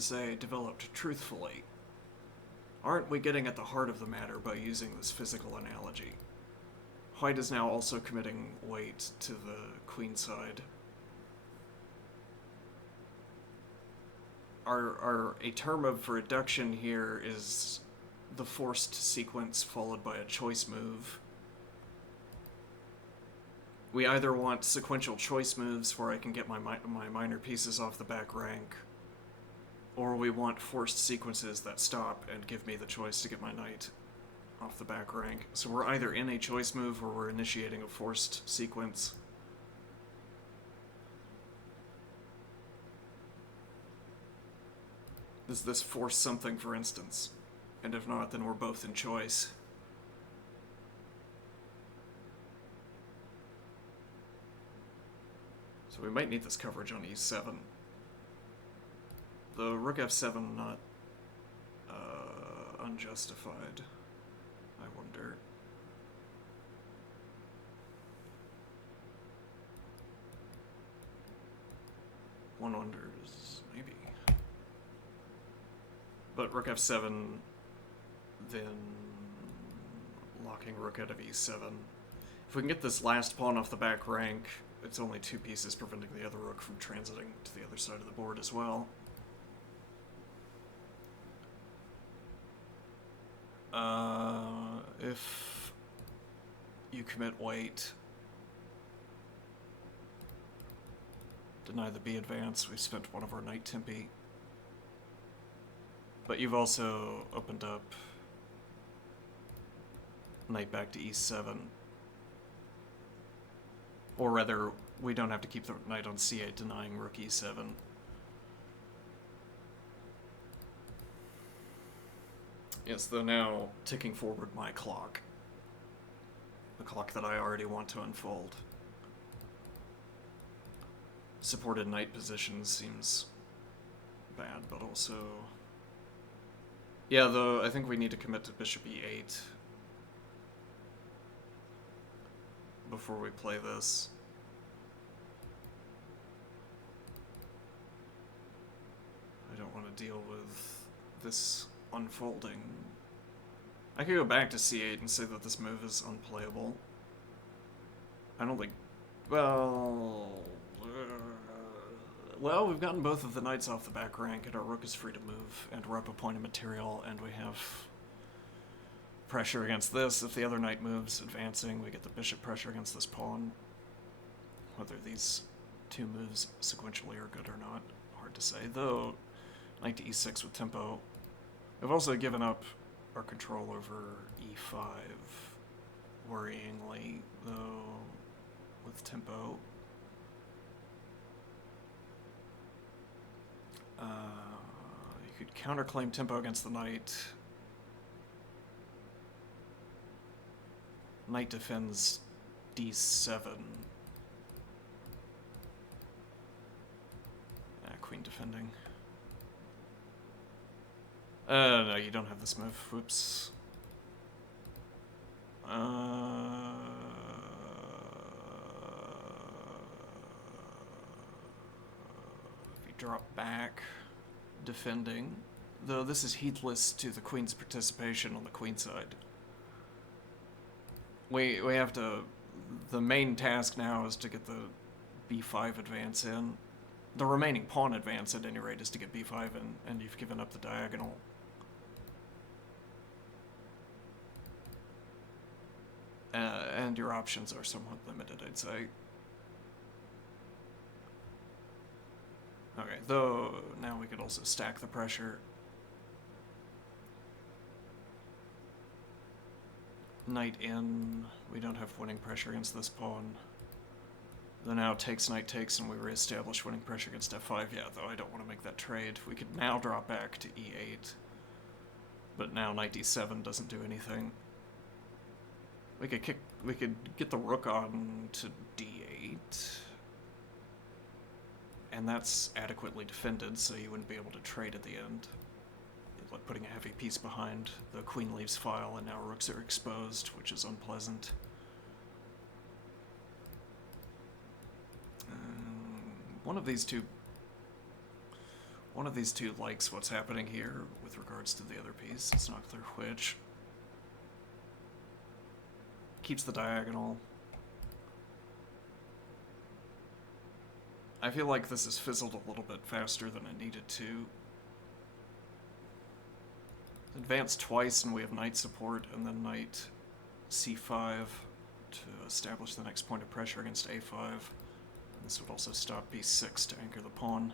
say, developed truthfully. Aren't we getting at the heart of the matter by using this physical analogy? White is now also committing weight to the queen side. A term of reduction here is the forced sequence followed by a choice move. We either want sequential choice moves where I can get my minor pieces off the back rank, or we want forced sequences that stop and give me the choice to get my knight off the back rank. So we're either in a choice move or we're initiating a forced sequence. Does this force something, for instance? And if not, then we're both in choice. So we might need this coverage on e7. The rook f7 not unjustified, I wonder. One wonders, maybe. But rook f7, then locking rook out of e7. If we can get this last pawn off the back rank, it's only two pieces preventing the other rook from transiting to the other side of the board as well. If you commit weight, deny the B advance, we spent one of our knight tempi. But you've also opened up knight back to e7. Or rather, we don't have to keep the knight on c8, denying rook e7. Yes, though now ticking forward my clock. The clock that I already want to unfold. Supported knight position seems bad, but also... Yeah, though, I think we need to commit to bishop e8 before we play this. I don't want to deal with this unfolding. I could go back to c8 and say that this move is unplayable. I don't think... Well... Well, we've gotten both of the knights off the back rank, and our rook is free to move, and we're up a point of material, and we have pressure against this. If the other knight moves, advancing, we get the bishop pressure against this pawn. Whether these two moves sequentially are good or not, hard to say. Though, knight to e6 with tempo. We've also given up our control over e5, worryingly, though, with tempo. You could counterclaim tempo against the knight. Knight defends d7. Queen defending. No, you don't have this move. Whoops. If you drop back, defending, though this is heedless to the queen's participation on the queen side. We have to... The main task now is to get the b5 advance in. The remaining pawn advance, at any rate, is to get b5 in, and you've given up the diagonal. And your options are somewhat limited, I'd say. Okay, though now we could also stack the pressure. Knight in, we don't have winning pressure against this pawn. The now takes, knight takes, and we reestablish winning pressure against f5. Yeah, though I don't want to make that trade. We could now drop back to e8. But now knight d7 doesn't do anything. We could get the rook on to d8. And that's adequately defended, so you wouldn't be able to trade at the end. Like putting a heavy piece behind, the queen leaves file, and now rooks are exposed, which is unpleasant. One of these two One of these two likes what's happening here with regards to the other piece. It's not clear which. Keeps the diagonal. I feel like this has fizzled a little bit faster than it needed to. Advance twice and we have knight support, and then knight c5 to establish the next point of pressure against a5. And this would also stop b6 to anchor the pawn.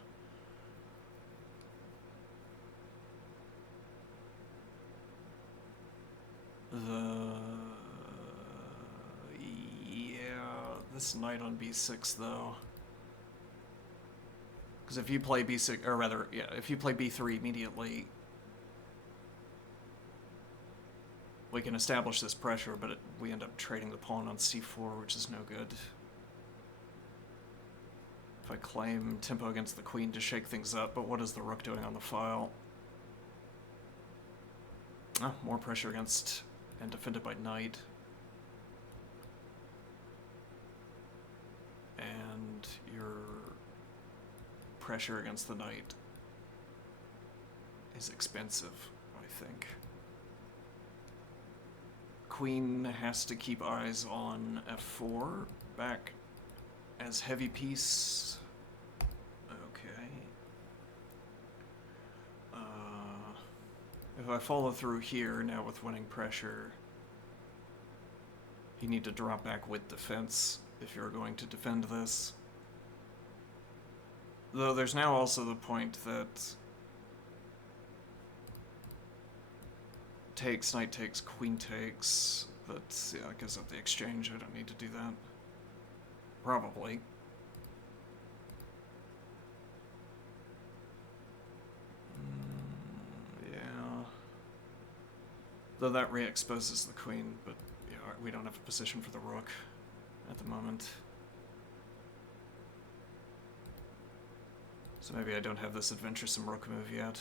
Yeah, this knight on b6 though. Because if you play b6, or rather, yeah, if you play b3 immediately, we can establish this pressure, but we end up trading the pawn on c4, which is no good. If I claim tempo against the queen to shake things up, but what is the rook doing on the file? Ah, more pressure against and defended by knight. And your pressure against the knight is expensive, I think. Queen has to keep eyes on f4, back as heavy piece. Okay. If I follow through here, now with winning pressure, you need to drop back with defense if you're going to defend this. Though there's now also the point that takes, knight takes, queen takes, but yeah, it gives up the exchange. I don't need to do that. Probably. Yeah. Though that re-exposes the queen, but yeah, we don't have a position for the rook at the moment. So maybe I don't have this adventuresome rook move yet.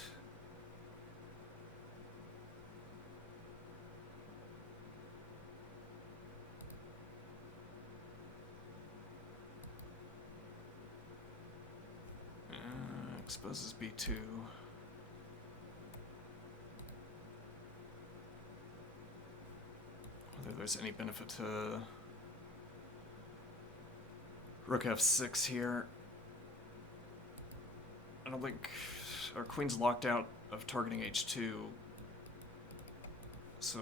Exposes b2. Whether there's any benefit to rook f6 here. I don't think our queen's locked out of targeting h2, so...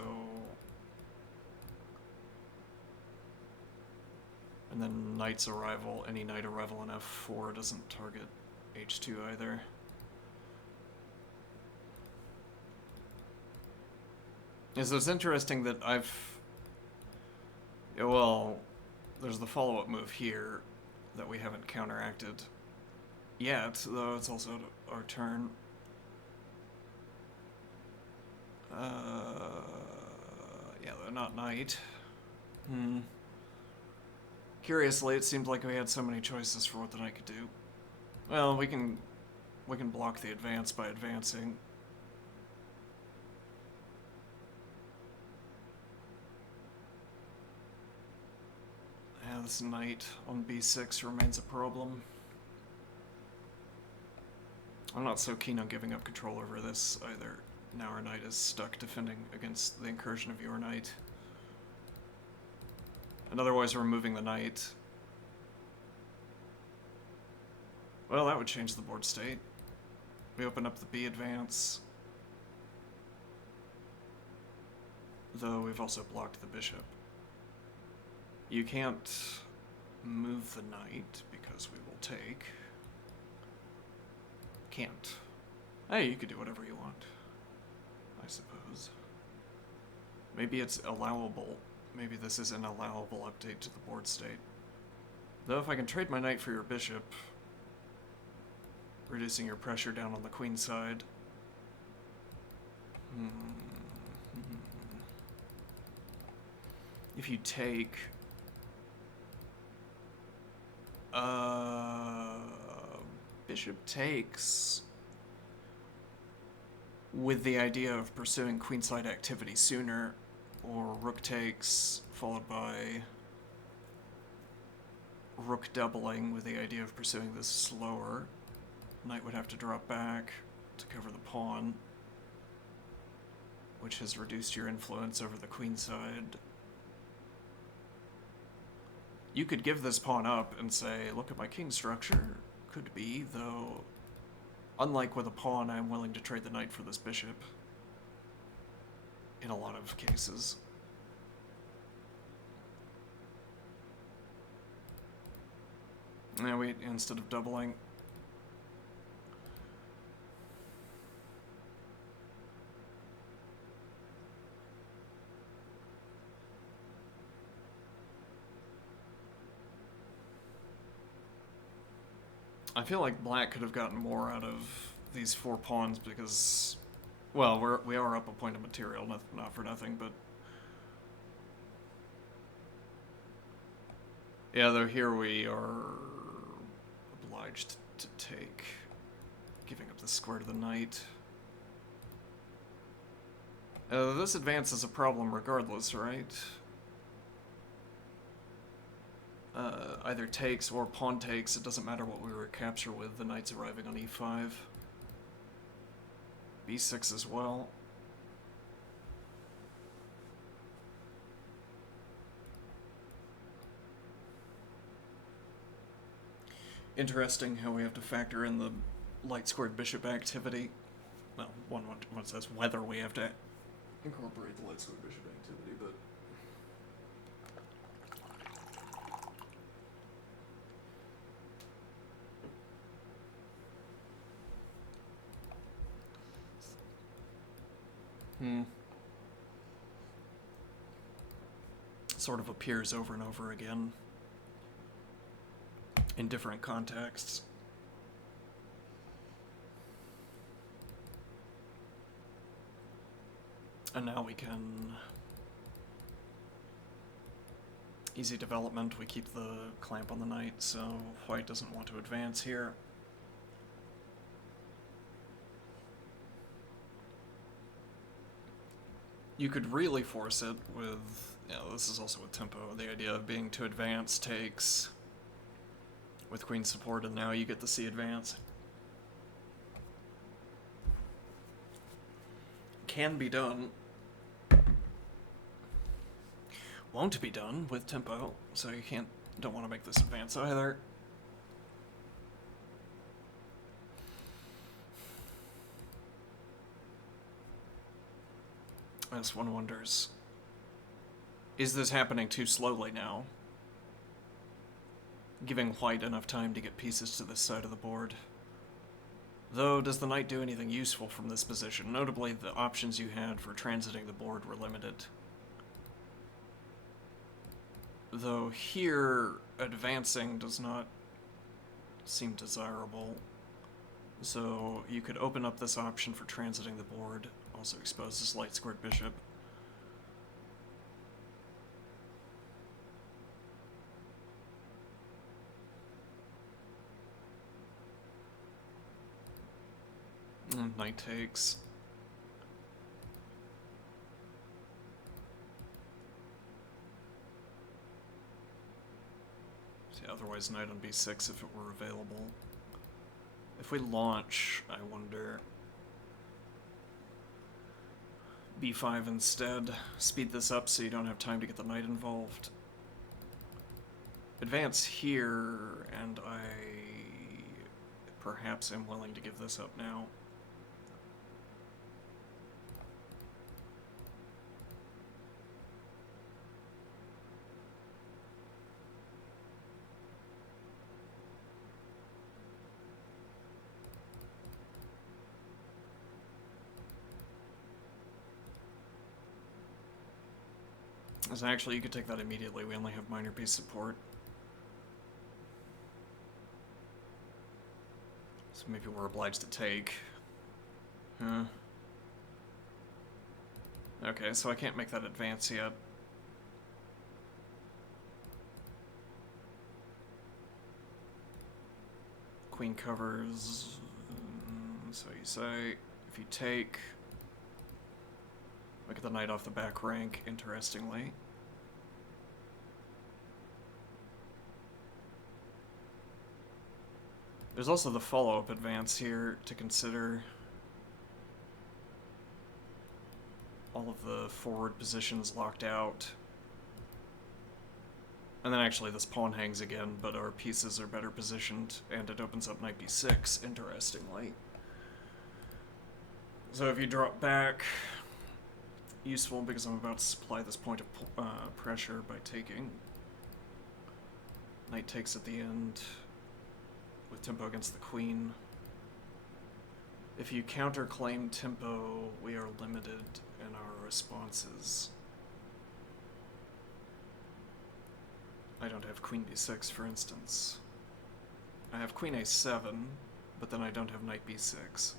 And then knight's arrival, any knight arrival on f4 doesn't target h2 either. Yeah, so it's interesting that yeah, well, there's the follow-up move here that we haven't counteracted yet, though it's also our turn. Yeah, they're not knight. Curiously, it seemed like we had so many choices for what the knight could do. Well, we can block the advance by advancing. Yeah, this knight on b6 remains a problem. I'm not so keen on giving up control over this either. Now our knight is stuck defending against the incursion of your knight. And otherwise we're moving the knight. Well, that would change the board state. We open up the B advance. Though we've also blocked the bishop. You can't move the knight because we will take. Can't. Hey, you could do whatever you want, I suppose. Maybe it's allowable. Maybe this is an allowable update to the board state. Though if I can trade my knight for your bishop, reducing your pressure down on the queen side. If you take... bishop takes with the idea of pursuing queenside activity sooner, or rook takes followed by rook doubling with the idea of pursuing this slower. Knight would have to drop back to cover the pawn, which has reduced your influence over the queen side. You could give this pawn up and say, look at my king structure. Could be, though, unlike with a pawn, I'm willing to trade the knight for this bishop. In a lot of cases. Now we, instead of doubling, I feel like black could have gotten more out of these 4 pawns because, well, we are up a point of material, not for nothing, but yeah, though here we are obliged to take, giving up the square to the knight. This advance is a problem regardless, right? Either takes or pawn takes, it doesn't matter what we recapture with, the knight's arriving on e5. b6 as well. Interesting how we have to factor in the light squared bishop activity. Well, one says whether we have to incorporate the light squared bishop activity, but sort of appears over and over again in different contexts. And now we can... Easy development, we keep the clamp on the knight, so white doesn't want to advance here. You could really force it with, this is also with tempo, the idea of being to advance takes with queen support, and now you get the C advance. Can be done. Won't be done with tempo, so you don't want to make this advance either. As one wonders, is this happening too slowly now? Giving white enough time to get pieces to this side of the board. Though, does the knight do anything useful from this position? Notably, the options you had for transiting the board were limited. Though here, advancing does not seem desirable. So you could open up this option for transiting the board, also expose this light squared bishop. Knight takes. See, otherwise knight on b6 if it were available. If we launch, I wonder... b5 instead. Speed this up so you don't have time to get the knight involved. Advance here, and I perhaps am willing to give this up now. So actually, you could take that immediately. We only have minor piece support. So maybe we're obliged to take. Huh. Okay, so I can't make that advance yet. Queen covers. So you say, if you take... Look at the knight off the back rank, interestingly. There's also the follow-up advance here to consider. All of the forward positions locked out. And then actually this pawn hangs again, but our pieces are better positioned, and it opens up knight b6, interestingly. So if you drop back, useful because I'm about to supply this point of pressure by taking. Knight takes at the end, with tempo against the queen. If you counterclaim tempo, we are limited in our responses. I don't have queen b6, for instance. I have queen a7, but then I don't have knight b6.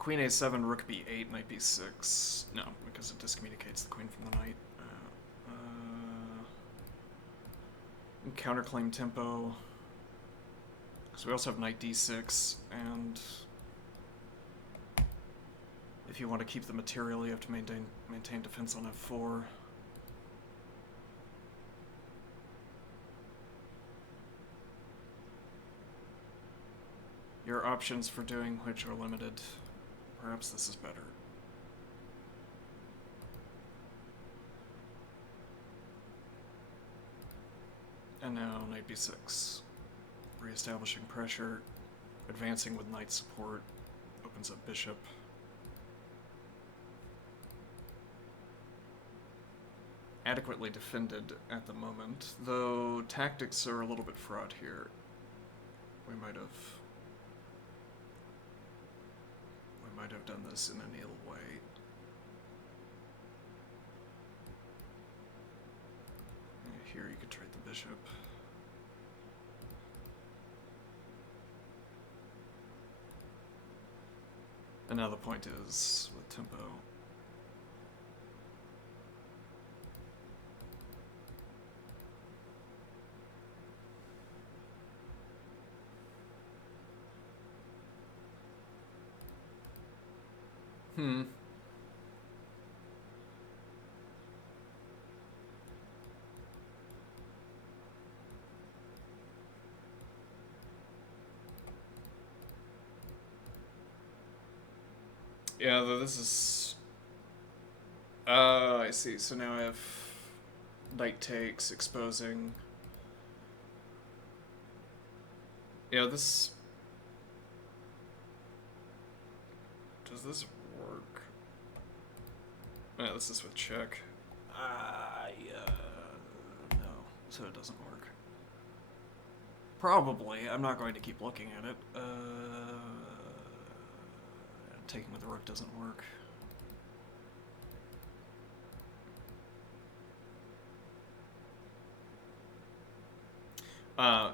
Queen a7, rook b8, knight b6. No, because it discommunicates the queen from the knight. Counterclaim tempo. Because we also have knight d6, and if you want to keep the material, you have to maintain defense on f4. Your options for doing which are limited. Perhaps this is better. And now knight b6. Re-establishing pressure, advancing with knight support, opens up bishop. Adequately defended at the moment, though tactics are a little bit fraught here. We might have done this in an ill way. Here you could trade the bishop. And now the point is, with tempo, Yeah, though this is... I see. So now I have knight takes, exposing... Yeah, this... Does this work? Yeah, this is with check. No. So it doesn't work. Probably. I'm not going to keep looking at it. Taking with the rook doesn't work.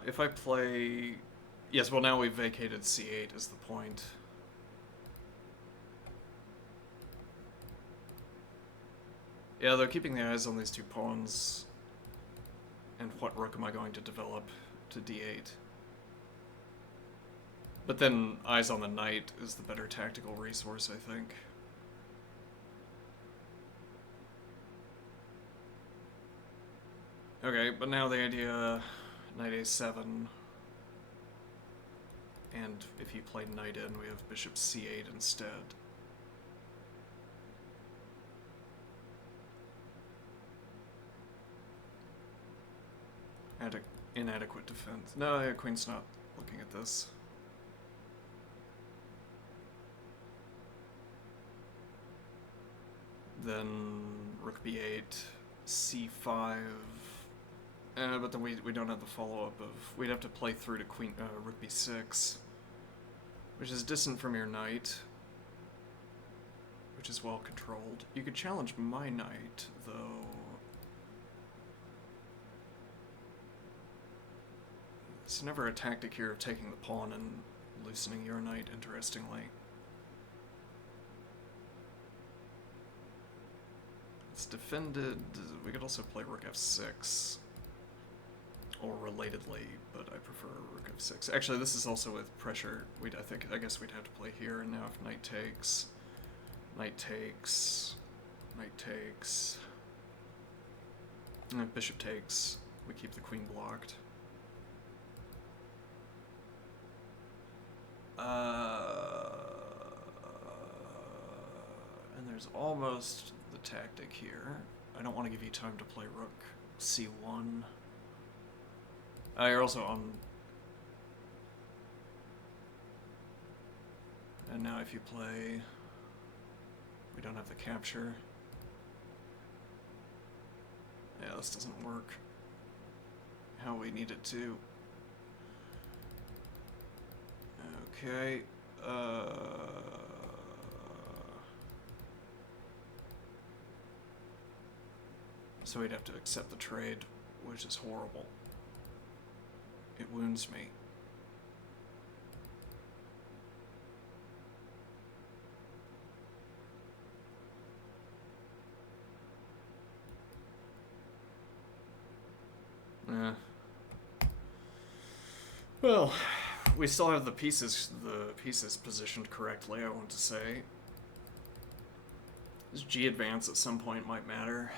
If I play... Yes, well now we've vacated c8 is the point. Yeah, they're keeping the eyes on these two pawns. And what rook am I going to develop to d8? But then eyes on the knight is the better tactical resource, I think. Okay, but now the idea, knight a7, and if you play knight in, we have bishop c8 instead. Inadequate defense. No, yeah, queen's not looking at this. Then rook b8, c5, but then we don't have the follow-up of... We'd have to play through to rook b6, which is distant from your knight, which is well controlled. You could challenge my knight, though... It's never a tactic here of taking the pawn and loosening your knight, interestingly. It's defended. We could also play rook f6, or relatedly, but I prefer rook f6. Actually, this is also with pressure. I guess we'd have to play here. And now if knight takes, knight takes, knight takes, and if bishop takes, we keep the queen blocked. And there's almost the tactic here. I don't want to give you time to play rook c1. You're also on... And now if you play... We don't have the capture. Yeah, this doesn't work how we need it to. Okay. So we'd have to accept the trade, which is horrible. It wounds me. Well, we still have the pieces positioned correctly, I want to say. This G advance at some point might matter.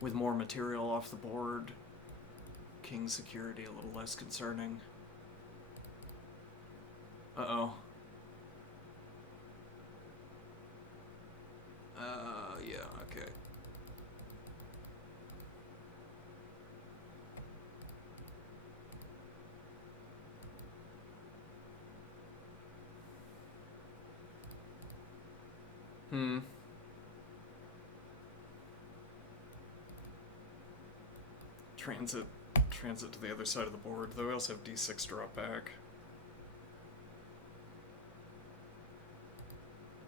With more material off the board, king security a little less concerning. Uh-oh. Yeah, okay. Transit to the other side of the board, though we also have d6 drop back.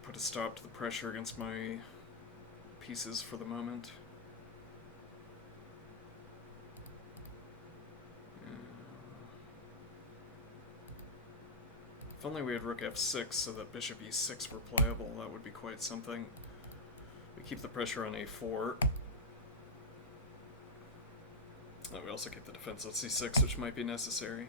Put a stop to the pressure against my pieces for the moment. If only we had rook f6 so that bishop e6 were playable, that would be quite something. We keep the pressure on a4. We also keep the defense on c6, which might be necessary.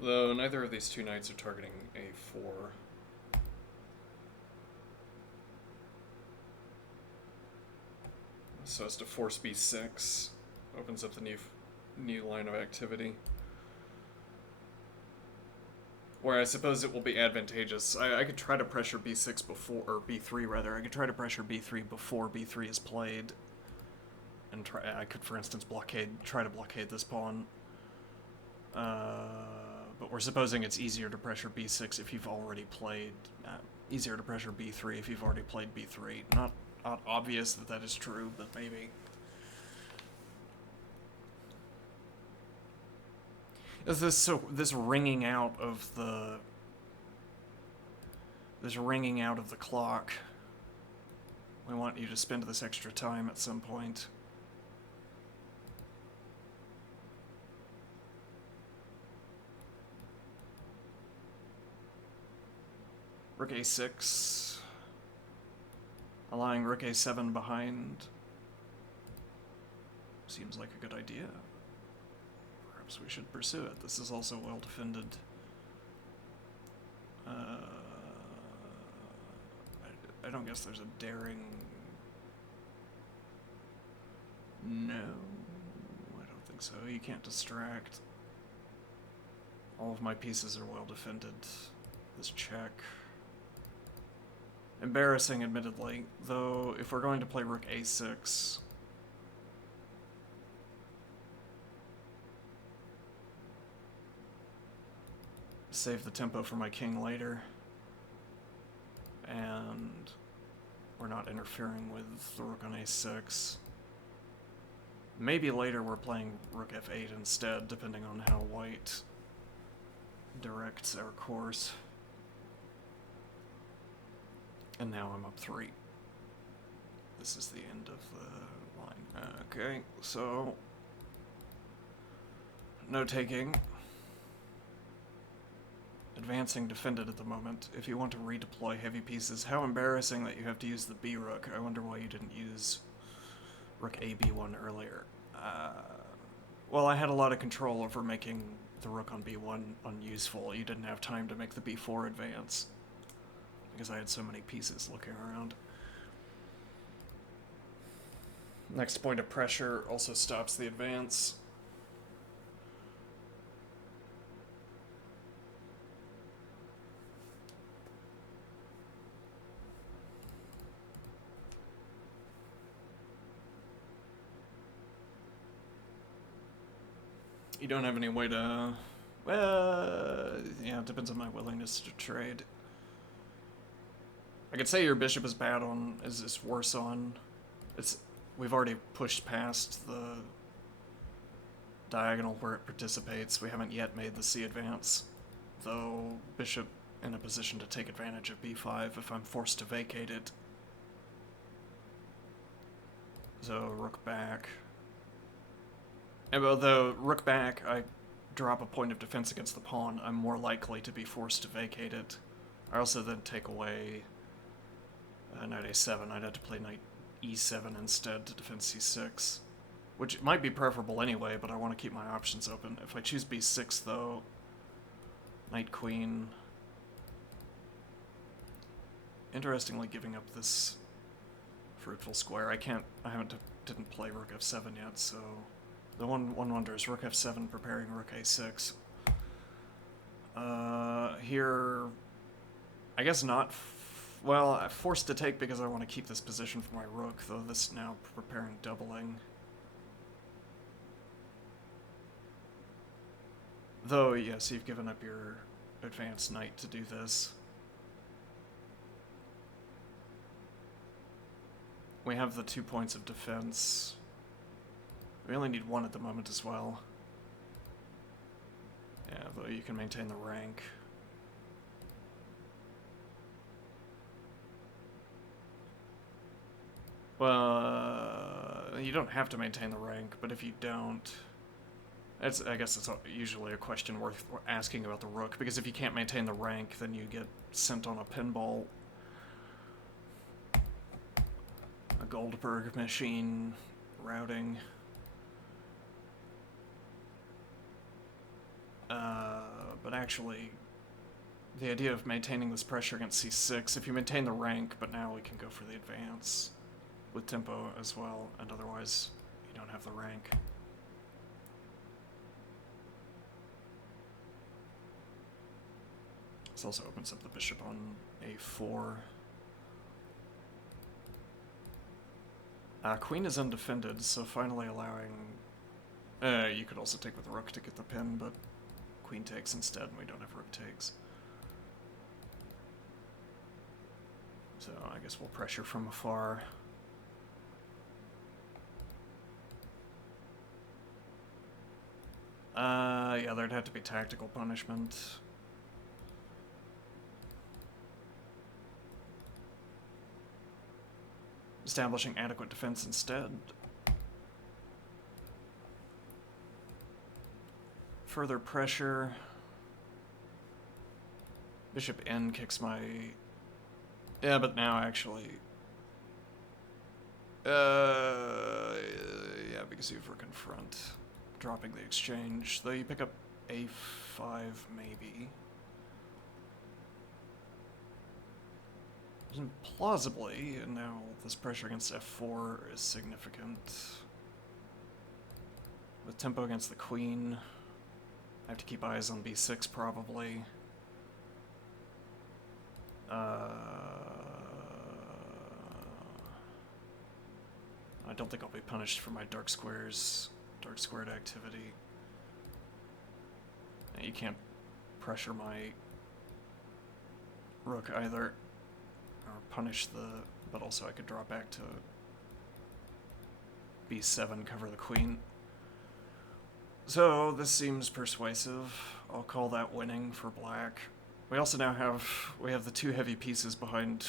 Though neither of these two knights are targeting a4. So as to force b6, opens up the new line of activity. Where I suppose it will be advantageous. I could try to pressure b6 before, or b3 rather. I could try to pressure b3 before b3 is played, and I could, for instance, try to blockade this pawn. But we're supposing it's easier to pressure b6 if you've already played. Easier to pressure b3 if you've already played b3. Not obvious that that is true, but maybe. Is this ringing out of the clock? We want you to spend this extra time at some point. Rook a6, allowing rook a7 behind. Seems like a good idea. Perhaps we should pursue it. This is also well defended. I don't guess there's a daring... No, I don't think so. You can't distract. All of my pieces are well defended. This check. Embarrassing, admittedly, though if we're going to play rook a6... save the tempo for my king later, and we're not interfering with the rook on a6. Maybe later we're playing rook f8 instead, depending on how white directs our course. And now I'm up 3. This is the end of the line. Okay, so no taking. Advancing defended at the moment. If you want to redeploy heavy pieces, how embarrassing that you have to use the B rook. I wonder why you didn't use rook AB1 earlier. Well, I had a lot of control over making the rook on B1 unuseful. You didn't have time to make the B4 advance. because I had so many pieces looking around. Next point of pressure also stops the advance. You don't have any way to... Well, yeah, it depends on my willingness to trade. I could say your bishop is bad on... is worse on... We've already pushed past the diagonal where it participates. We haven't yet made the C advance, though bishop in a position to take advantage of b5 if I'm forced to vacate it. So rook back. And although rook back, I drop a point of defense against the pawn, I'm more likely to be forced to vacate it. I also then take away knight a7. I'd have to play knight e7 instead to defend c6, which might be preferable anyway, but I want to keep my options open. If I choose b6, though, knight queen. Interestingly, giving up this fruitful square. I didn't play rook f7 yet, so the one wonders, rook f7 preparing rook a6. Here, I guess not. Well, I'm forced to take because I want to keep this position for my rook, though this now preparing doubling. Though, yes, you've given up your advanced knight to do this. We have the 2 points of defense. We only need 1 at the moment as well. Yeah, though you can maintain the rank. Well, you don't have to maintain the rank, but if you don't... I guess it's usually a question worth asking about the rook, because if you can't maintain the rank, then you get sent on a pinball. A Goldberg machine routing. But actually, the idea of maintaining this pressure against c6, if you maintain the rank, but now we can go for the advance with tempo as well, and otherwise you don't have the rank. This also opens up the bishop on a4. Queen is undefended, so finally allowing... you could also take with rook to get the pin, but queen takes instead, and we don't have rook takes. So I guess we'll pressure from afar. Yeah, there'd have to be tactical punishment. Establishing adequate defense instead. Further pressure. Bishop n kicks my... Yeah, but now actually... yeah, because you have rook in front. Dropping the exchange. Though you pick up a5, maybe. Plausibly, and now this pressure against f4 is significant. With tempo against the queen, I have to keep eyes on b6 probably. I don't think I'll be punished for my dark squared activity. You can't pressure my rook either. Or punish but also I could draw back to b7, cover the queen. So this seems persuasive. I'll call that winning for black. We also now have the 2 heavy pieces behind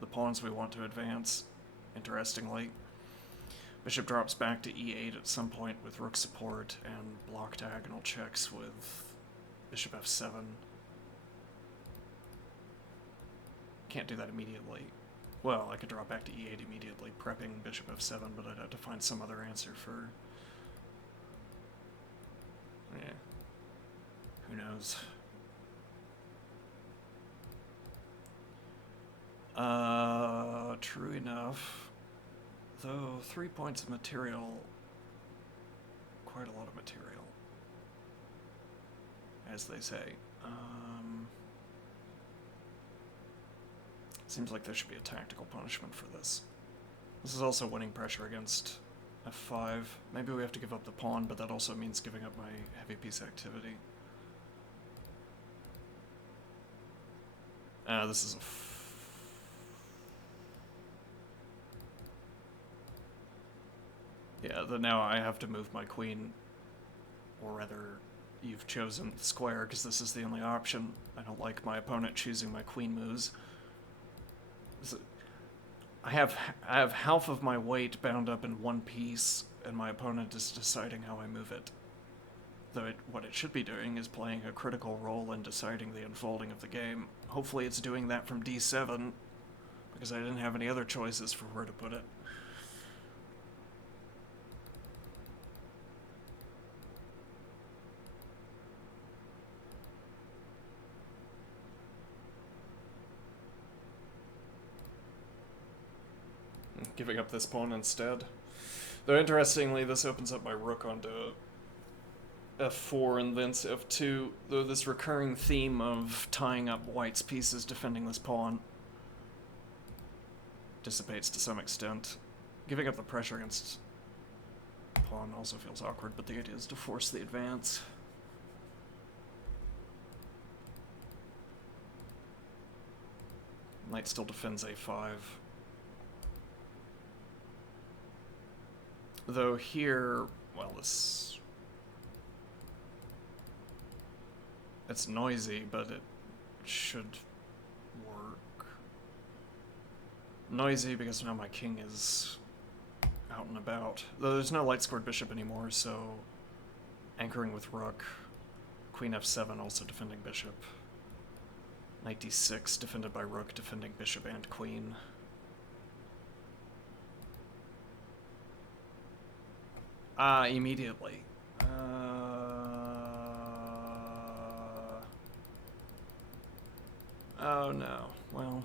the pawns we want to advance, interestingly. Bishop drops back to e8 at some point with rook support and block diagonal checks with bishop f7. Can't do that immediately. Well, I could drop back to e8 immediately, prepping bishop f7, but I'd have to find some other answer for... Yeah. Who knows? True enough. Though 3 points of material, quite a lot of material, as they say. Seems like there should be a tactical punishment for this. This is also winning pressure against f5. Maybe we have to give up the pawn, but that also means giving up my heavy piece activity. This is a yeah, now I have to move my queen, or rather, you've chosen the square, because this is the only option. I don't like my opponent choosing my queen moves. I have half of my weight bound up in one piece, and my opponent is deciding how I move it. Though what it should be doing is playing a critical role in deciding the unfolding of the game. Hopefully it's doing that from d7, because I didn't have any other choices for where to put it. Giving up this pawn instead. Though interestingly, this opens up my rook onto f4 and thence f2, though this recurring theme of tying up white's pieces defending this pawn dissipates to some extent. Giving up the pressure against pawn also feels awkward, but the idea is to force the advance. Knight still defends a5. Though here, well, it's noisy, but it should work. Noisy because now my king is out and about. Though there's no light-scored bishop anymore, so anchoring with rook. Queen f7 also defending bishop. Knight d6 defended by rook, defending bishop and queen. Immediately. Oh no. Well.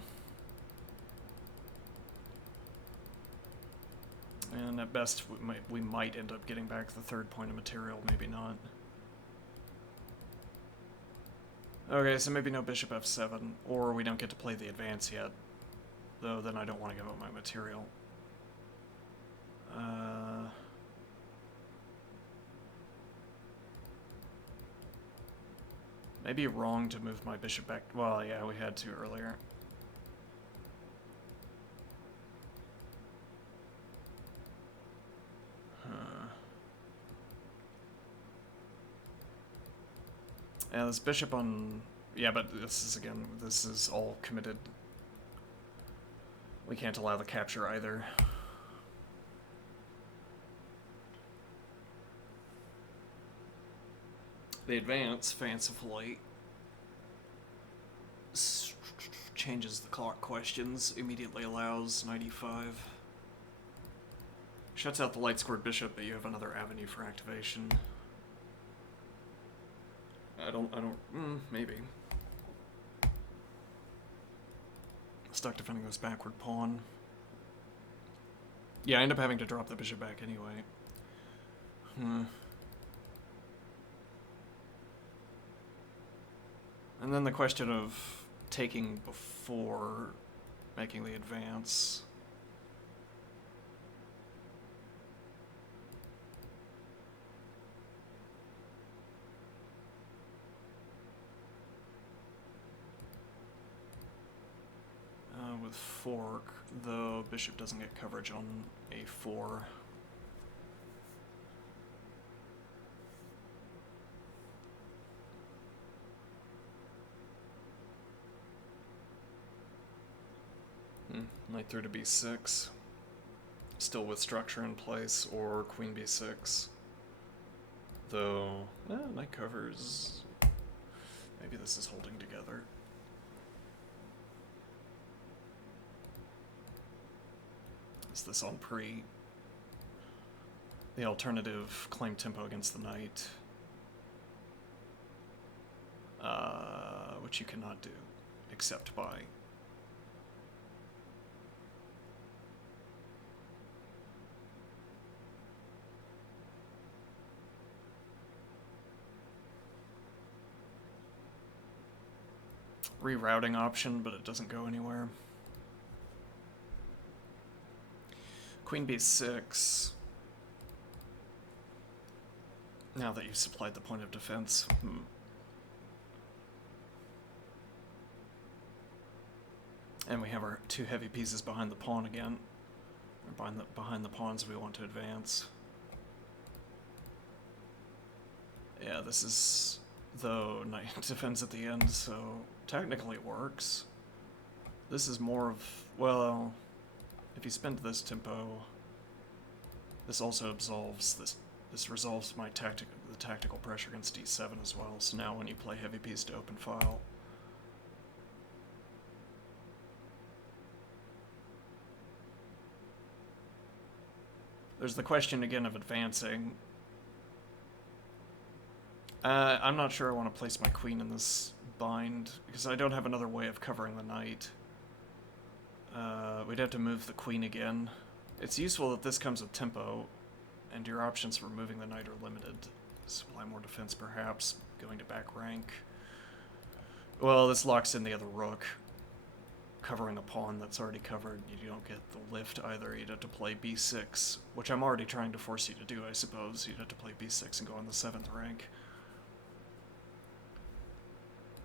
And at best, we might end up getting back the third point of material, maybe not. Okay, so maybe no bishop f7, or we don't get to play the advance yet. Though then I don't want to give up my material. Maybe wrong to move my bishop back. Well, yeah, we had to earlier. Yeah, this bishop on... Yeah, but this is all committed. We can't allow the capture either. The advance, fancifully, changes the clock questions, immediately allows knight e5. Shuts out the light-scored bishop, but you have another avenue for activation. Maybe. Stuck defending this backward pawn. Yeah, I end up having to drop the bishop back anyway. And then the question of taking before making the advance. With fork, the bishop doesn't get coverage on a4. Knight through to b6. Still with structure in place, or queen b6. Though, knight covers. Maybe this is holding together. Is this on pre? The alternative, claim tempo against the knight. Which you cannot do, except by rerouting option, but it doesn't go anywhere. Queen b6. Now that you've supplied the point of defense. And we have our two heavy pieces behind the pawn again. Or behind the pawns we want to advance. Yeah, this is, though, knight defends at the end, so technically it works. This is more of, well, if you spend this tempo, this also absolves, this resolves the tactical pressure against d7 as well, so now when you play heavy piece to open file, there's the question again of advancing. I'm not sure I want to place my queen in this bind, because I don't have another way of covering the knight. We'd have to move the queen again. It's useful that this comes with tempo, and your options for moving the knight are limited. Supply more defense, perhaps. Going to back rank. Well, this locks in the other rook. Covering a pawn that's already covered. You don't get the lift either. You'd have to play b6, which I'm already trying to force you to do, I suppose. You'd have to play b6 and go on the 7th rank.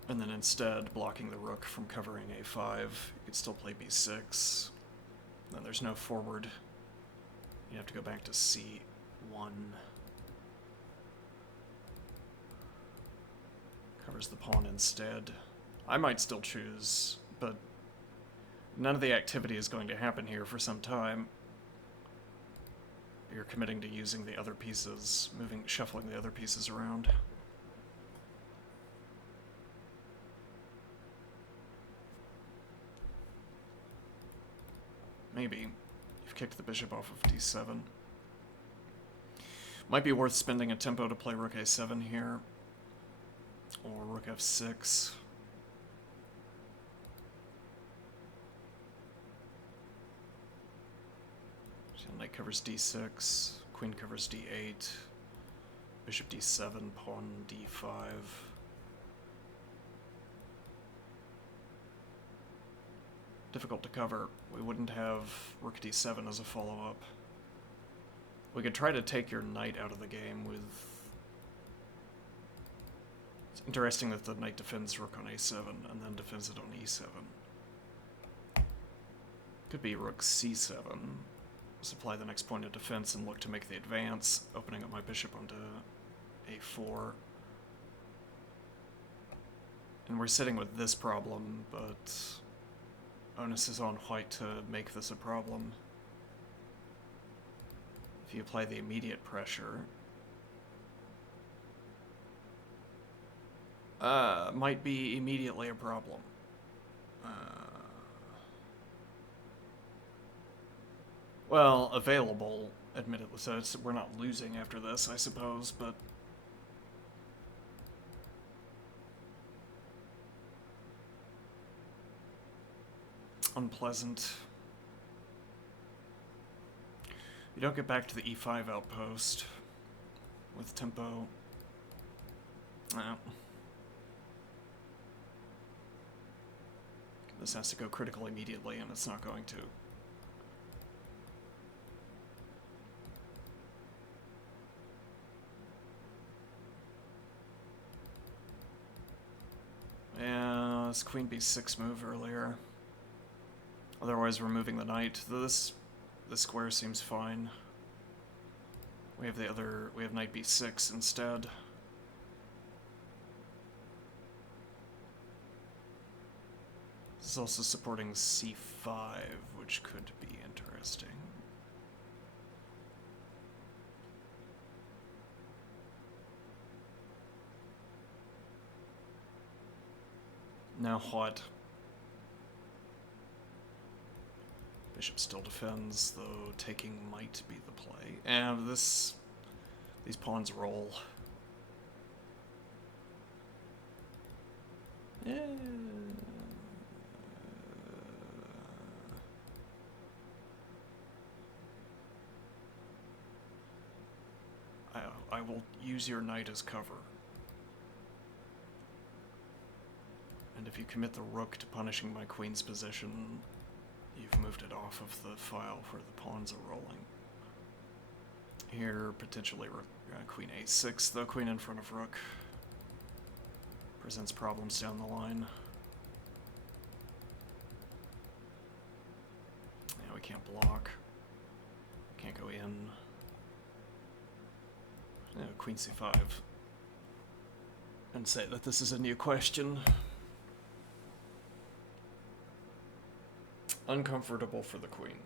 And then instead, blocking the rook from covering a5, you could still play b6. Then there's no forward. You have to go back to c1. Covers the pawn instead. I might still choose, but none of the activity is going to happen here for some time. You're committing to using the other pieces, shuffling the other pieces around. Maybe. You've kicked the bishop off of d7. Might be worth spending a tempo to play rook a7 here. Or rook f6. So knight covers d6. Queen covers d8. Bishop d7, pawn d5. Difficult to cover. We wouldn't have rook d7 as a follow-up. We could try to take your knight out of the game with... It's interesting that the knight defends rook on a7 and then defends it on e7. Could be rook c7. Supply the next point of defense and look to make the advance, opening up my bishop onto a4. And we're sitting with this problem, but onus is on white to make this a problem. If you apply the immediate pressure, might be immediately a problem. Well, available, admittedly, so we're not losing after this, I suppose, but... unpleasant. You don't get back to the e5 outpost with tempo. No. This has to go critical immediately, and it's not going to. Yeah, this queen b6 move earlier. Otherwise, we're moving the knight. This square seems fine. We have knight b6 instead. This is also supporting c5, which could be interesting. Now what? Bishop still defends, though taking might be the play. And these pawns roll. Yeah. I will use your knight as cover. And if you commit the rook to punishing my queen's position, you've moved it off of the file where the pawns are rolling. Here, potentially queen a6, though queen in front of rook presents problems down the line. Yeah, we can't block. Can't go in. Yeah, queen c5. And say that this is a new question. Uncomfortable for the queen.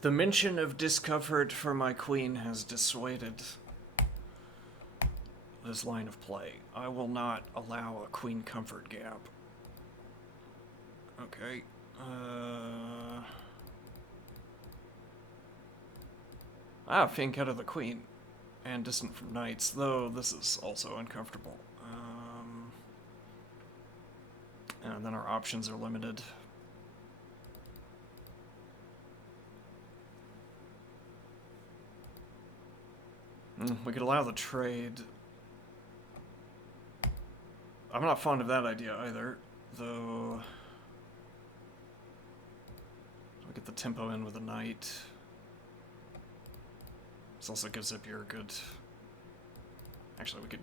The mention of discomfort for my queen has dissuaded this line of play. I will not allow a queen comfort gap. Okay. Fink out of the queen. And distant from knights, though this is also uncomfortable. And then our options are limited. We could allow the trade. I'm not fond of that idea either, though. We'll get the tempo in with a knight. This also gives up your good... Actually, we could...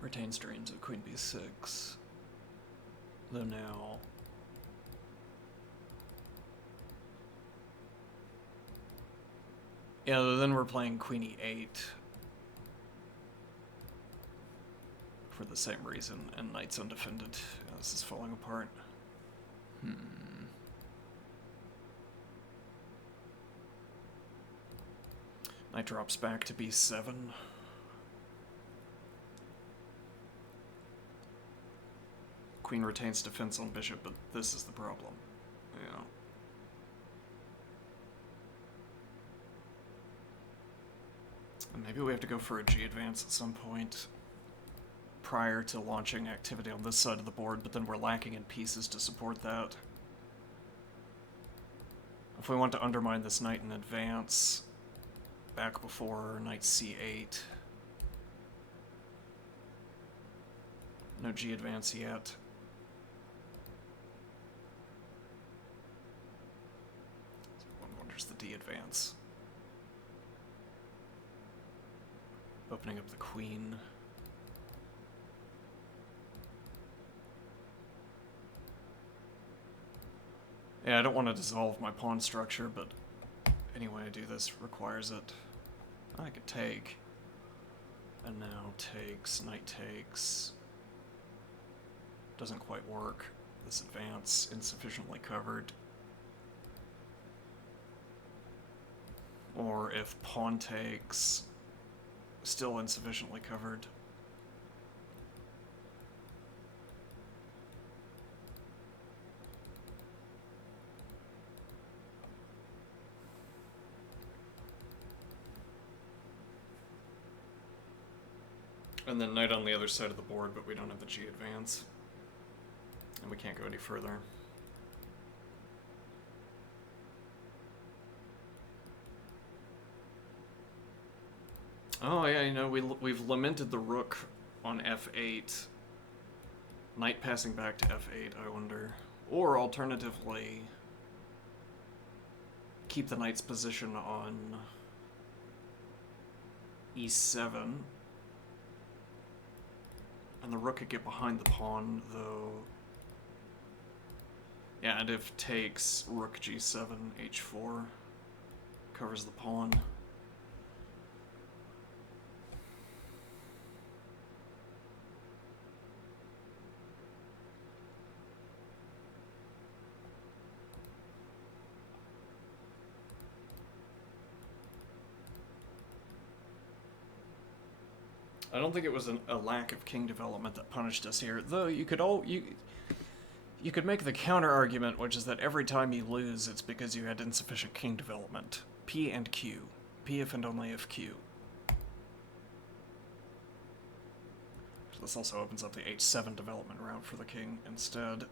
retain streams of queen b6. Though now... Yeah, then we're playing queen e8. For the same reason, and knight's undefended. Yeah, this is falling apart. Knight drops back to b7. Queen retains defense on bishop, but this is the problem. Yeah. And maybe we have to go for a G advance at some point prior to launching activity on this side of the board, but then we're lacking in pieces to support that. If we want to undermine this knight in advance, back before knight c8. No G advance yet. One wonders the D advance. Opening up the queen. Yeah, I don't want to dissolve my pawn structure, but any way I do this requires it. I could take. And now takes, knight takes. Doesn't quite work. This advance insufficiently covered. Or if pawn takes, still insufficiently covered. And then knight on the other side of the board, but we don't have the G advance. And we can't go any further. Oh yeah, you know, we've lamented the rook on f8. Knight passing back to f8, I wonder. Or alternatively, keep the knight's position on e7. And the rook could get behind the pawn, though. Yeah, and if takes, rook g7, h4, covers the pawn. I don't think it was a lack of king development that punished us here, though you could make the counter argument, which is that every time you lose, it's because you had insufficient king development. P and Q. P if and only if Q. So this also opens up the h7 development route for the king instead.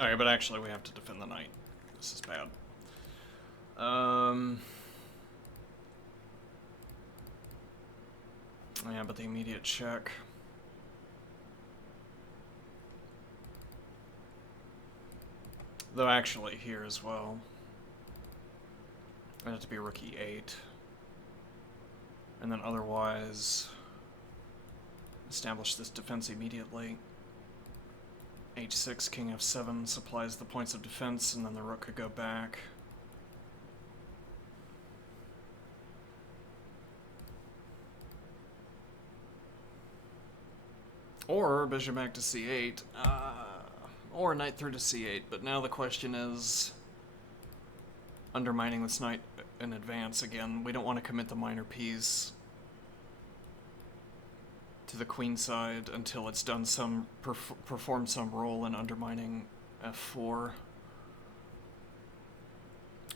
Alright, but actually we have to defend the knight. This is bad. Yeah, but the immediate check. Though actually here as well. It'd have to be rook e8. And then otherwise establish this defense immediately. h6, king f7 supplies the points of defense, and then the rook could go back. Or bishop back to c8, or knight through to c8, but now the question is undermining this knight in advance again. We don't want to commit the minor piece to the queen side until it's done some, performed some role in undermining f4.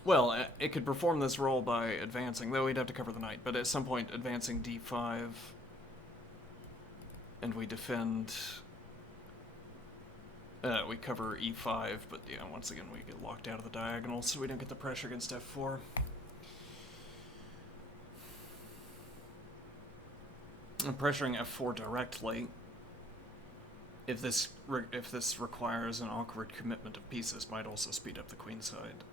Well, it could perform this role by advancing, though we'd have to cover the knight, but at some point advancing d5, and we defend, we cover e5, but yeah, once again we get locked out of the diagonal, so we don't get the pressure against f4. And pressuring f4 directly, if this requires an awkward commitment of pieces, might also speed up the queen side,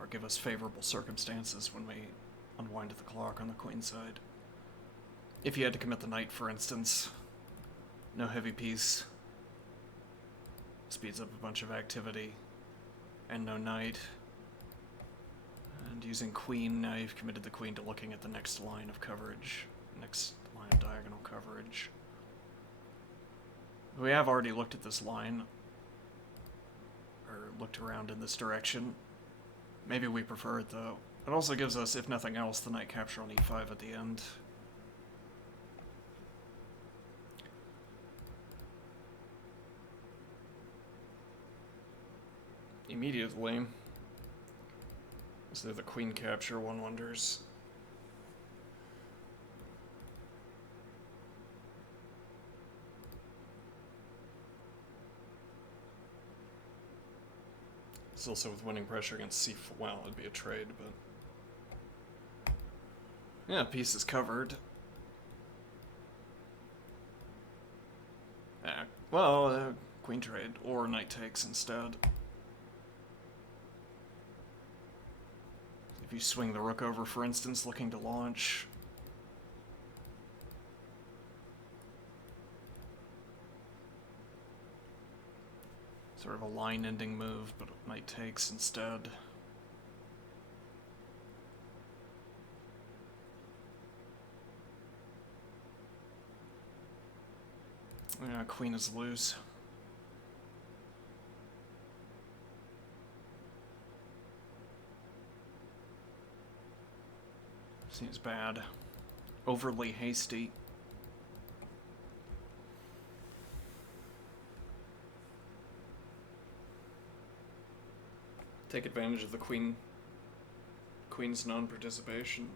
or give us favorable circumstances when we unwind the clock on the queen side. If you had to commit the knight, for instance, no heavy piece, speeds up a bunch of activity, and no knight. And using queen, now you've committed the queen to looking at the next line of coverage, next line of diagonal coverage. We have already looked at this line, or looked around in this direction. Maybe we prefer it though. It also gives us, if nothing else, the knight capture on e5 at the end. Immediately, is there the queen capture, one wonders. It's also with winning pressure against c4. Well, it'd be a trade, but yeah, piece is covered. Queen trade or knight takes instead. If you swing the rook over, for instance, looking to launch. Sort of a line-ending move, but knight takes instead. Yeah, queen is loose. Seems bad. Overly hasty. Take advantage of the queen's non-participation.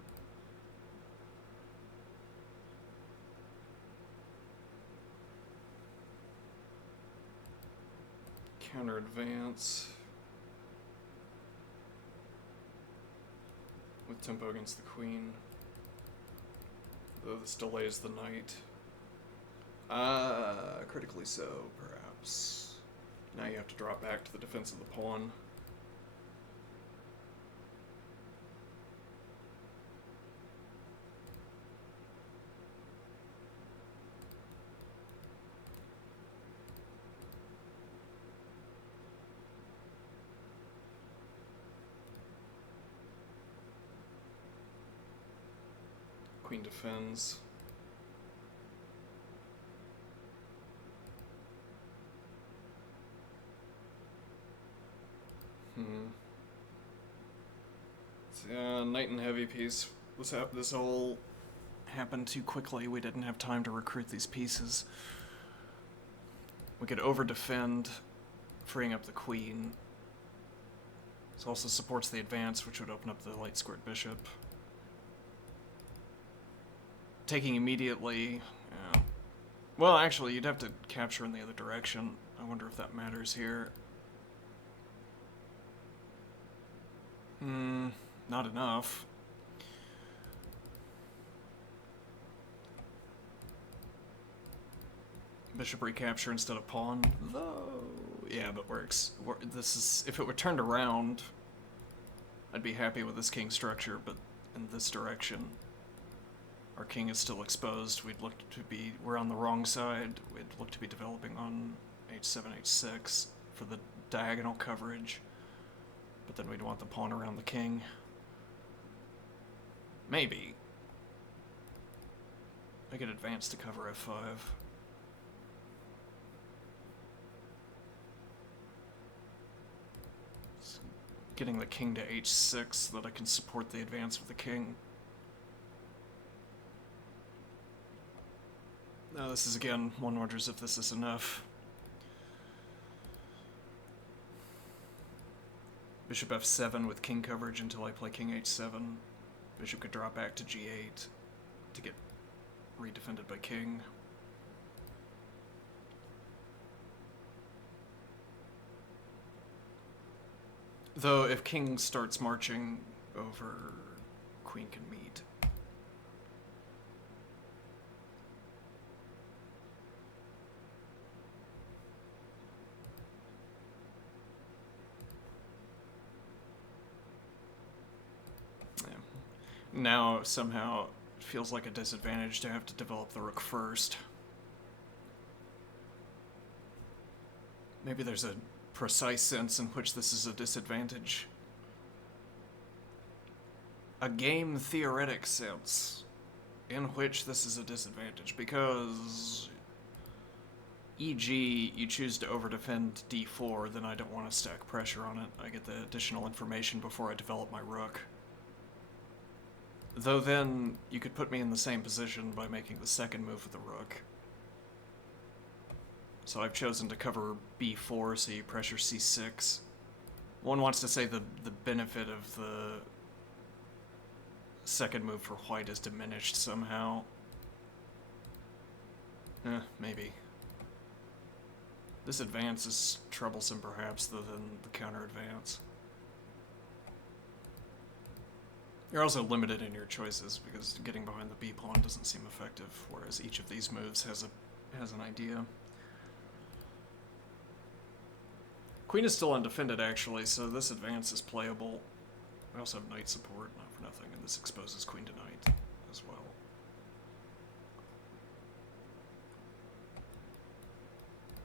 Counter advance. With tempo against the queen. Though this delays the knight. Critically so, perhaps. Now you have to drop back to the defense of the pawn. Queen defends. Knight and heavy piece. This all happened too quickly. We didn't have time to recruit these pieces. We could over-defend, freeing up the queen. This also supports the advance, which would open up the light-squared bishop. Taking immediately, well, actually, you'd have to capture in the other direction. I wonder if that matters here. Not enough. Bishop recapture instead of pawn, though. Yeah, but this is, if it were turned around, I'd be happy with this king structure, but in this direction, our king is still exposed. We're on the wrong side. We'd look to be developing on h7, h6 for the diagonal coverage, but then we'd want the pawn around the king. Maybe. I could advance to cover f5. Getting the king to h6 so that I can support the advance with the king. Now this is, again, one wonders if this is enough. Bishop f7 with king coverage until I play king h7. Bishop could drop back to g8 to get redefended by king. Though if king starts marching over, queen can meet. Yeah. Now somehow it feels like a disadvantage to have to develop the rook first. Maybe there's a precise sense in which this is a disadvantage. A game theoretic sense in which this is a disadvantage, because e.g. you choose to overdefend d4, then I don't want to stack pressure on it. I get the additional information before I develop my rook. Though then you could put me in the same position by making the second move with the rook. So I've chosen to cover b4, so you pressure c6. One wants to say the benefit of the second move for white is diminished somehow. Maybe. This advance is troublesome, perhaps, than the counter advance. You're also limited in your choices, because getting behind the b-pawn doesn't seem effective, whereas each of these moves has an idea. Queen is still undefended, actually, so this advance is playable. We also have knight support, not for nothing, and this exposes queen to knight as well.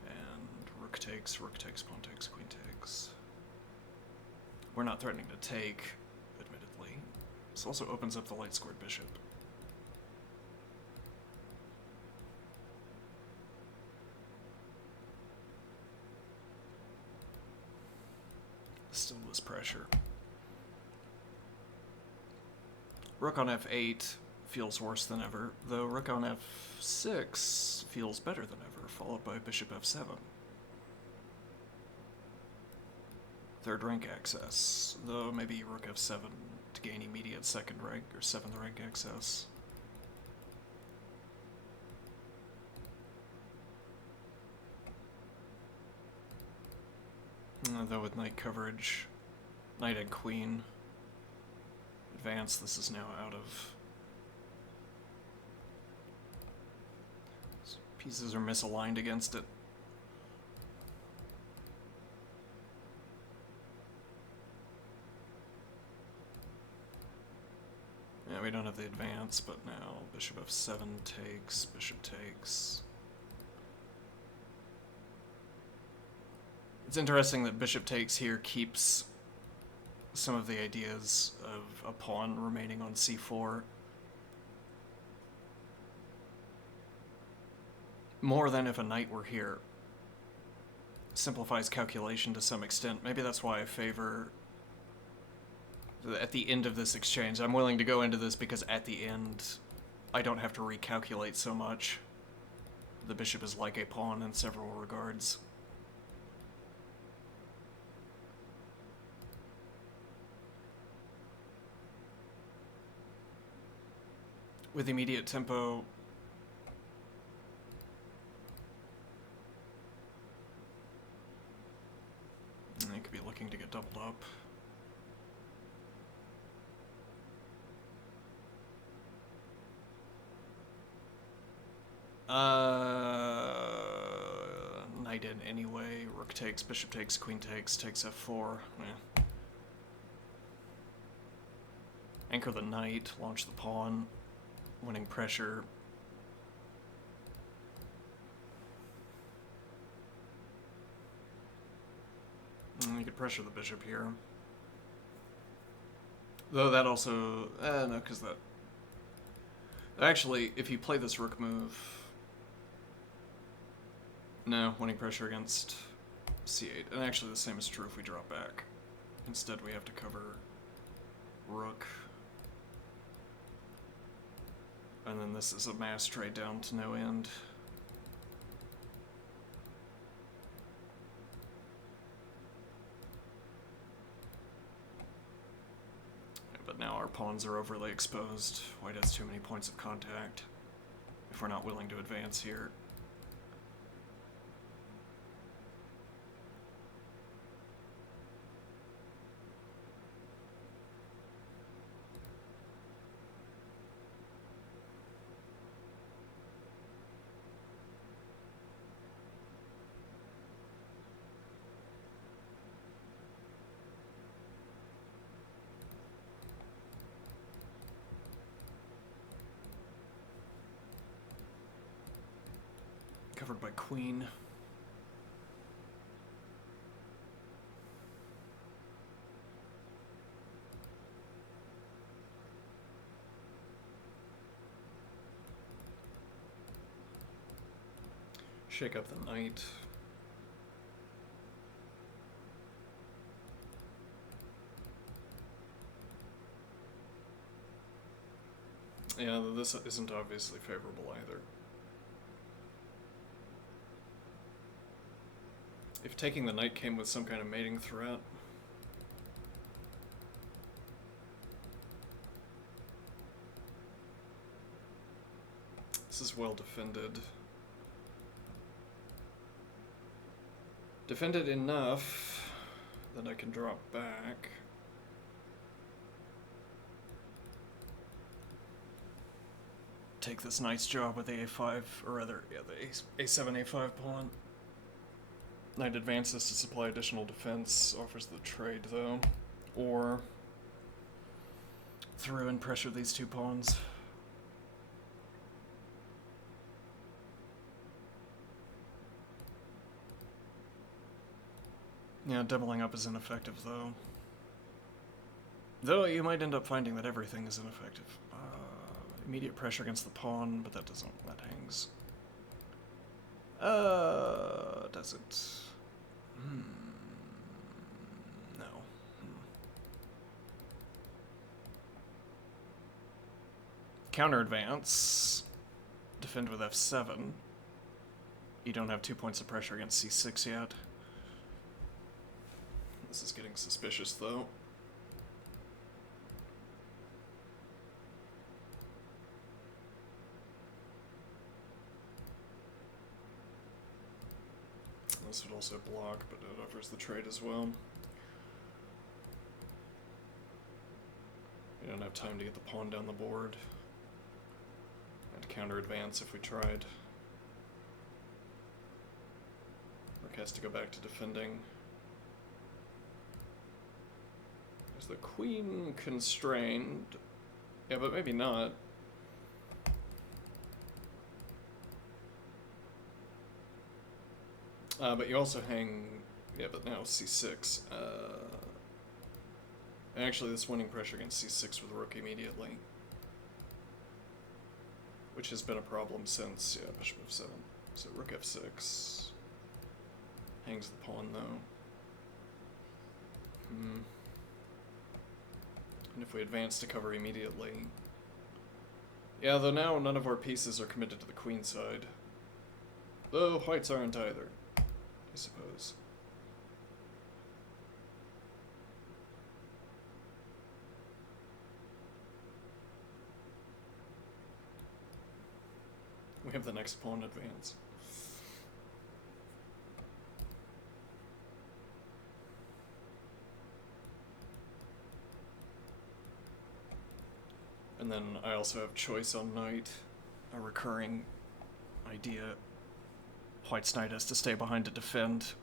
And rook takes, pawn takes, queen takes. We're not threatening to take, admittedly. This also opens up the light-squared bishop. Still this pressure. Rook on f8 feels worse than ever, though rook on f6 feels better than ever, followed by bishop f7. Third rank access, though maybe rook f7 to gain immediate second rank or seventh rank access. Though with knight coverage, knight and queen advance, this is now out of... Pieces are misaligned against it. Yeah, we don't have the advance, but now bishop f7 takes, bishop takes. It's interesting that bishop takes here keeps some of the ideas of a pawn remaining on c4. More than if a knight were here. Simplifies calculation to some extent. Maybe that's why I favor... At the end of this exchange, I'm willing to go into this because at the end, I don't have to recalculate so much. The bishop is like a pawn in several regards. With immediate tempo, I could be looking to get doubled up. Knight in anyway. Rook takes, bishop takes, queen takes f4. Yeah. Anchor the knight, launch the pawn, winning pressure. You could pressure the bishop here. Though that also... no, because that... Actually, if you play this rook move... No, winning pressure against c8. And actually the same is true if we drop back. Instead we have to cover rook. And then this is a mass trade down to no end. But now our pawns are overly exposed. White has too many points of contact. If we're not willing to advance here. Covered by queen. Shake up the knight. Yeah, this isn't obviously favorable either. If taking the knight came with some kind of mating threat. This is well defended. Defended enough that I can drop back. Take this nice job with the a5, or rather, yeah, the a7, a5 pawn. Knight advances to supply additional defense, offers the trade though, or through and pressure these two pawns. Yeah, doubling up is ineffective though. Though you might end up finding that everything is ineffective. Immediate pressure against the pawn, but that hangs. Does it? No. Counter advance. Defend with f7. You don't have 2 points of pressure against c6 yet. This is getting suspicious though. This would also block, but it offers the trade as well. We don't have time to get the pawn down the board. And counter advance if we tried. Rook has to go back to defending. Is the queen constrained? Yeah, but maybe not. But you also hang, yeah, but now c6. Actually, this winning pressure against c6 with rook immediately. Which has been a problem since, yeah, bishop f7. So rook f6. Hangs the pawn, though. And if we advance to cover immediately... Yeah, though now none of our pieces are committed to the queen side. Though whites aren't either. I suppose. We have the next pawn advance. And then I also have choice on knight, a recurring idea. White's knight has to stay behind to defend.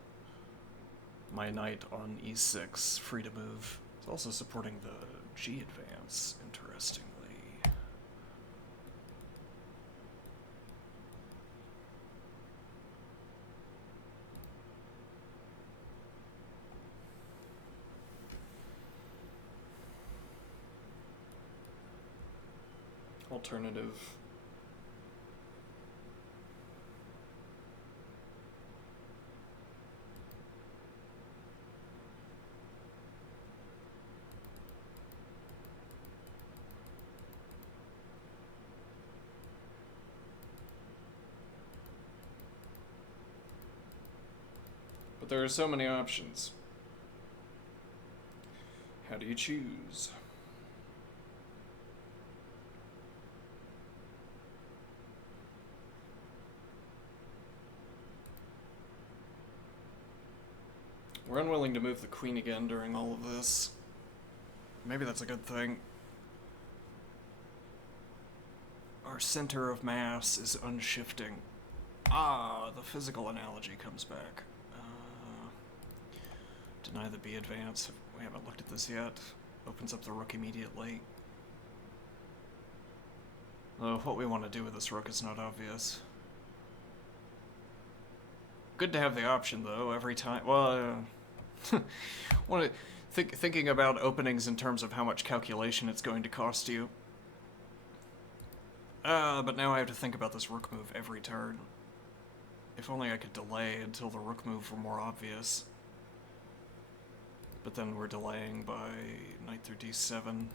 My knight on e6, free to move. It's also supporting the g advance, interestingly. Alternative. But there are so many options. How do you choose? We're unwilling to move the queen again during all of this. Maybe that's a good thing. Our center of mass is unshifting. Ah, the physical analogy comes back. Deny the B advance. We haven't looked at this yet. Opens up the rook immediately. What we want to do with this rook is not obvious. Good to have the option, though, every time. Well, thinking about openings in terms of how much calculation it's going to cost you. But now I have to think about this rook move every turn. If only I could delay until the rook move were more obvious. But then we're delaying by knight through d7.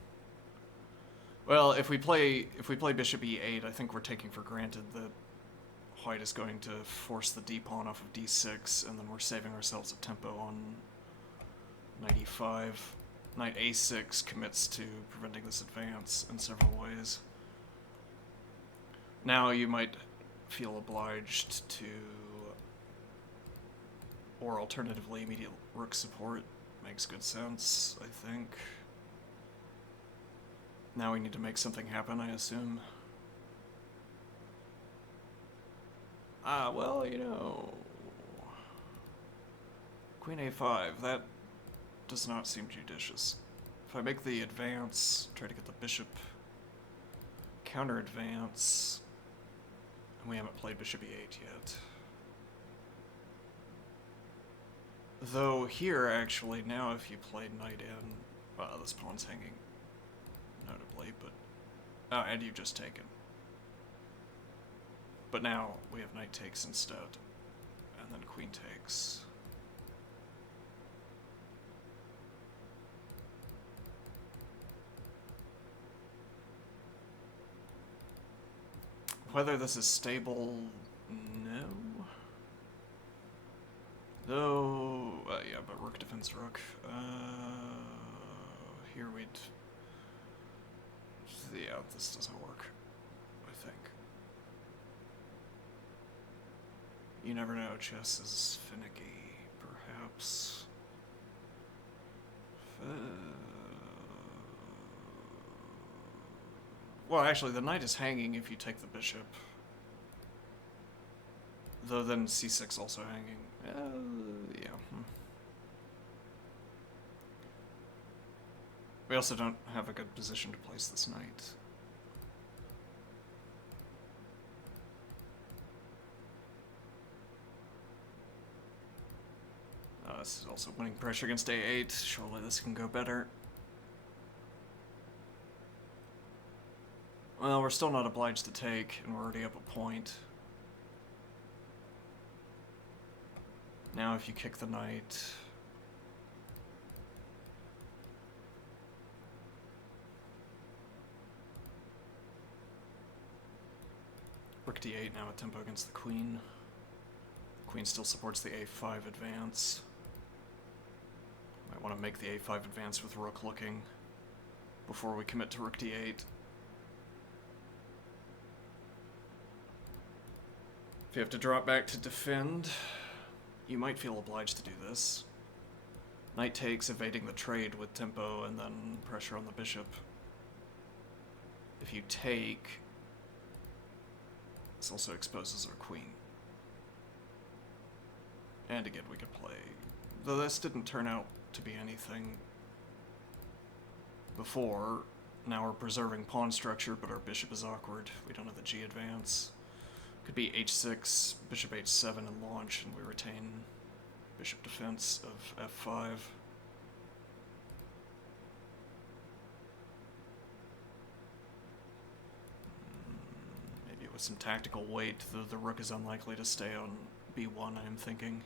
Well, if we play bishop e8, I think we're taking for granted that white is going to force the d-pawn off of d6, and then we're saving ourselves a tempo on knight e5. Knight a6 commits to preventing this advance in several ways. Now you might feel obliged to, or alternatively, immediate rook support. Makes good sense, I think. Now we need to make something happen, I assume. Well, you know... Queen a5, that does not seem judicious. If I make the advance, try to get the bishop counter advance, and we haven't played bishop e8 yet. Though here, actually, now if you play knight in, this pawn's hanging, notably, but... Oh, and you've just taken. But now we have knight takes instead, and then queen takes. Whether this is stable, no. Though, yeah, but rook defends rook. Here we'd... Yeah, this doesn't work, I think. You never know, chess is finicky, perhaps. Well, actually, the knight is hanging if you take the bishop. Though then c6 also hanging. Yeah. We also don't have a good position to place this knight. This is also winning pressure against a8. Surely this can go better. Well, we're still not obliged to take, and we're already up a point. Now if you kick the knight... Rook d8 now a tempo against the queen. Queen still supports the a5 advance. Might want to make the a5 advance with rook looking before we commit to rook d8. If you have to drop back to defend, you might feel obliged to do this. Knight takes, evading the trade with tempo, and then pressure on the bishop. If you take, This also exposes our queen. And again, we could play... Though this didn't turn out to be anything before, now we're preserving pawn structure, but our bishop is awkward. We don't have the G advance. Could be h6, bishop h7 and launch, and we retain bishop defense of f5. Maybe with some tactical weight, the rook is unlikely to stay on b1, I'm thinking.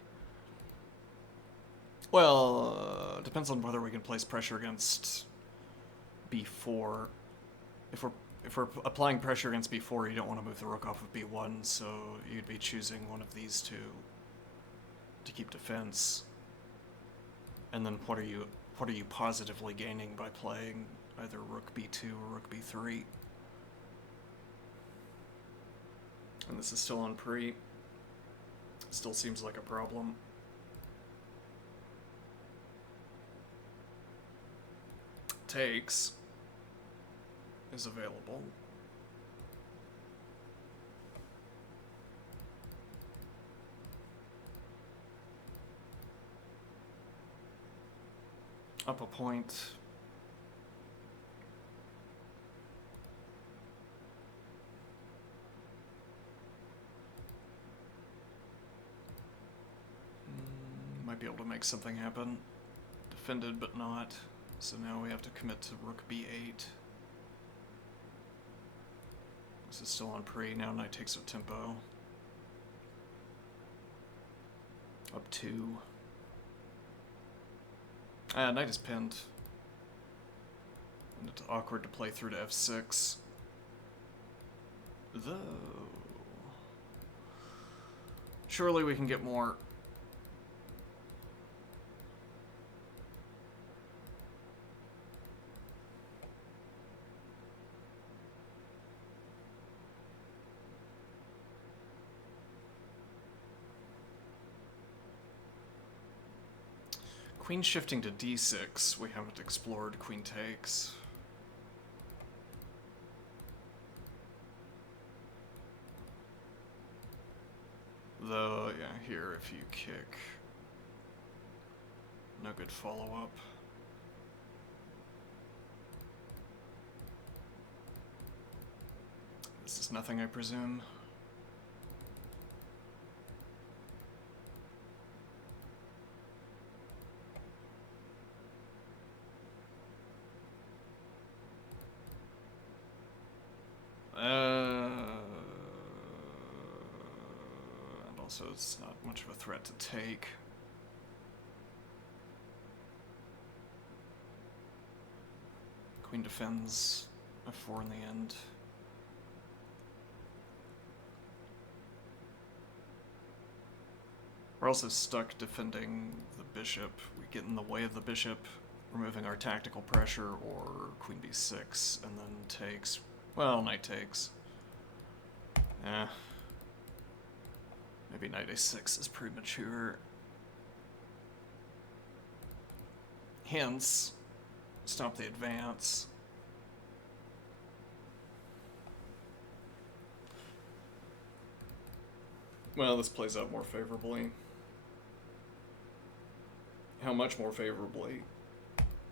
Well, depends on whether we can place pressure against b4. If we're applying pressure against b4, you don't want to move the rook off of b1, so you'd be choosing one of these two to keep defense. And then what are you positively gaining by playing either rook b2 or rook b3? And this is still on pre. Still seems like a problem. Takes is available. Up a point. Might be able to make something happen. Defended but not. So now we have to commit to rook b8. This is still on pre, now knight takes with tempo. Up 2. Knight is pinned. And it's awkward to play through to f6. Though... surely we can get more. Queen shifting to d6, we haven't explored queen takes. Though, yeah, here if you kick, no good follow-up. This is nothing, I presume. And also it's not much of a threat to take. Queen defends f4 in the end. We're also stuck defending the bishop. We get in the way of the bishop, removing our tactical pressure, or queen b6, and then takes. Well, knight takes. Maybe knight a6 is premature. Hence, stop the advance. Well, this plays out more favorably. How much more favorably?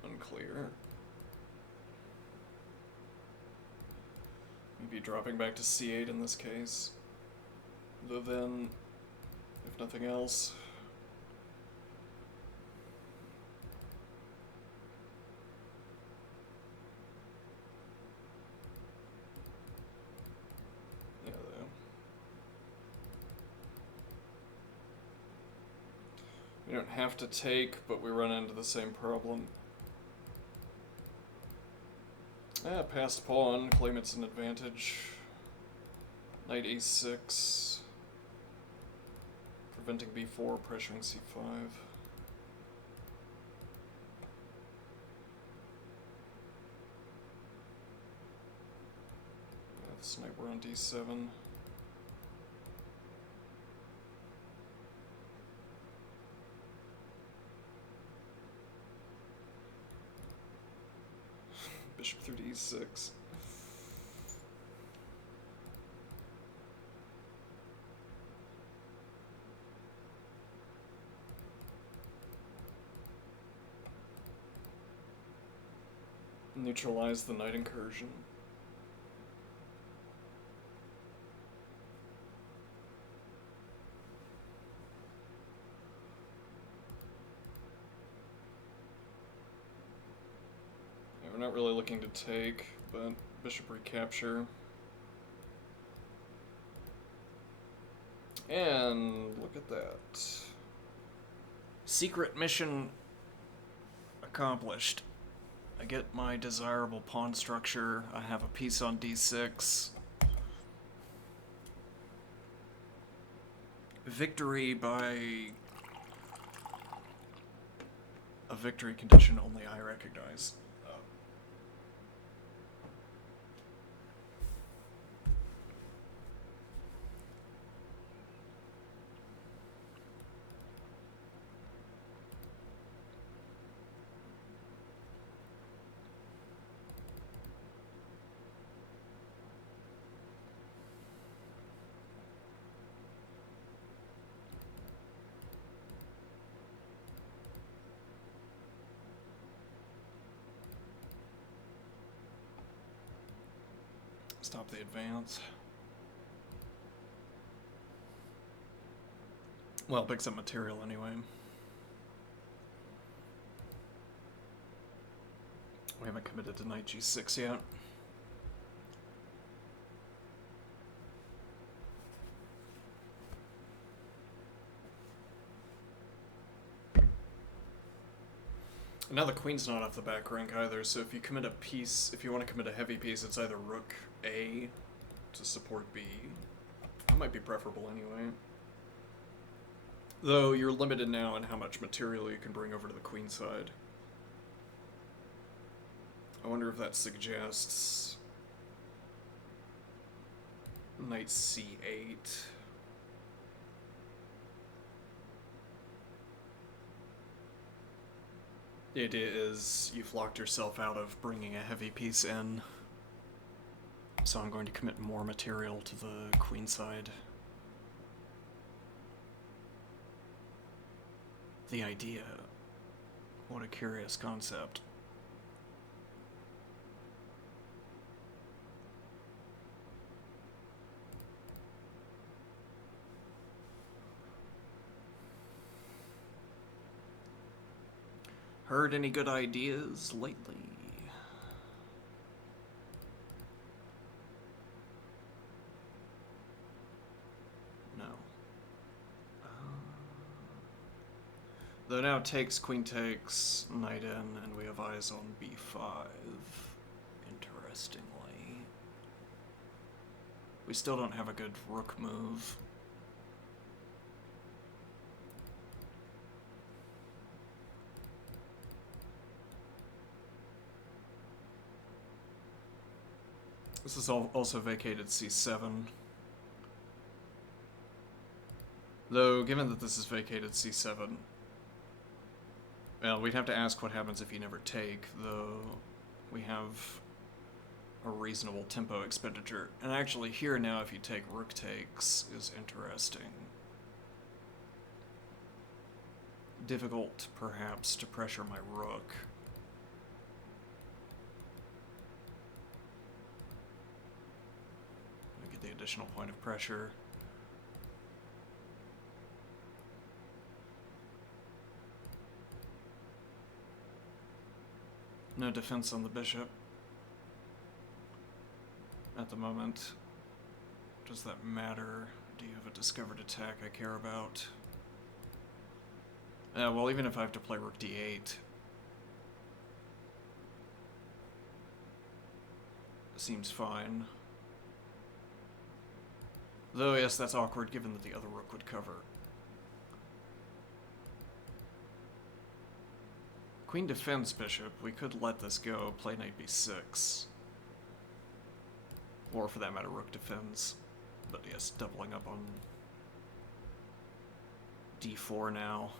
Unclear. Maybe dropping back to c8 in this case. Though then, if nothing else... yeah, though. We don't have to take, but we run into the same problem. Passed pawn, claim it's an advantage. Knight a6. Preventing b4, pressuring c5. This knight we're on d7. Bishop through to e6. Neutralize the knight incursion. Yeah, we're not really looking to take, but bishop recapture. And look at that. Secret mission accomplished. I get my desirable pawn structure. I have a piece on d6. Victory by a victory condition only I recognize. Stop the advance. Well, it picks up material anyway. We haven't committed to knight g6 yet. Now the queen's not off the back rank either, so if you commit a piece, if you want to commit a heavy piece, it's either rook A to support B. That might be preferable anyway. Though you're limited now in how much material you can bring over to the queen side. I wonder if that suggests knight c8. The idea is you've locked yourself out of bringing a heavy piece in, so I'm going to commit more material to the queen side. The idea. What a curious concept. Heard any good ideas lately? No. Though now takes, queen takes, knight in, and we have eyes on b5. Interestingly. We still don't have a good rook move. This is also vacated c7. Though, given that this is vacated c7, well, we'd have to ask what happens if you never take, though we have a reasonable tempo expenditure. And actually here now, if you take rook takes, is interesting. Difficult, perhaps, to pressure my rook. The additional point of pressure. No defense on the bishop at the moment. Does that matter? Do you have a discovered attack I care about? Well, even if I have to play rook d8, it seems fine. Though, yes, that's awkward given that the other rook would cover. Queen defends bishop. We could let this go, play knight b6. Or, for that matter, rook defends. But yes, doubling up on d4 now.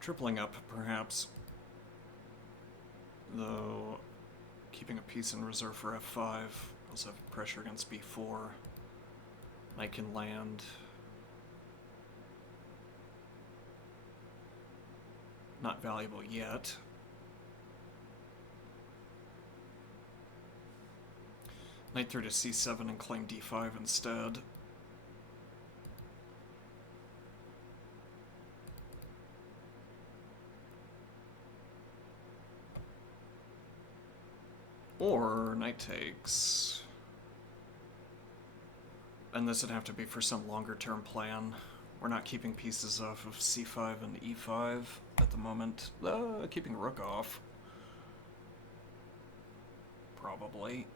Tripling up, perhaps. Though, keeping a piece in reserve for f5. Also have pressure against b4. Knight can land. Not valuable yet. Knight through to c7 and claim d5 instead. Or knight takes. And this would have to be for some longer term plan. We're not keeping pieces off of c5 and e5 at the moment. Keeping rook off. Probably.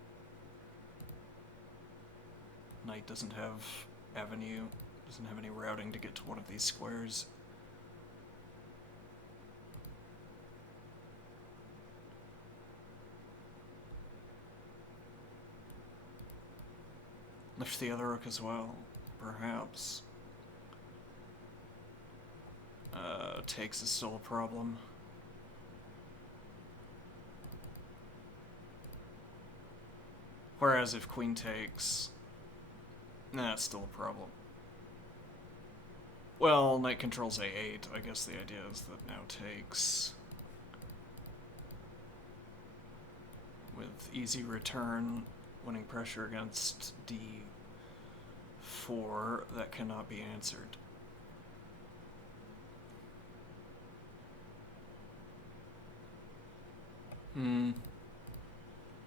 Knight doesn't have avenue, doesn't have any routing to get to one of these squares. Lift the other rook as well, perhaps. Takes is still a problem. Whereas if queen takes, it's still a problem. Well, knight controls a8. I guess the idea is that now takes with easy return, winning pressure against d4, that cannot be answered.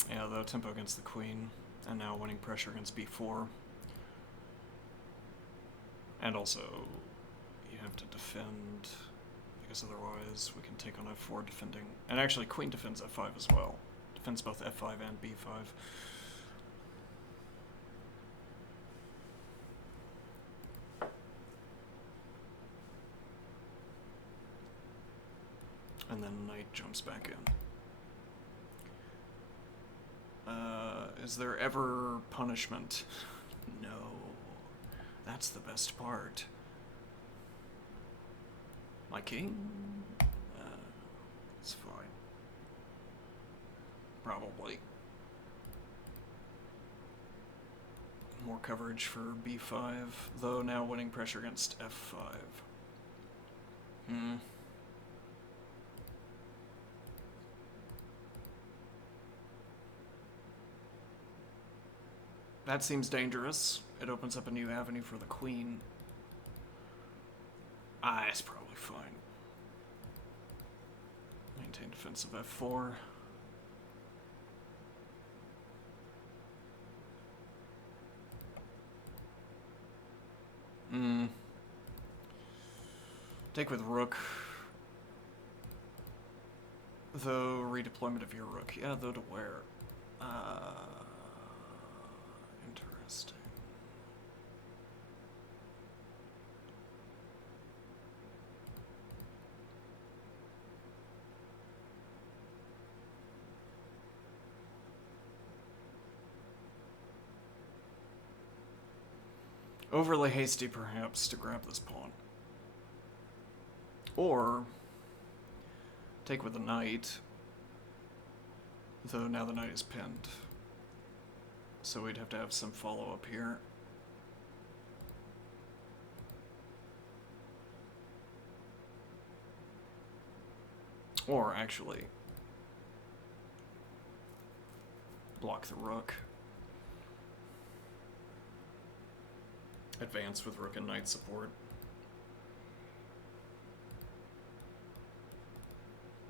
Yeah, though, tempo against the queen, and now winning pressure against b4. And also, you have to defend, because otherwise we can take on f4 defending. And actually, queen defends f5 as well. Defends both f5 and b5. And then knight jumps back in. Is there ever punishment? No. That's the best part. My king? It's fine. Probably. More coverage for b5, though now winning pressure against f5. That seems dangerous. It opens up a new avenue for the queen. It's probably fine. Maintain defense of f4. Take with rook. Though, redeployment of your rook. Yeah, though to where? Interesting. Overly hasty, perhaps, to grab this pawn. Or take with the knight, though now the knight is pinned. So we'd have to have some follow-up here. Or, actually, block the rook. Advance with rook and knight support.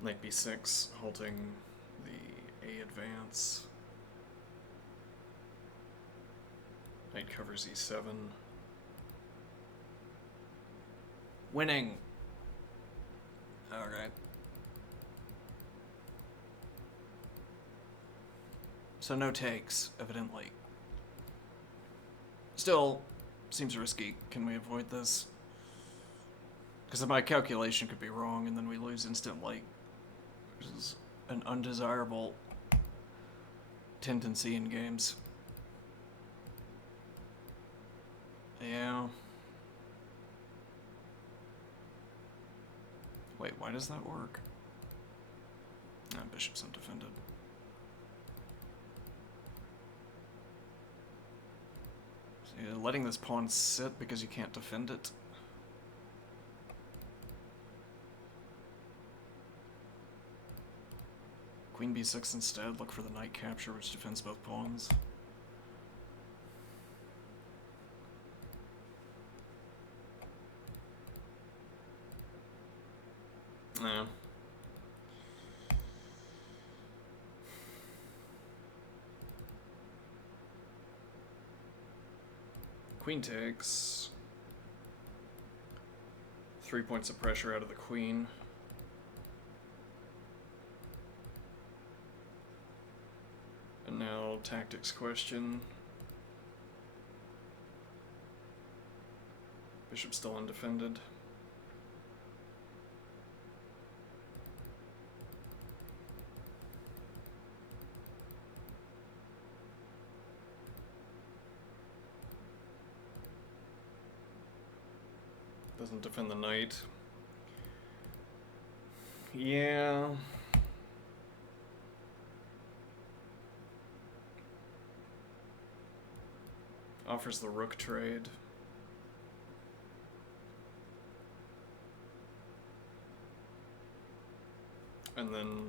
Knight b6, halting the a advance. Knight covers e7. Winning! Alright. So no takes, evidently. Still, seems risky. Can we avoid this? Because my calculation could be wrong and then we lose instantly. Which is an undesirable tendency in games. Yeah. Wait, why does that work? Bishop's undefended. So you're letting this pawn sit because you can't defend it. queen b6 instead, look for the knight capture, which defends both pawns. Yeah. Queen takes. 3 points of pressure out of the queen. And now tactics question. Bishop still undefended. Doesn't defend the knight. Yeah. Offers the rook trade. And then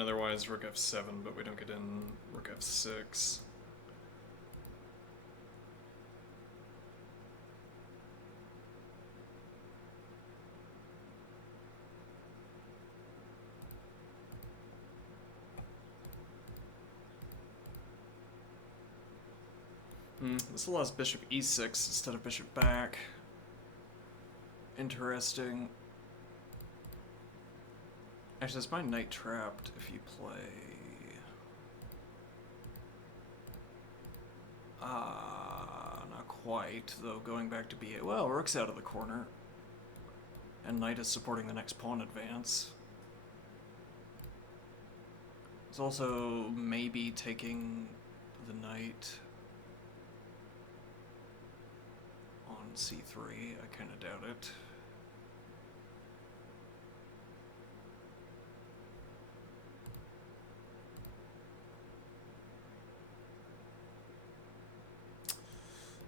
otherwise rook f7, but we don't get in rook f6. This allows bishop e6 instead of bishop back. Interesting. Actually, is my knight trapped if you play... not quite, though going back to b8. Well, rook's out of the corner. And knight is supporting the next pawn advance. It's also maybe taking the knight on c3. I kind of doubt it.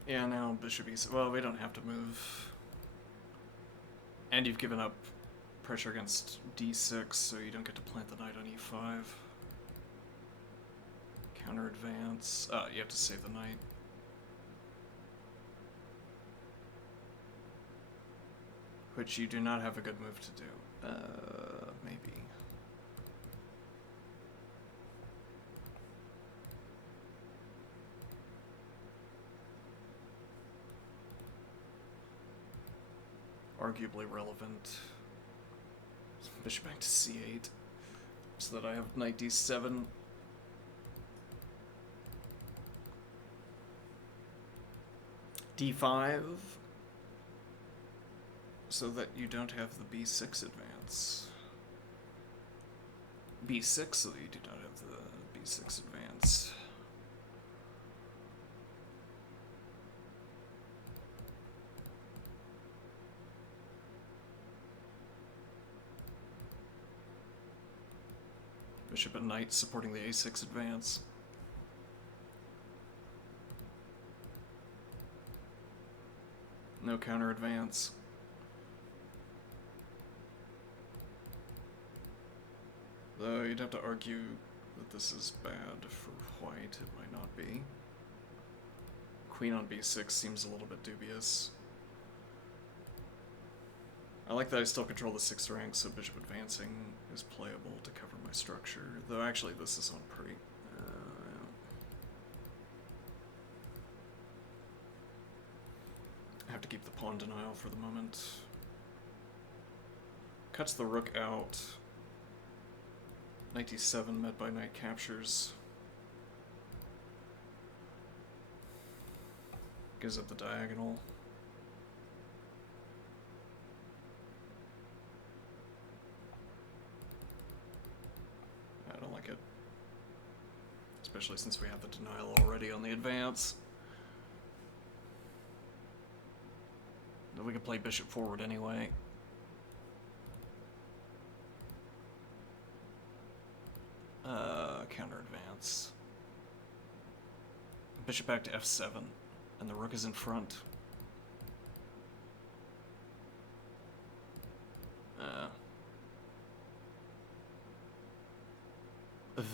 Yeah, now bishop e6. Well, we don't have to move. And you've given up pressure against d6, so you don't get to plant the knight on e5. Counter advance. You have to save the knight. Which you do not have a good move to do. Maybe. Arguably relevant. Bishop back to c8. So that I have knight d7. d5. So that you don't have the b6 advance. b6 so that you do not have the b6 advance. Bishop and knight supporting the a6 advance. No counter advance. Though you'd have to argue that this is bad for white. It might not be. Queen on b6 seems a little bit dubious. I like that I still control the 6th rank, so bishop advancing is playable to cover my structure. Though actually this is on pretty... I have to keep the pawn denial for the moment. Cuts the rook out. Knight d7 met by knight captures. Gives up the diagonal. I don't like it. Especially since we have the denial already on the advance. Then we could play bishop forward anyway. Counter Bishop back to f7, and the rook is in front.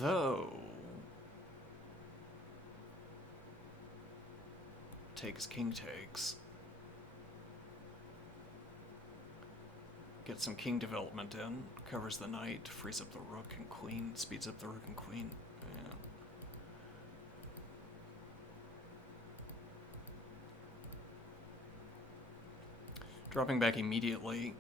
Though... Takes, king takes. Get some king development in, covers the knight, frees up the rook and queen, speeds up the rook and queen. Yeah. Dropping back immediately.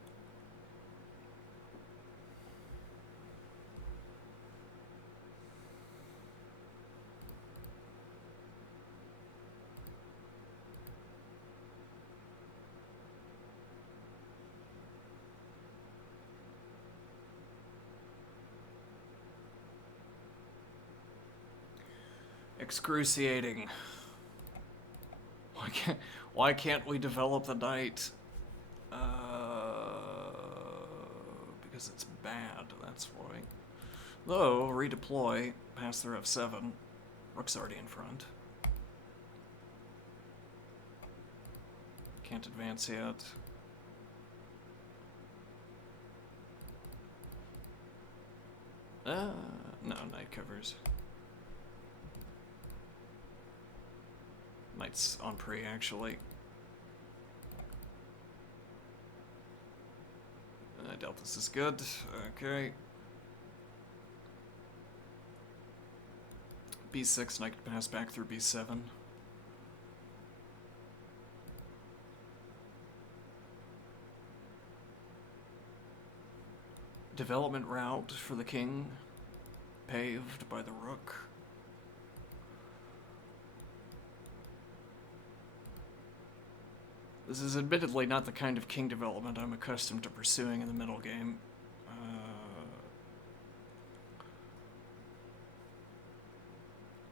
Excruciating. Why can't we develop the knight? Because it's bad, that's why. Though, redeploy, pass through f7. Rook's already in front. Can't advance yet. No, knight covers. Knight's on pre, actually. I doubt this is good. Okay. b6, knight can pass back through b7. Development route for the king, paved by the rook. This is admittedly not the kind of king development I'm accustomed to pursuing in the middle game.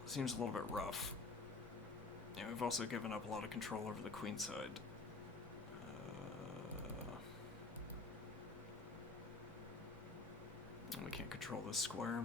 Seems a little bit rough. Yeah, we've also given up a lot of control over the queen side. And we can't control this square.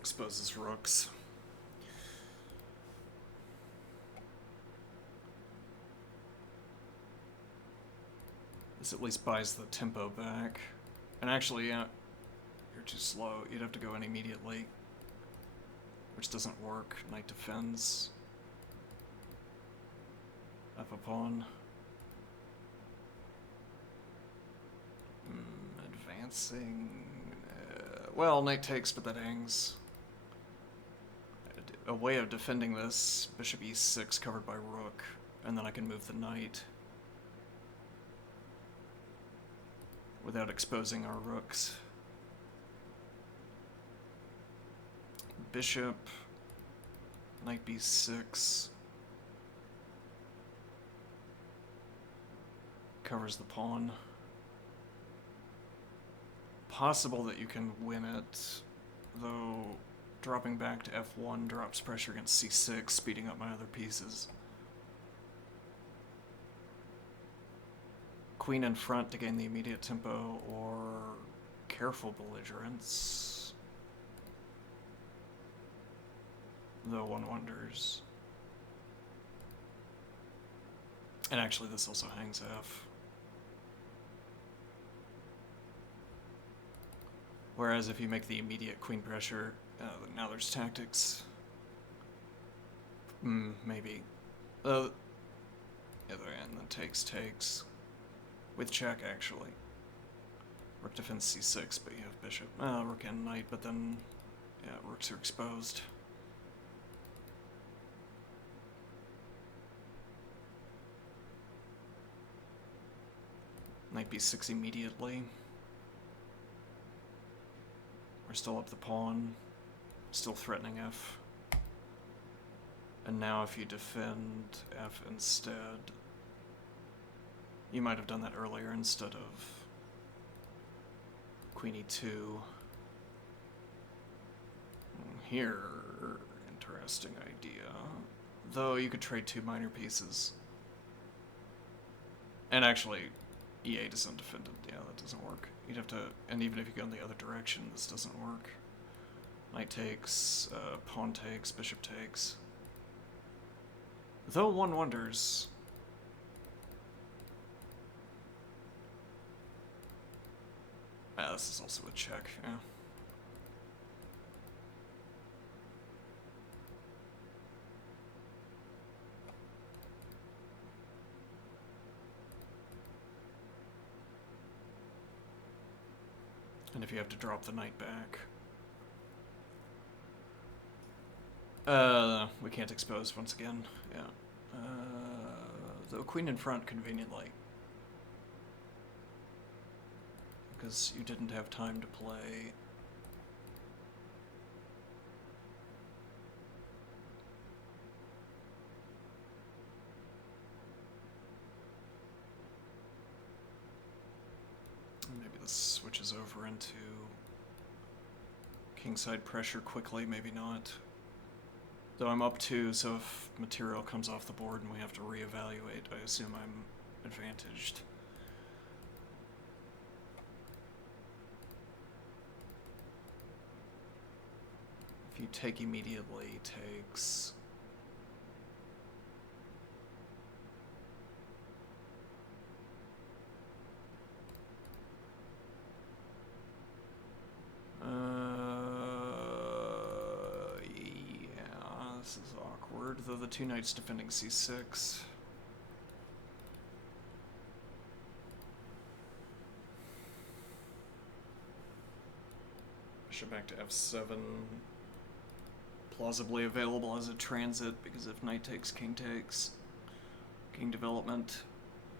Exposes rooks. This at least buys the tempo back. And actually, yeah, you're too slow. You'd have to go in immediately. Which doesn't work. Knight defends. Up a pawn. Advancing. Well, knight takes, but that hangs. A way of defending this, bishop e6 covered by rook, and then I can move the knight without exposing our rooks. Bishop, knight b6, covers the pawn. Possible that you can win it, though dropping back to f1 drops pressure against c6, speeding up my other pieces. Queen in front to gain the immediate tempo, or careful belligerence. Though one wonders. And actually this also hangs f. Whereas if you make the immediate queen pressure, now there's tactics. Maybe. The other end, then takes. With check, actually. Rook defends c6, but you have bishop. Rook and knight, but then, yeah, rooks are exposed. Knight b6 immediately. We're still up the pawn. Still threatening f. And now if you defend F instead, you might have done that earlier instead of Queen E2. Here, interesting idea. Though you could trade 2 minor pieces. And actually, E8 is undefended. Yeah, that doesn't work. You'd have to, and even if you go in the other direction, this doesn't work. Knight takes, pawn takes, bishop takes. Though one wonders. Ah, this is also a check, yeah. And if you have to drop the knight back. We can't expose once again, yeah. Though queen in front, conveniently. Because you didn't have time to play. Maybe this switches over into kingside pressure quickly, maybe not. Though I'm up 2, so if material comes off the board and we have to reevaluate, I assume I'm advantaged. If you take immediately, takes... yeah, this is awkward, though the 2 knights defending c6. Bishop back to f7. Plausibly available as a transit, because if knight takes, king development,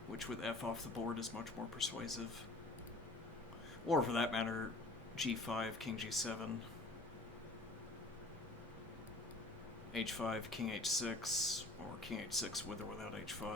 which with f off the board is much more persuasive. Or for that matter, g5, king g7, h5, king h6, or king h6 with or without h5.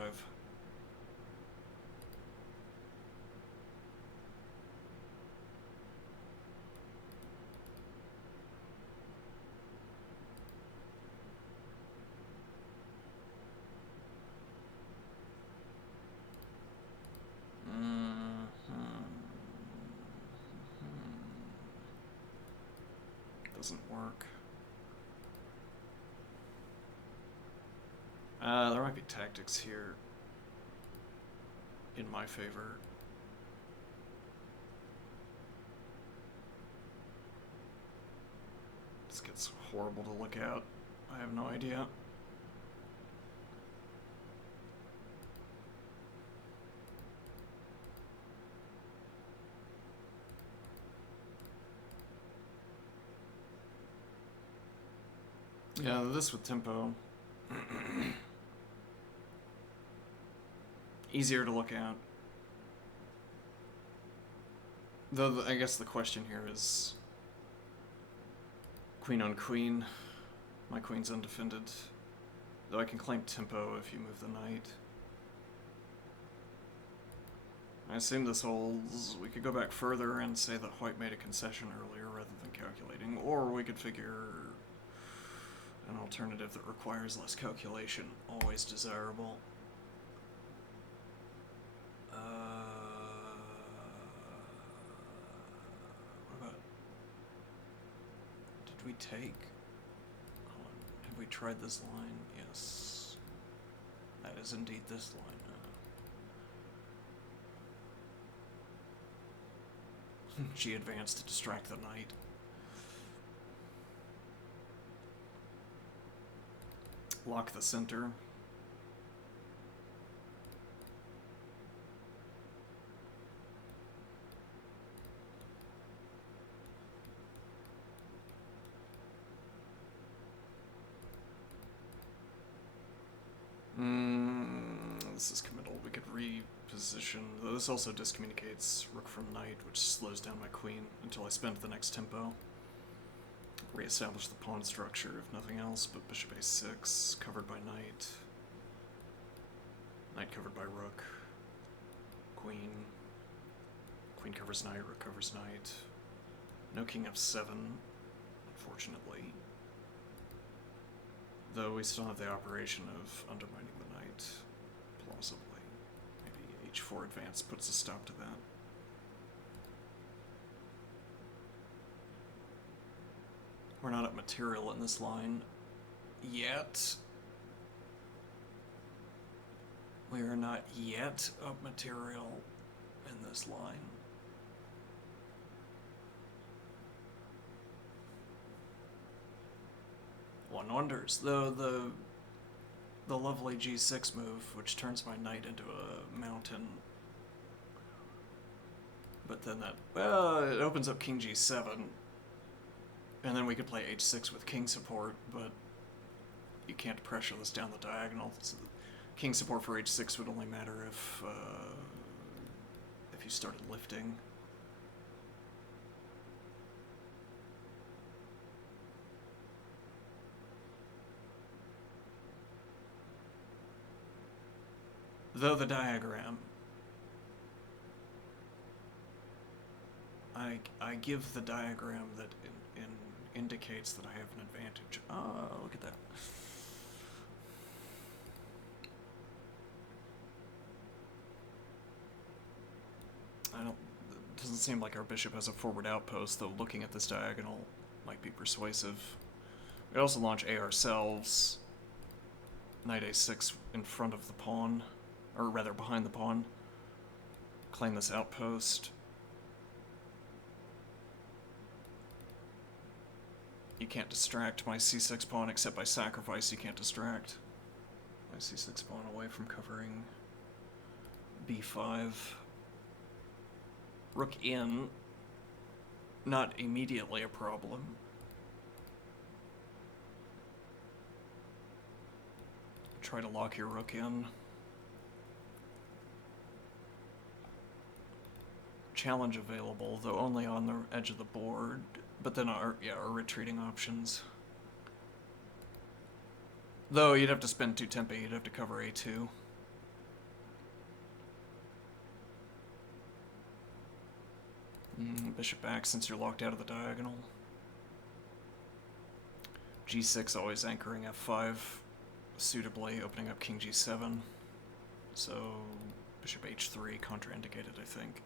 Doesn't work. There might be tactics here in my favor. This gets horrible to look at. I have no idea. Yeah, this with tempo. Easier to look at. Though I guess the question here is queen on queen. My queen's undefended. Though I can claim tempo if you move the knight. I assume this holds. We could go back further and say that white made a concession earlier rather than calculating, or we could figure an alternative that requires less calculation. Always desirable. What about... Did we take... Hold on. Have we tried this line? Yes. That is indeed this line. She advanced to distract the knight. Lock the center. This is committal. We could reposition, though this also discommunicates rook from knight, which slows down my queen until I spend the next tempo. Reestablish the pawn structure, if nothing else, but bishop a6, covered by knight. Knight covered by rook. Queen. Queen covers knight, rook covers knight. No king f7, unfortunately. Though we still have the operation of undermining the knight, plausibly. Maybe h4 advance puts a stop to that. We're not at material in this line yet. We are not yet up material in this line. One wonders, though, the lovely g6 move, which turns my knight into a mountain. But then that, well, it opens up king g7. And then we could play h6 with king support, but you can't pressure this down the diagonal. So king support for h6 would only matter if you started lifting. Though the diagram, I give the diagram that indicates that I have an advantage. Oh, look at that. It doesn't seem like our bishop has a forward outpost, though looking at this diagonal might be persuasive. We also launch A ourselves. Knight a6 in front of the pawn, or rather behind the pawn. Claim this outpost. You can't distract my c6 pawn except by sacrifice. You can't distract my c6 pawn away from covering b5. Rook in, not immediately a problem. Try to lock your rook in. Challenge available, though only on the edge of the board. But then our retreating options. Though you'd have to spend 2 tempo, you'd have to cover a2. Bishop back since you're locked out of the diagonal. g6 always anchoring f5 suitably, opening up king g7. So bishop h3 contraindicated, I think.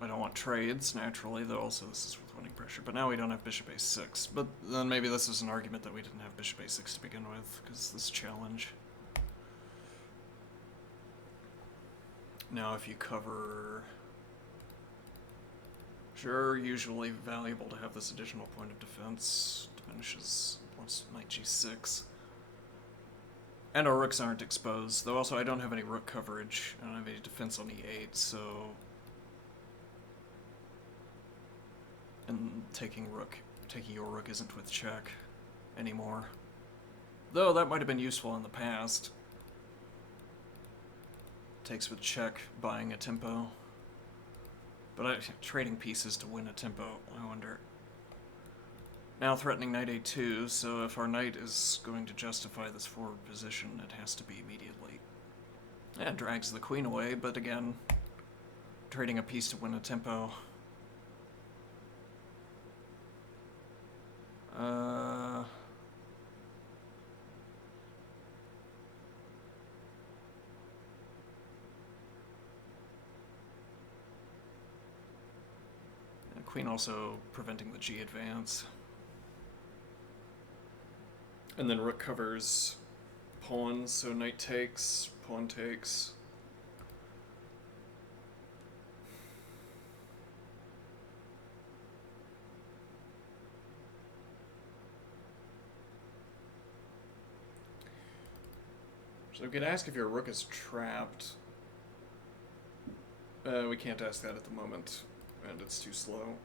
I don't want trades, naturally, though also this is with winning pressure. But now we don't have bishop a6. But then maybe this is an argument that we didn't have bishop a6 to begin with, because this challenge. Now if you cover... Sure, usually valuable to have this additional point of defense. Diminishes once knight g6. And our rooks aren't exposed, though also I don't have any rook coverage. I don't have any defense on e8, so... And taking your rook isn't with check anymore. Though that might have been useful in the past. Takes with check, buying a tempo. But trading pieces to win a tempo, I wonder. Now threatening knight a2, so if our knight is going to justify this forward position, it has to be immediately. Yeah, it drags the queen away, but again, trading a piece to win a tempo. Queen also preventing the g advance. And then rook covers pawns, so knight takes, pawn takes. So we could ask if your rook is trapped. We can't ask that at the moment, and it's too slow.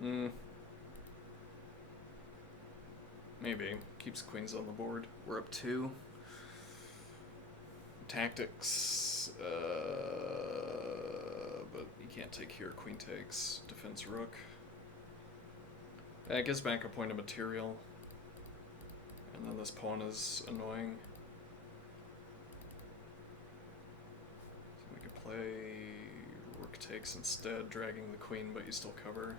Hmm. Maybe. Keeps queens on the board. We're up 2. Tactics. But you can't take here. Queen takes. Defense rook. It gives back a point of material. And then this pawn is annoying. So we could play rook takes instead, dragging the queen, but you still cover.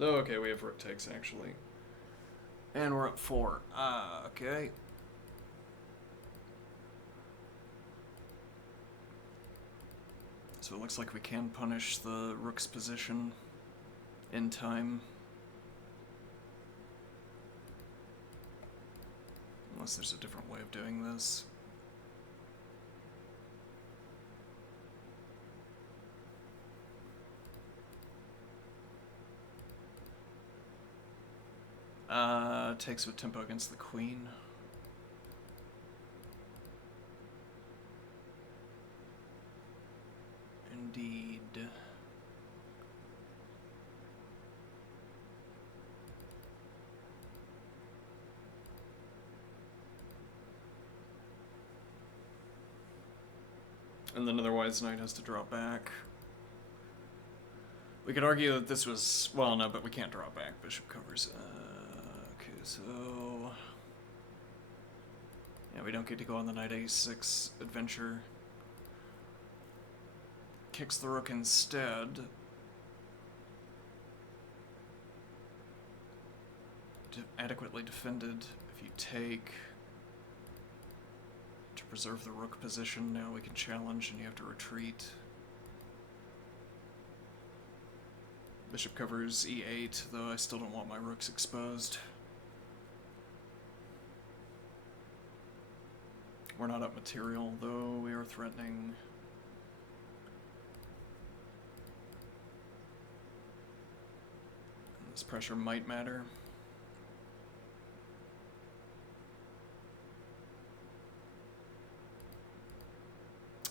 Oh, okay, we have rook takes actually. And we're up 4. Okay. So it looks like we can punish the rook's position in time. Unless there's a different way of doing this. Takes with tempo against the queen. Indeed. And then otherwise knight has to drop back. We could argue that this was... Well, no, but we can't drop back. Bishop covers. Okay, so... Yeah, we don't get to go on the knight a6 adventure. Kicks the rook instead. Adequately defended. If you take... To preserve the rook position, now we can challenge and you have to retreat. Bishop covers e8, though I still don't want my rooks exposed. We're not up material, though we are threatening. And this pressure might matter.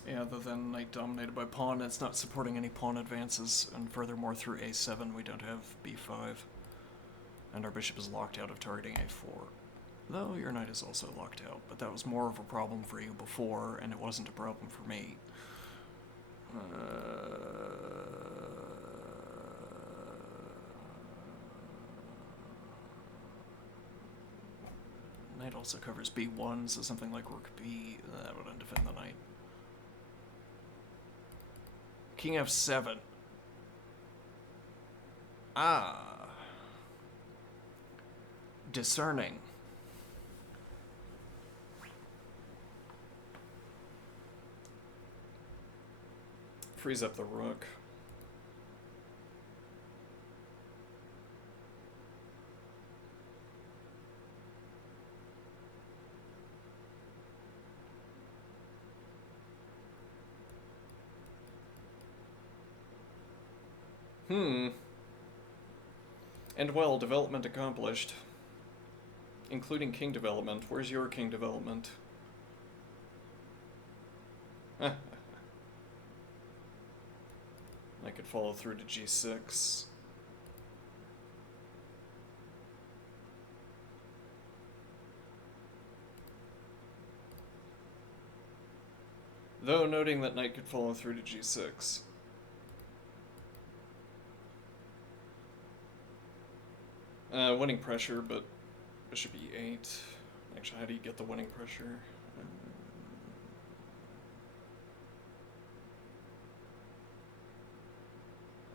Yeah, other than knight dominated by pawn, it's not supporting any pawn advances, and furthermore through a7 we don't have b5. And our bishop is locked out of targeting a4. Though your knight is also locked out, but that was more of a problem for you before, and it wasn't a problem for me. Knight also covers b1, so something like rook b, that would undefend the knight. King f7. Ah. Discerning. Frees up the rook. And well, development accomplished. Including king development. Where's your king development? I could follow through to g6. Though noting that knight could follow through to g6. Winning pressure, but bishop e8. Actually, how do you get the winning pressure?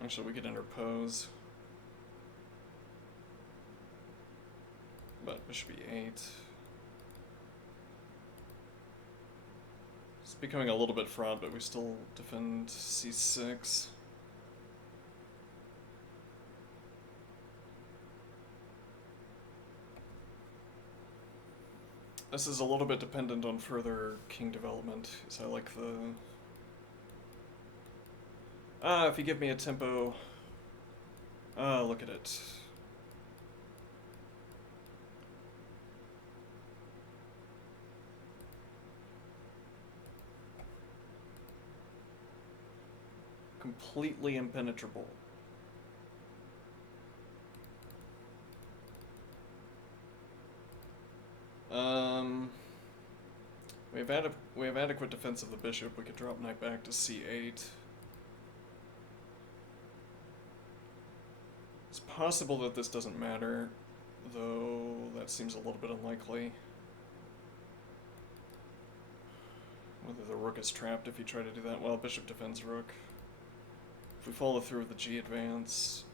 Actually, we could interpose. But bishop e8. It's becoming a little bit fraught, but we still defend c6. This is a little bit dependent on further king development, because I like the... if you give me a tempo... look at it. Completely impenetrable. We have adequate defense of the bishop. We could drop knight back to c8. It's possible that this doesn't matter, though that seems a little bit unlikely. Whether the rook is trapped if you try to do that. Well, bishop defends rook. If we follow through with the g advance...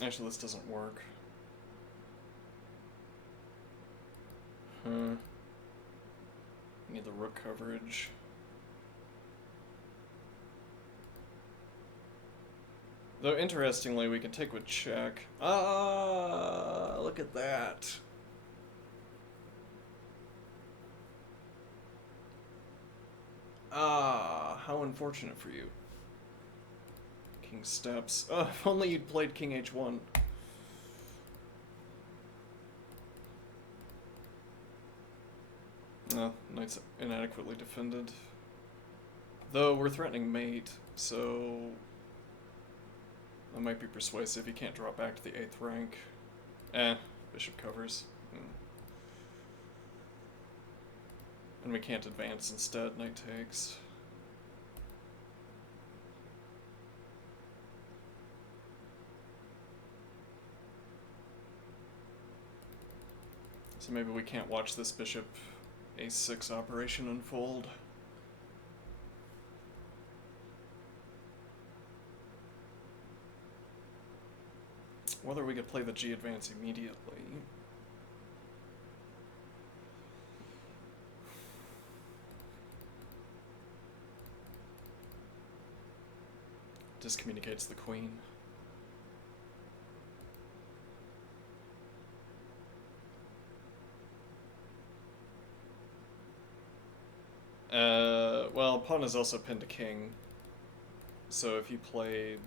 Actually, this doesn't work. Need the rook coverage. Though, interestingly, we can take with check. Ah, look at that. Ah, how unfortunate for you. King steps. Oh, if only you'd played King H1. No, knight's inadequately defended. Though we're threatening mate, so that might be persuasive. He can't drop back to the 8th rank. Bishop covers. And we can't advance instead, knight takes. So maybe we can't watch this bishop a6 operation unfold. Whether we could play the g advance immediately. Discommunicates the queen. Well, pawn is also pinned to king. So if you played...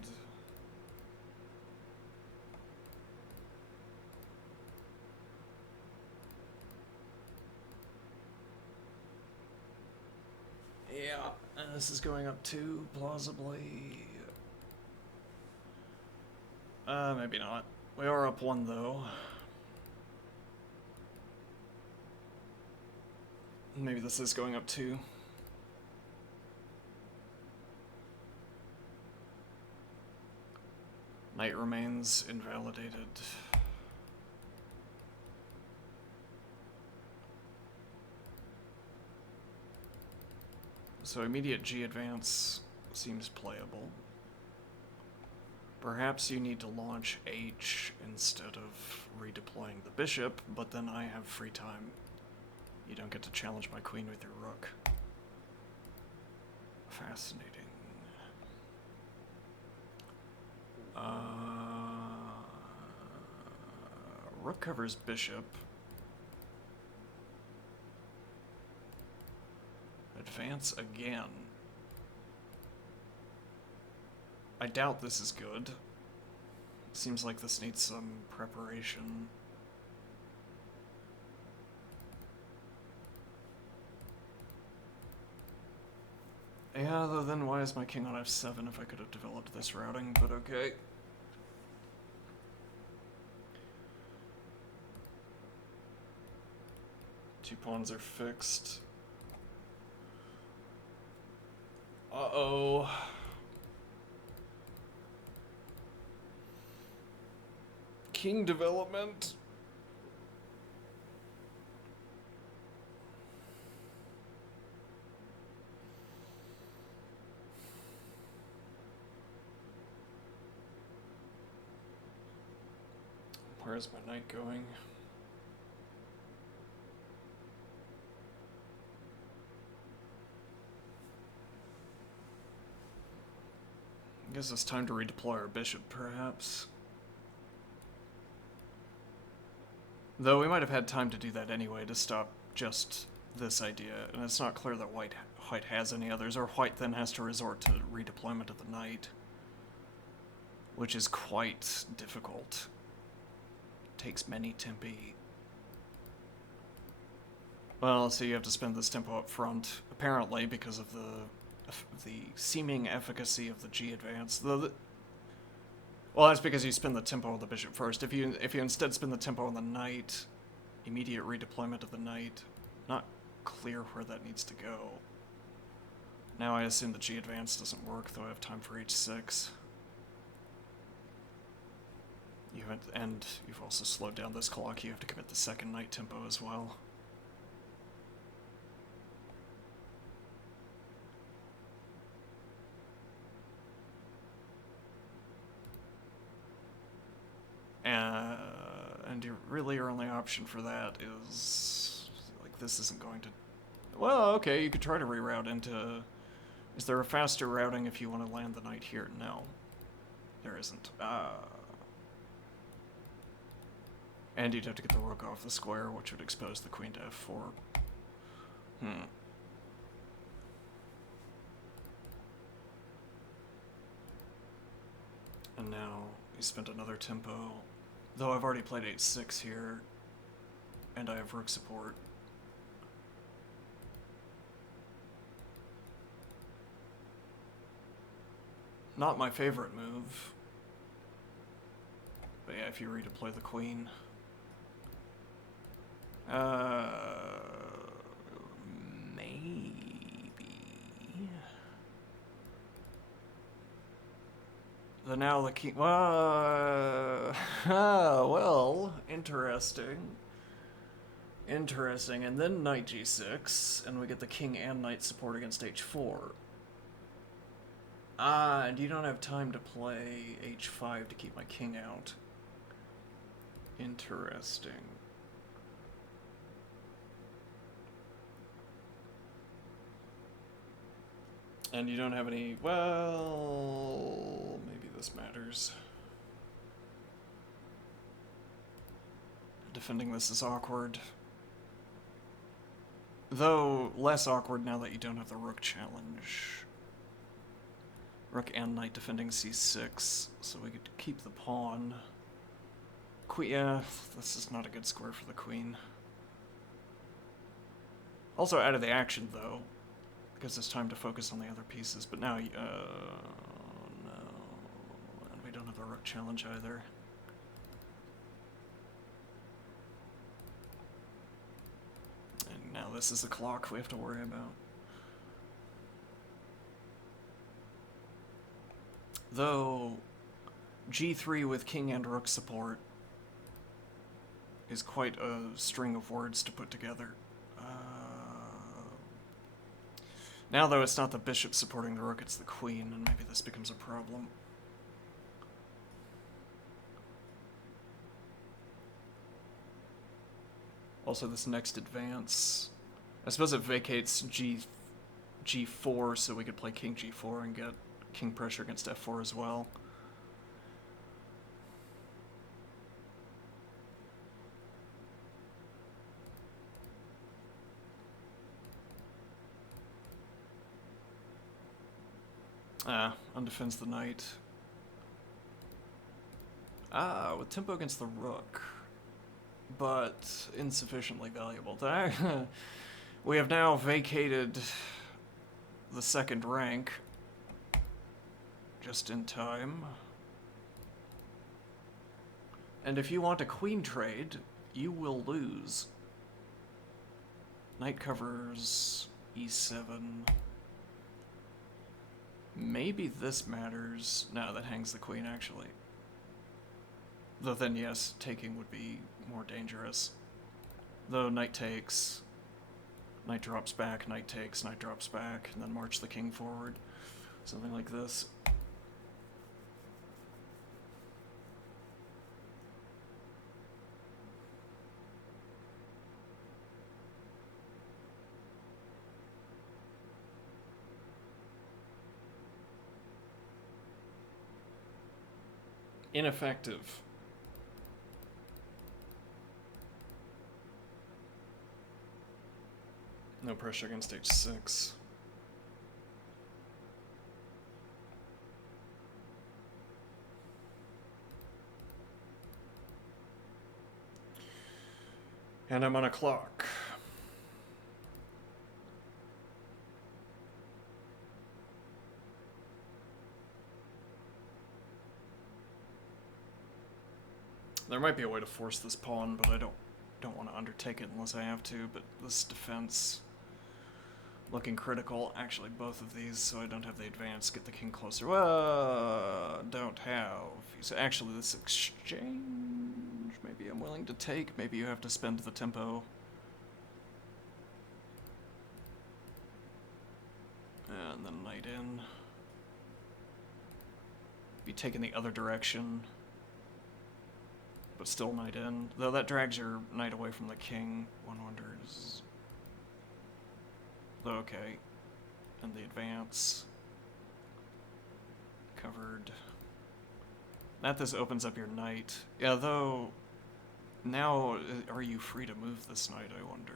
Yeah, and this is going up too, plausibly. Maybe not. We are up 1 though. Maybe this is going up 2. Knight remains invalidated. So immediate G advance seems playable. Perhaps you need to launch H instead of redeploying the bishop, but then I have free time. You don't get to challenge my queen with your rook. Fascinating. Rook covers bishop. Advance again. I doubt this is good. Seems like this needs some preparation. Yeah, though then why is my king on f7 if I could have developed this routing, but okay. Two pawns are fixed. Uh-oh. King development. Where is my knight going? I guess it's time to redeploy our bishop, perhaps. Though we might have had time to do that anyway to stop just this idea, and it's not clear that white white has any others, or white then has to resort to redeployment of the knight, which is quite difficult. Takes many tempi. Well, so you have to spend this tempo up front, apparently because of the seeming efficacy of the G advance. Well, that's because you spend the tempo of the bishop first. If you instead spend the tempo on the knight, immediate redeployment of the knight, not clear where that needs to go. Now I assume the G advance doesn't work, though I have time for h6. And you've also slowed down this clock. You have to commit the second knight tempo as well. And your only option for that is, like, this isn't going to... Well, okay, you could try to reroute into... Is there a faster routing if you want to land the knight here? No. There isn't. And you'd have to get the rook off the square, which would expose the queen to f4. And now you spent another tempo. Though I've already played h6 here, and I have rook support. Not my favorite move. But yeah, if you redeploy the queen. Maybe. Now the king. Well, interesting. Interesting. And then knight g6, and we get the king and knight support against h4. And you don't have time to play h5 to keep my king out. Interesting. And you don't have any... Well... maybe this matters. Defending this is awkward. Though, less awkward now that you don't have the rook challenge. Rook and knight defending c6, so we could keep the pawn. Yeah, this is not a good square for the queen. Also out of the action, though. Gives us time to focus on the other pieces, but now, no. And we don't have the rook challenge either. And now this is the clock we have to worry about. Though, g3 with king and rook support is quite a string of words to put together. Now, though, it's not the bishop supporting the rook, it's the queen, and maybe this becomes a problem. Also, this next advance... I suppose it vacates g4, so we could play king g4 and get king pressure against f4 as well. Undefends the knight. With tempo against the rook, but insufficiently valuable. We have now vacated the second rank, just in time. And if you want a queen trade, you will lose. Knight covers e7. Maybe this matters. No, that hangs the queen, actually. Though then, yes, taking would be more dangerous. Though knight takes, knight drops back, knight takes, knight drops back, and then march the king forward. Something like this. Ineffective. No pressure against h6. And I'm on a clock. There might be a way to force this pawn, but I don't want to undertake it unless I have to. But this defense looking critical. Actually, both of these, so I don't have the advance. Get the king closer. Well, don't have. So actually, this exchange, maybe I'm willing to take. Maybe you have to spend the tempo. And then knight in. Be taking the other direction. But still knight in. Though that drags your knight away from the king. One wonders. Okay. And the advance. Covered. That this opens up your knight. Yeah, though, now, are you free to move this knight, I wonder?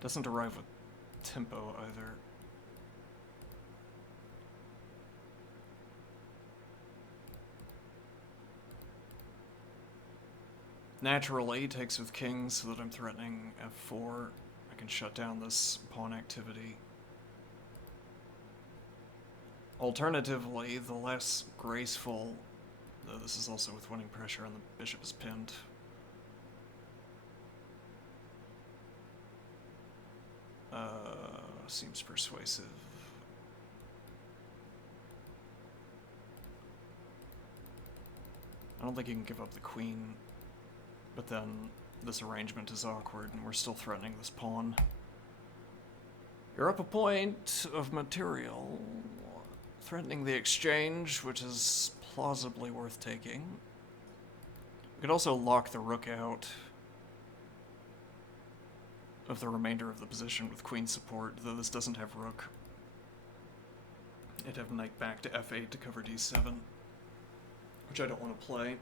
Doesn't arrive with tempo either. Natural A takes with king so that I'm threatening f4. I can shut down this pawn activity. Alternatively, the less graceful, though this is also with winning pressure and the bishop is pinned. Seems persuasive. I don't think you can give up the queen, but then this arrangement is awkward and we're still threatening this pawn. You're up a point of material, threatening the exchange, which is plausibly worth taking. We could also lock the rook out of the remainder of the position with queen support, though this doesn't have rook. It'd have knight back to f8 to cover d7, which I don't want to play.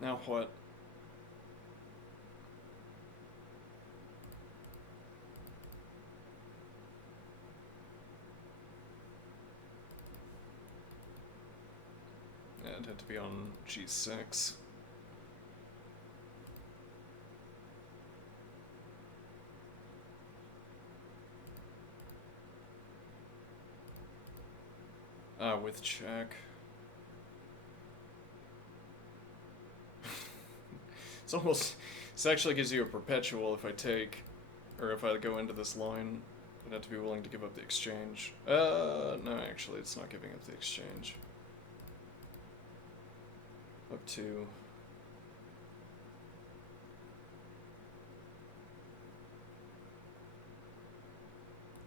Now what? Yeah, it had to be on g6. With check. It's almost, this actually gives you a perpetual if I take, or if I go into this line. I'd have to be willing to give up the exchange. No, actually, it's not giving up the exchange. Up to...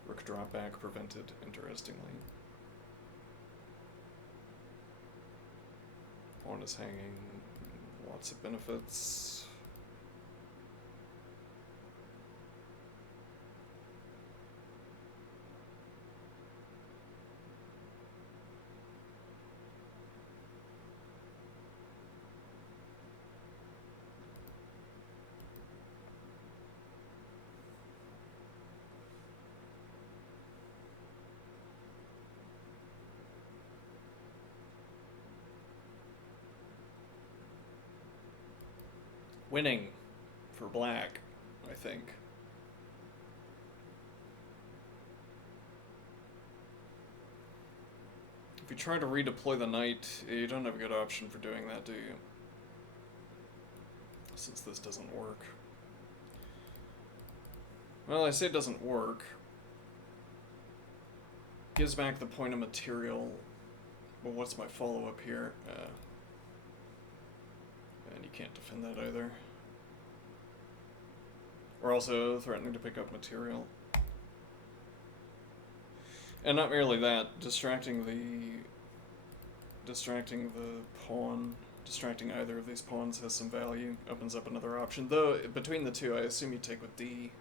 Rook drop back prevented, interestingly. Pawn is hanging, lots of benefits. Winning for black, I think. If you try to redeploy the knight, you don't have a good option for doing that, do you? Since this doesn't work. Well, I say it doesn't work. Gives back the point of material. Well, what's my follow-up here? And you can't defend that either. We're also threatening to pick up material. And not merely that, distracting the pawn, distracting either of these pawns has some value, opens up another option. Though, between the two, I assume you take with D.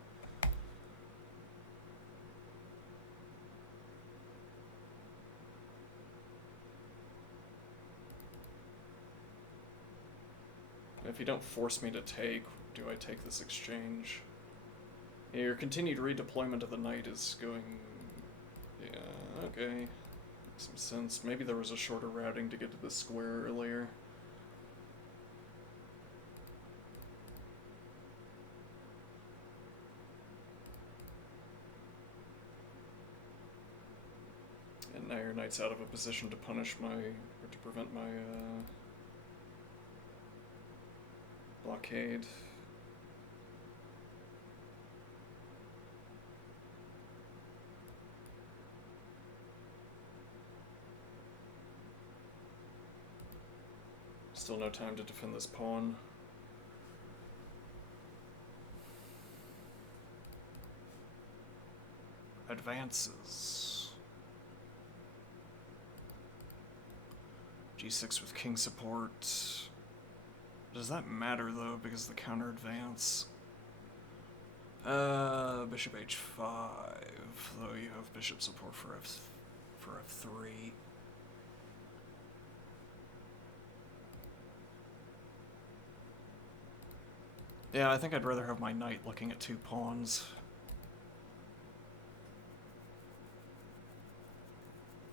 If you don't force me to take, do I take this exchange? Yeah, your continued redeployment of the knight is going... Yeah, okay. Makes some sense. Maybe there was a shorter routing to get to the square earlier. And now your knight's out of a position to punish my... or to prevent my, blockade. Still no time to defend this pawn. Advances. G6 with king support. Does that matter though, because the counter advance? Bishop h5, though you have bishop support for f3. Yeah, I think I'd rather have my knight looking at 2 pawns.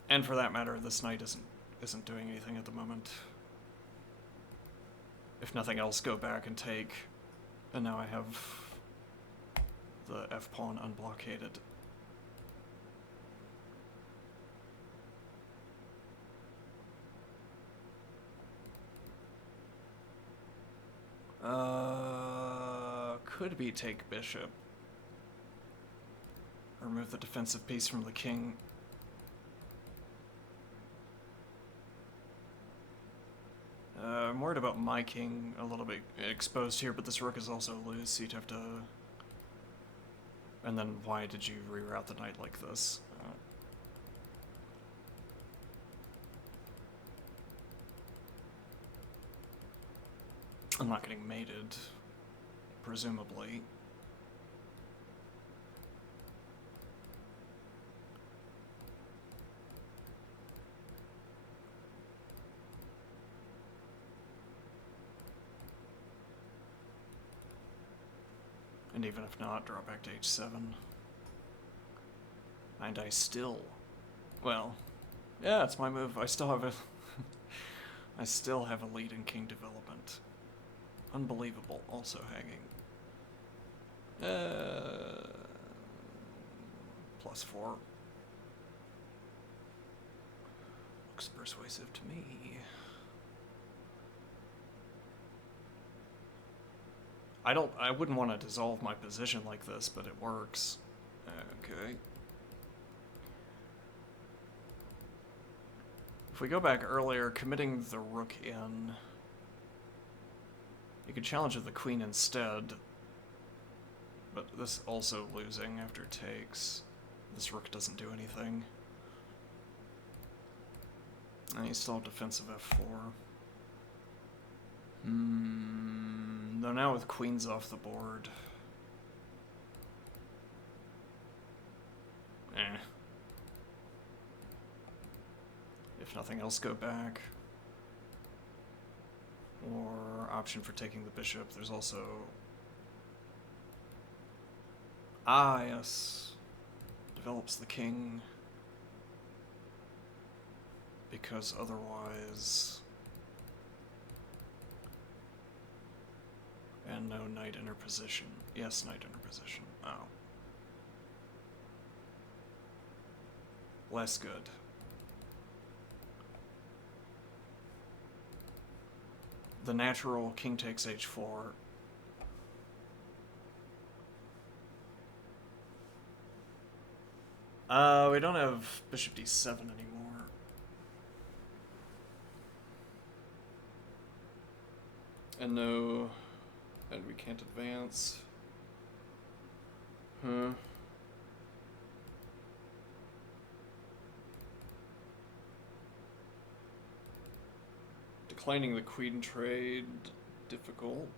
And for that matter, this knight isn't doing anything at the moment. If nothing else, go back and take. And now I have the f-pawn unblockaded. Could be take bishop. Remove the defensive piece from the king. I'm worried about my king a little bit exposed here, but this rook is also loose, so you'd have to... And then why did you reroute the knight like this? I'm not getting mated, presumably. And even if not, draw back to h7. And I still... Well, yeah, it's my move. I still have a... I still have a lead in king development. Unbelievable. Also hanging. +4. Looks persuasive to me. I wouldn't want to dissolve my position like this, but it works. Okay. If we go back earlier, committing the rook in, you could challenge with the queen instead, but this also losing after takes. This rook doesn't do anything. And you still have defensive f4. Though now with queens off the board. If nothing else, go back. Or option for taking the bishop. There's also... Ah, yes. Develops the king. Because otherwise... And no knight interposition. Yes, knight interposition. Oh. Less good. The natural king takes h4. We don't have bishop d7 anymore. And no... And we can't advance. Huh. Declining the queen trade, difficult.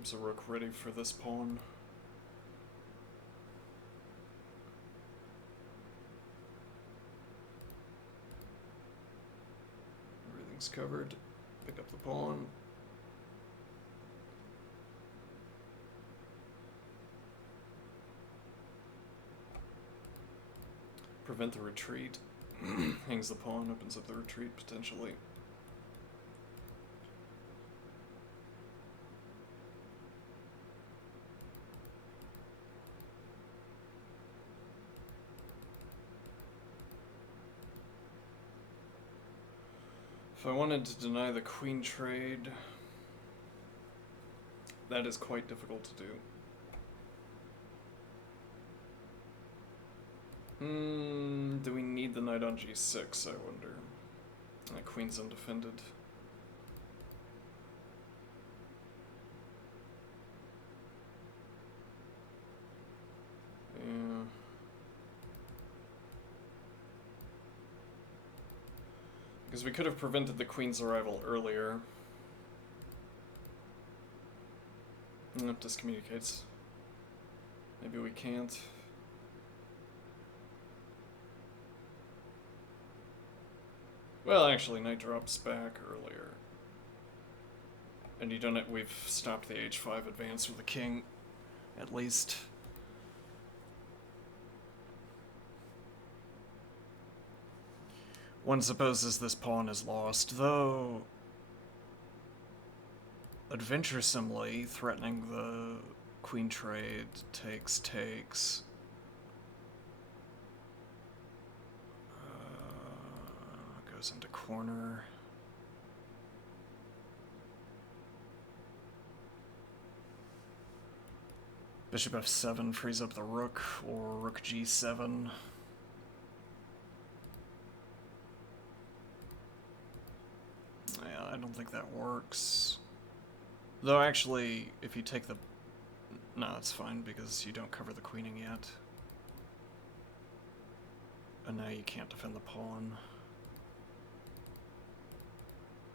Keeps a rook ready for this pawn. Everything's covered. Pick up the pawn. Prevent the retreat. Hangs the pawn, opens up the retreat potentially. If I wanted to deny the queen trade, that is quite difficult to do. Do we need the knight on g6, I wonder? That queen's undefended. Yeah. Because we could have prevented the queen's arrival earlier. It discommunicates. Maybe we can't. Well, actually, knight drops back earlier. And you don't. We've stopped the h5 advance with the king, at least. One supposes this pawn is lost, though adventuresomely threatening the queen trade takes. Goes into corner. Bishop f7 frees up the rook, or rook g7. Yeah, I don't think that works. Though actually, if you take the... No, it's fine, because you don't cover the queening yet. And now you can't defend the pawn.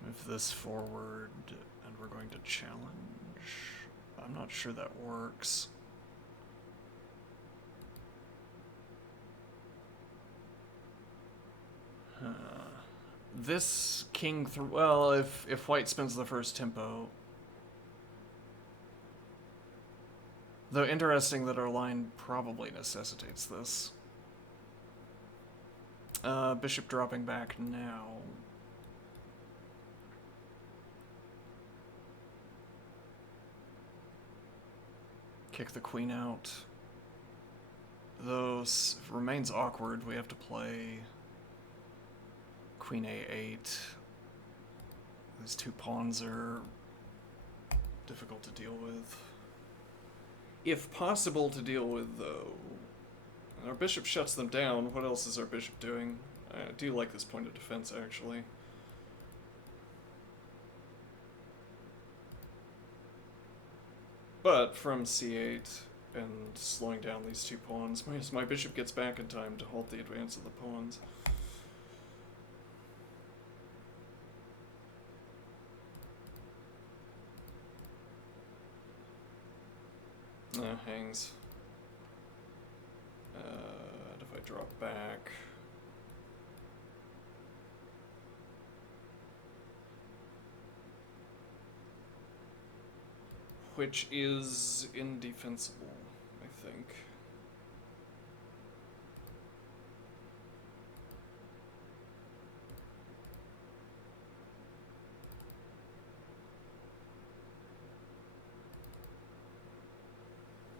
Move this forward, and we're going to challenge. I'm not sure that works. This king through... Well, if white spends the first tempo... Though interesting that our line probably necessitates this. Bishop dropping back now. Kick the queen out. Though it remains awkward, we have to play queen a8. These two pawns are difficult to deal with. If possible to deal with, though. Our bishop shuts them down. What else is our bishop doing? I do like this point of defense, actually. But from c8 and slowing down these two pawns, my bishop gets back in time to halt the advance of the pawns. Hangs. And if I drop back... Which is indefensible, I think.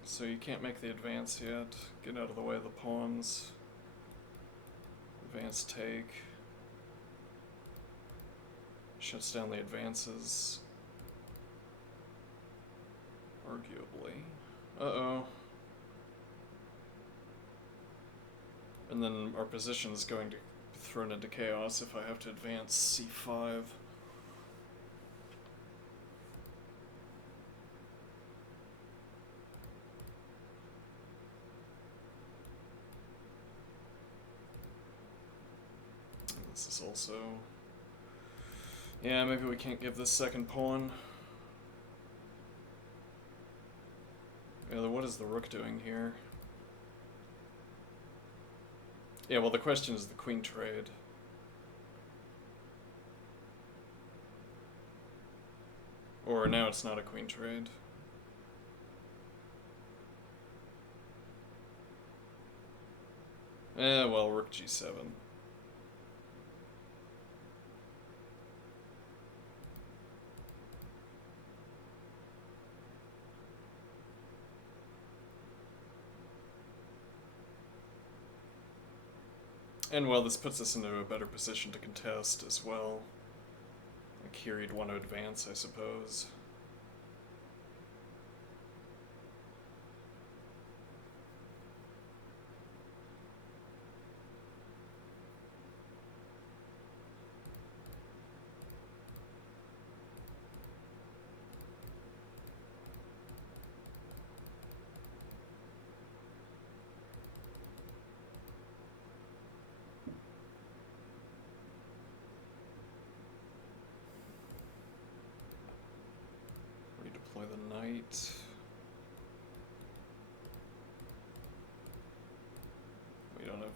So you can't make the advance yet. Get out of the way of the pawns. Advance take. Shuts down the advances. Arguably. Uh-oh. And then our position is going to be thrown into chaos if I have to advance c5. This is also... Yeah, maybe we can't give this second pawn. Yeah, what is the rook doing here? Yeah, well, the question is the queen trade. Or now it's not a queen trade. Well, rook g7. And well, this puts us into a better position to contest as well. Like here you'd want to advance, I suppose. Redeploy the knight. We don't have...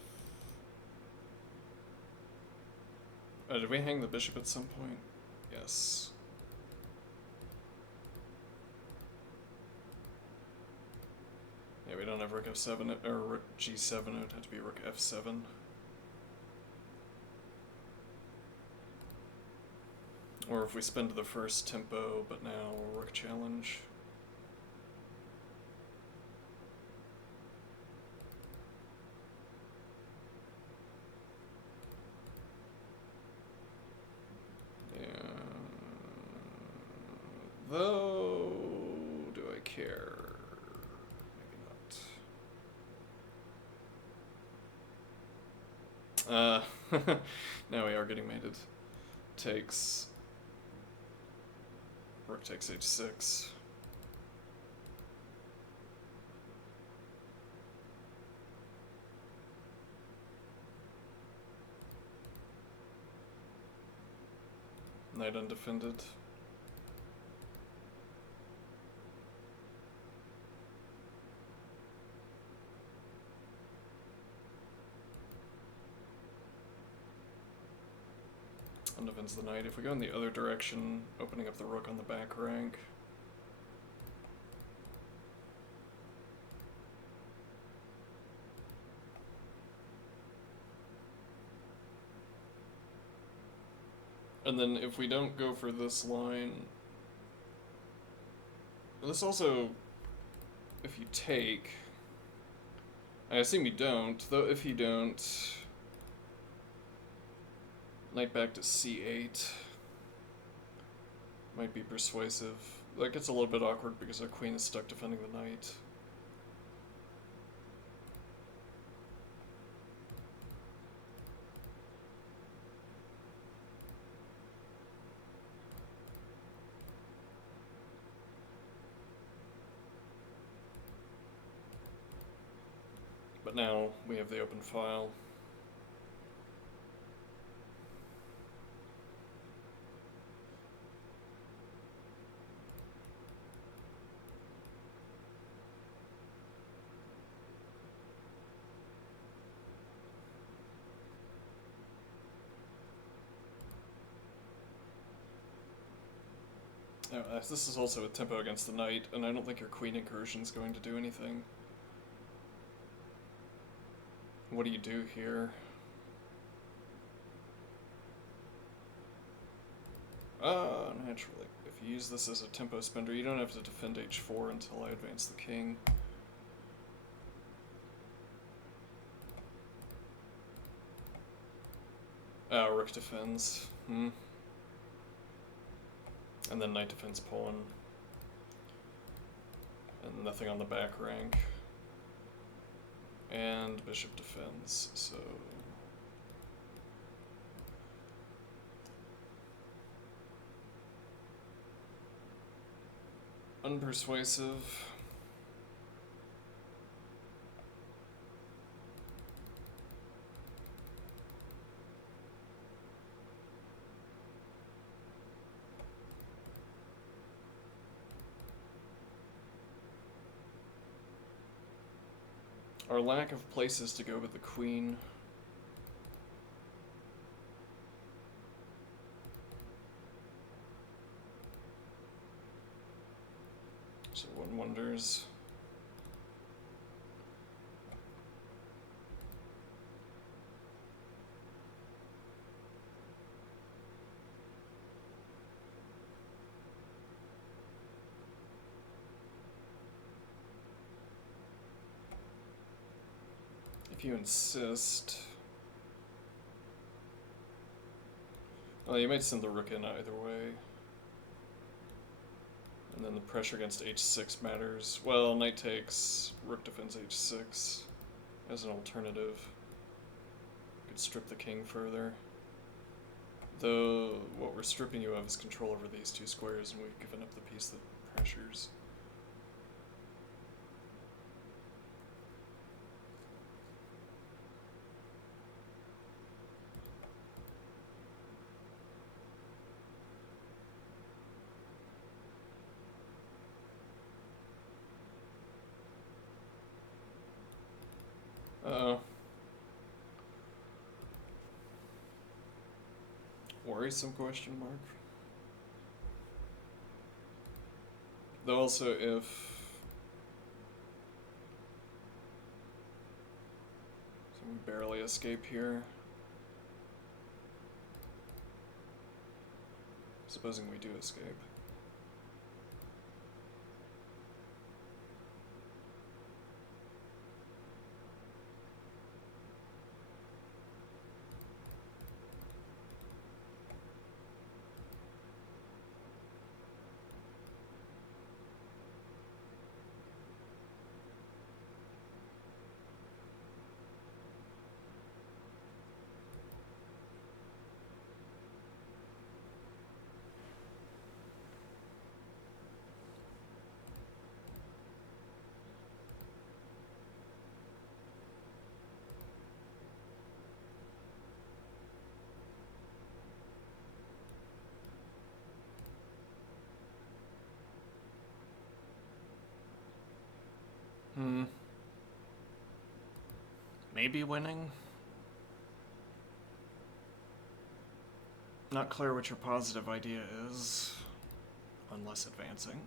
Oh, did we hang the bishop at some point? Yes. Yeah, we don't have rook f7, or rook g7, it would have to be rook f7. Or if we spend the first tempo, but now rook challenge. Yeah. Though, do I care? Maybe not. Now we are getting mated. Takes... Rook takes h6. Knight undefended. Undefends the knight. If we go in the other direction, opening up the rook on the back rank. And then if we don't go for this line... This also, if you take... I assume you don't, though if you don't... Knight back to c8 might be persuasive. That gets a little bit awkward because our queen is stuck defending the knight. But now we have the open file. This is also a tempo against the knight, and I don't think your queen incursion is going to do anything. What do you do here? Naturally. If you use this as a tempo spender, you don't have to defend h4 until I advance the king. Rook defends. And then knight defends pawn. And nothing on the back rank. And bishop defends, so... Unpersuasive. Our lack of places to go with the queen. So one wonders. If you insist. Well, you might send the rook in either way. And then the pressure against h6 matters. Well, knight takes, rook defends h6 as an alternative. Could strip the king further. Though what we're stripping you of is control over these two squares, and we've given up the piece that pressures. Uh-oh. Worrisome question mark. Though also if so we barely escape here. Supposing we do escape. Maybe winning? Not clear what your positive idea is, unless advancing.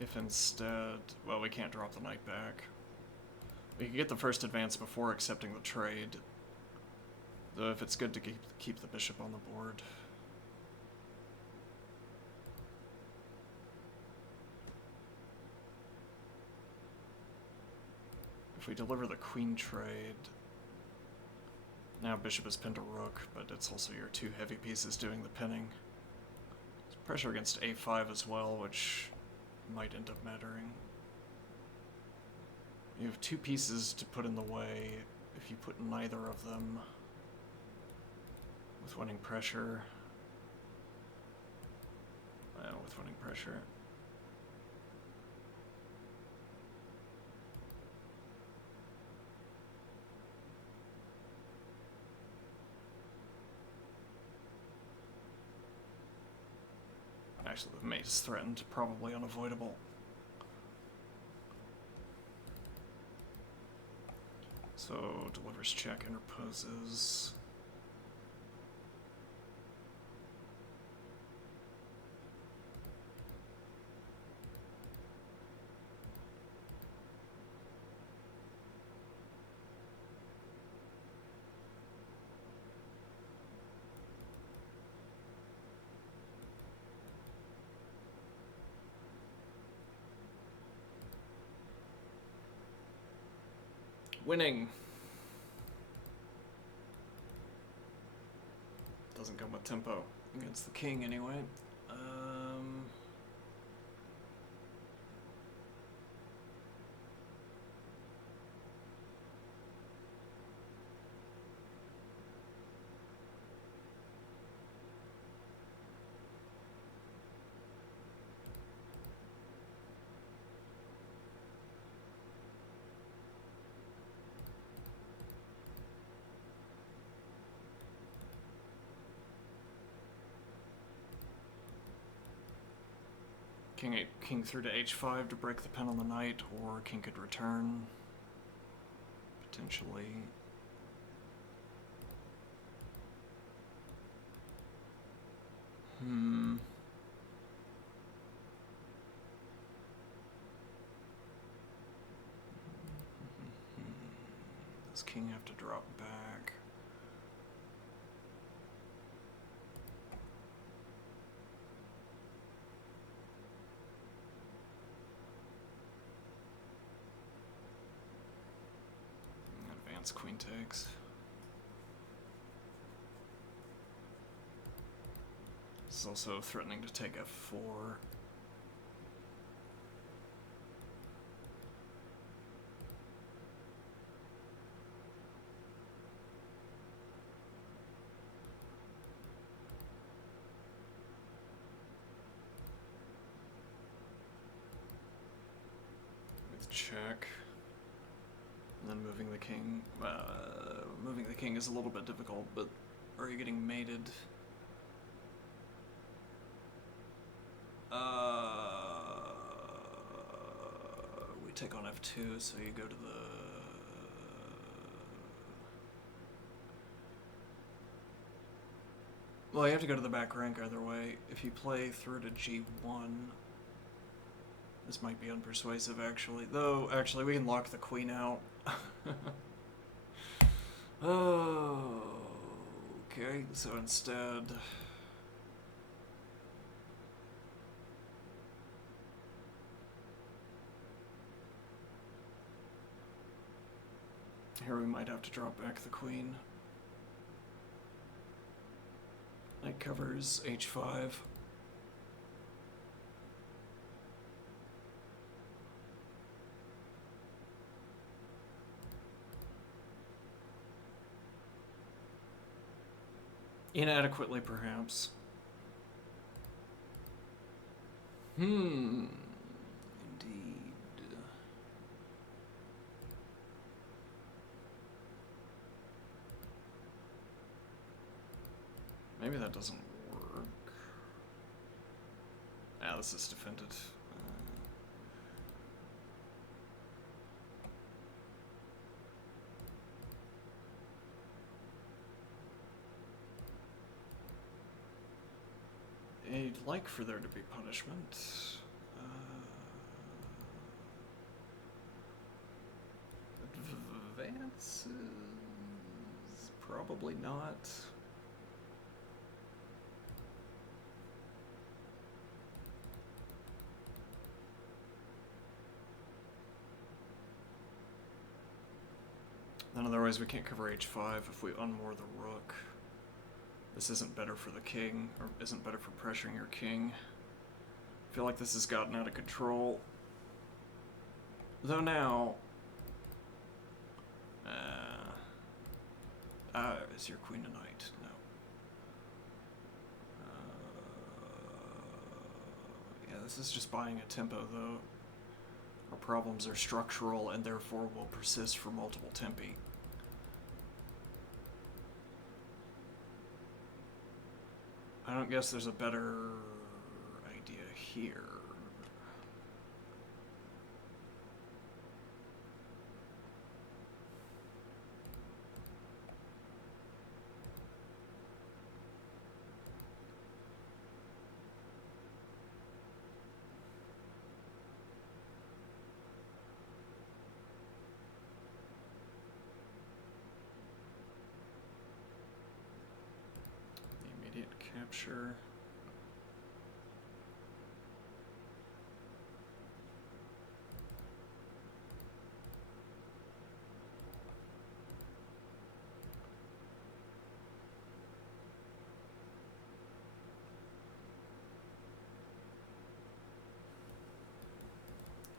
If instead, well, we can't drop the knight back. We could get the first advance before accepting the trade, though if it's good to keep the bishop on the board. If we deliver the queen trade, now bishop is pinned to rook, but it's also your two heavy pieces doing the pinning. There's pressure against a5 as well, which might end up mattering. You have two pieces to put in the way if you put neither of them with winning pressure. With winning pressure. Actually, the mate is threatened, probably unavoidable. So, delivers check, interposes. Winning. Doesn't come with tempo. Against the king, anyway. king through to h5 to break the pen on the knight, or king could return, potentially. Does king have to drop back? Advance queen takes. This is also threatening to take f4. Check. And then moving the king. Moving the king is a little bit difficult, but are you getting mated? We take on f2, so you go to the... Well, you have to go to the back rank either way. If you play through to g1... This might be unpersuasive, actually. Though, actually, we can lock the queen out. Oh, okay, so instead... Here we might have to drop back the queen. Knight covers h5. Inadequately, perhaps. Indeed. Maybe that doesn't work. Ah, this is defended. I'd like for there to be punishment. Advances? Probably not. Then otherwise we can't cover h5 if we unmoor the rook. This isn't better for the king, or isn't better for pressuring your king. I feel like this has gotten out of control. Though now... is your queen a knight? No. Yeah, this is just buying a tempo, though. Our problems are structural and therefore will persist for multiple tempi. I don't guess there's a better idea here. The immediate capture.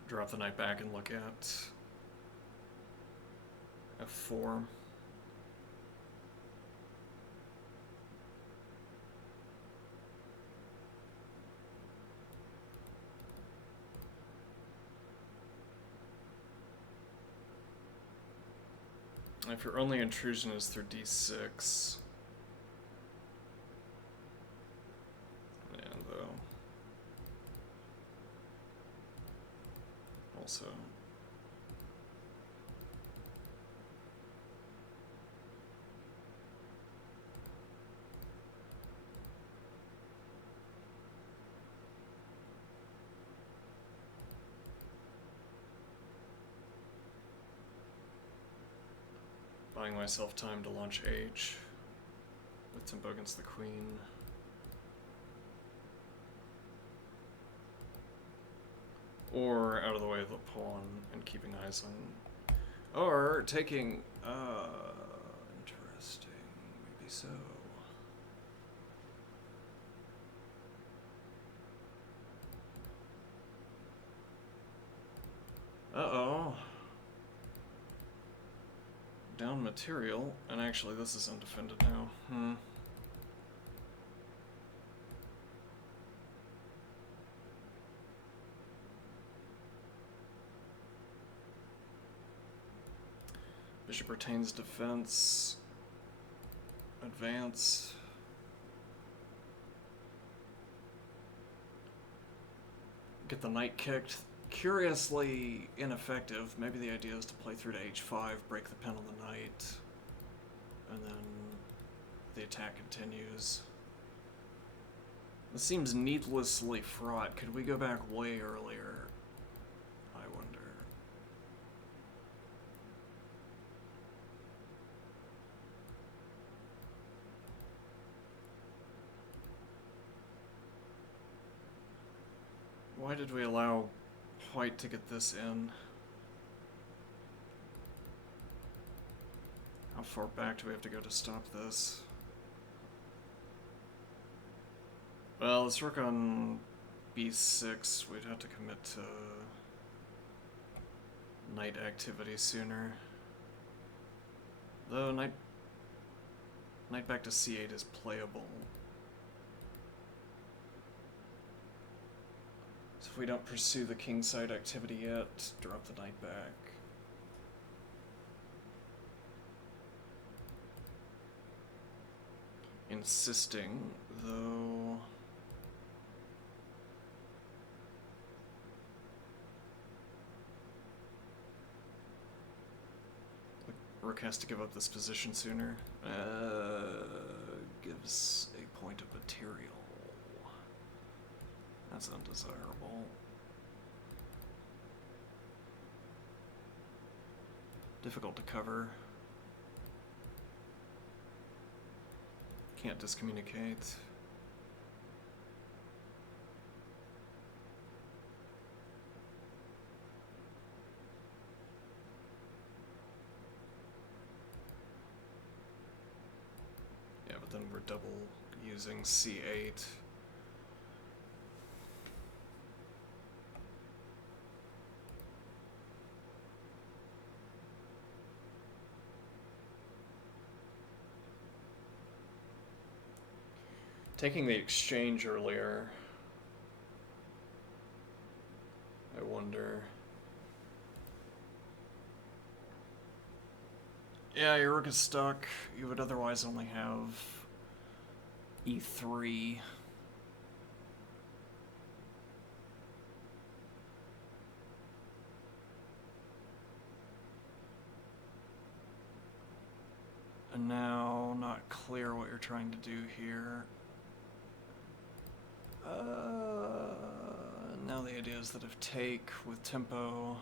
Drop the knight back and look at f4. If your only intrusion is through d6, yeah, though. also. Buying myself time to launch H with tempo against the queen. Or out of the way of the pawn and keeping eyes on. Or taking. Interesting. Maybe so. Uh-oh. Down material, and actually this is undefended now. Bishop retains defense. Advance. Get the knight kicked. Curiously ineffective. Maybe the idea is to play through to h5, break the pin on the knight, and then the attack continues. This seems needlessly fraught. Could we go back way earlier? I wonder. Why did we allow White to get this in? How far back do we have to go to stop this? Well, let's work on b6. We'd have to commit to knight activity sooner. Though knight back to c8 is playable. So if we don't pursue the kingside activity yet, drop the knight back. Insisting, though. Rook has to give up this position sooner. Gives a point of material. That's undesirable. Difficult to cover. Can't discommunicate. Yeah, but then we're double using c8. Taking the exchange earlier, I wonder. Yeah, your rook is stuck. You would otherwise only have e3. And now, not clear what you're trying to do here. Now the idea is that if take with tempo,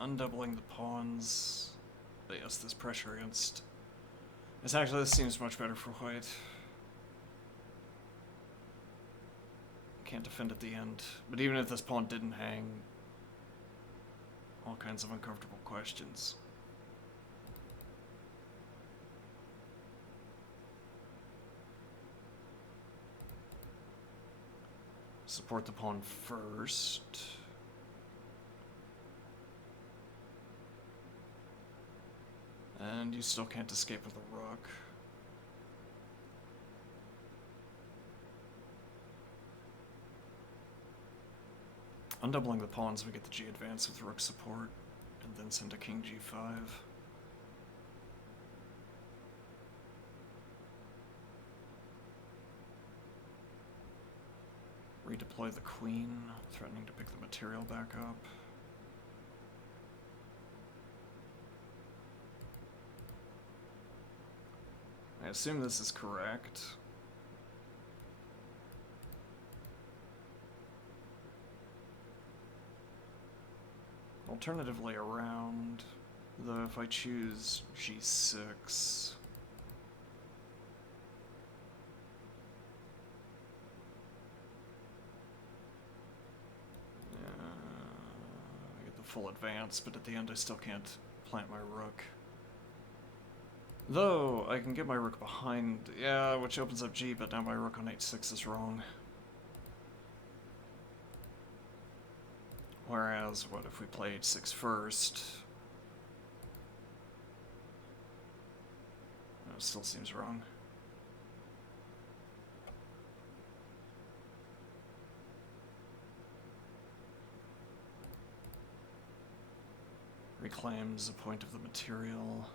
undoubling the pawns, but yes, this pressure against, this seems much better for white. Can't defend at the end, but even if this pawn didn't hang, all kinds of uncomfortable questions. Support the pawn first. And you still can't escape with a rook. Undoubling the pawns, we get the G advance with rook support, and then send a king G5. Redeploy the queen, threatening to pick the material back up. I assume this is correct. Alternatively around, though if I choose g6... I get the full advance, but at the end I still can't plant my rook. Though, I can get my rook behind, yeah, which opens up g, but now my rook on h6 is wrong. Whereas, what if we play h6 first? That still seems wrong. Reclaims a point of the material.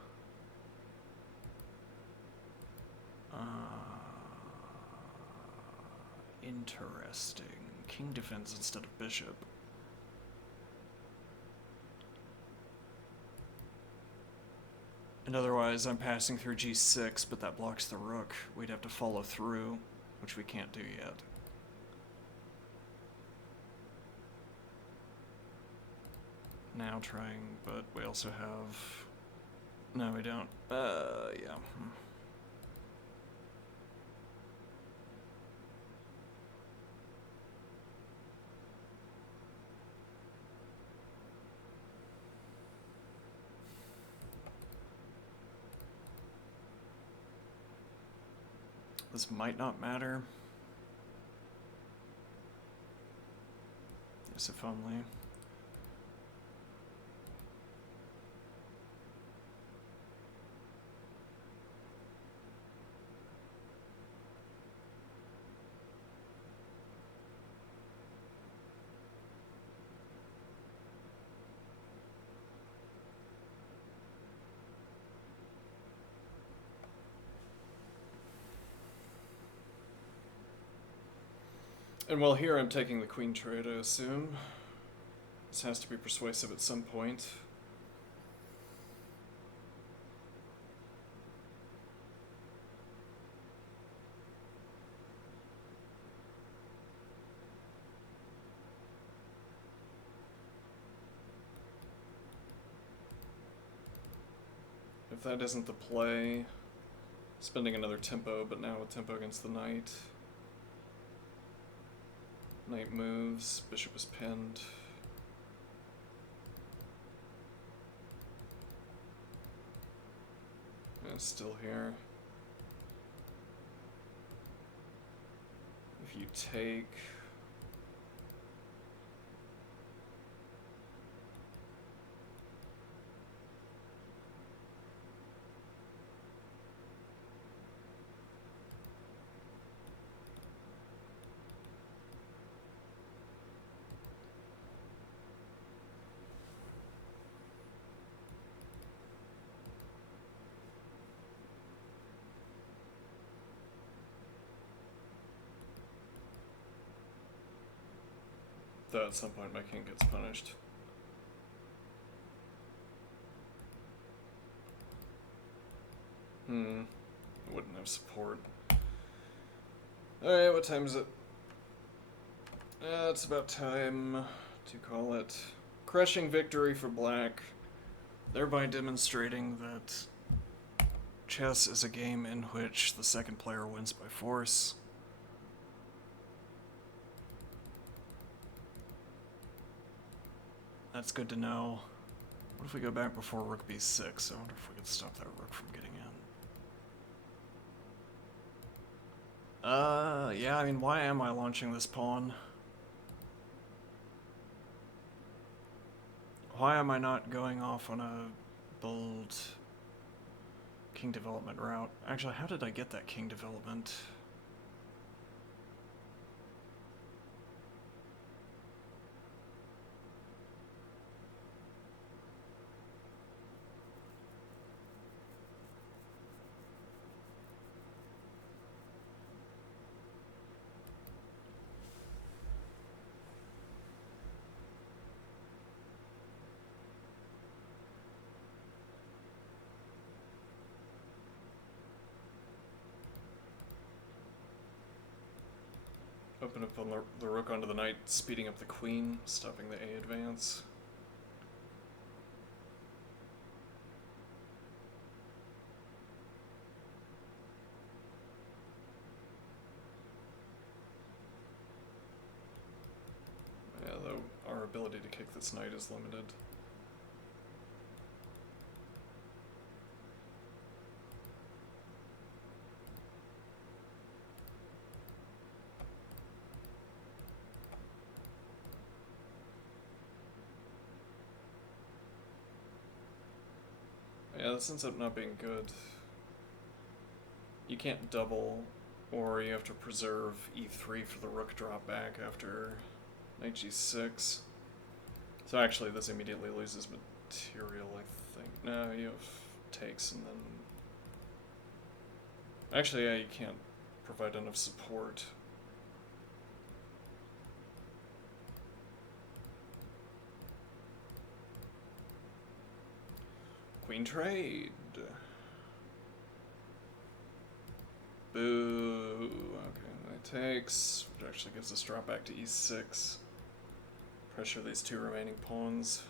Interesting. King defends instead of bishop. And otherwise, I'm passing through g6, but that blocks the rook. We'd have to follow through, which we can't do yet. Now trying, but we also have... No, we don't. Yeah. This might not matter. Yes, if only. And well, here I'm taking the queen trade, I assume. This has to be persuasive at some point. If that isn't the play, spending another tempo, but now with tempo against the knight. Knight moves, bishop is pinned. And it's still here. If you take... Though at some point my king gets punished. Wouldn't have support. Alright, what time is it? It's about time to call it crushing victory for black, thereby demonstrating that chess is a game in which the second player wins by force. That's good to know. What if we go back before rook b6? I wonder if we could stop that rook from getting in. Yeah, I mean, why am I launching this pawn? Why am I not going off on a bold king development route? Actually, how did I get that king development? Open up on the rook onto the knight, speeding up the queen, stopping the A advance. Yeah, though our ability to kick this knight is limited. Yeah, this ends up not being good. You can't double, or you have to preserve e3 for the rook drop back after knight g6. So actually this immediately loses material, I think. No, you have takes and then... Actually, yeah, you can't provide enough support. Queen trade. Boo. Okay, that takes, which actually gives us drop back to e6. Pressure these two remaining pawns.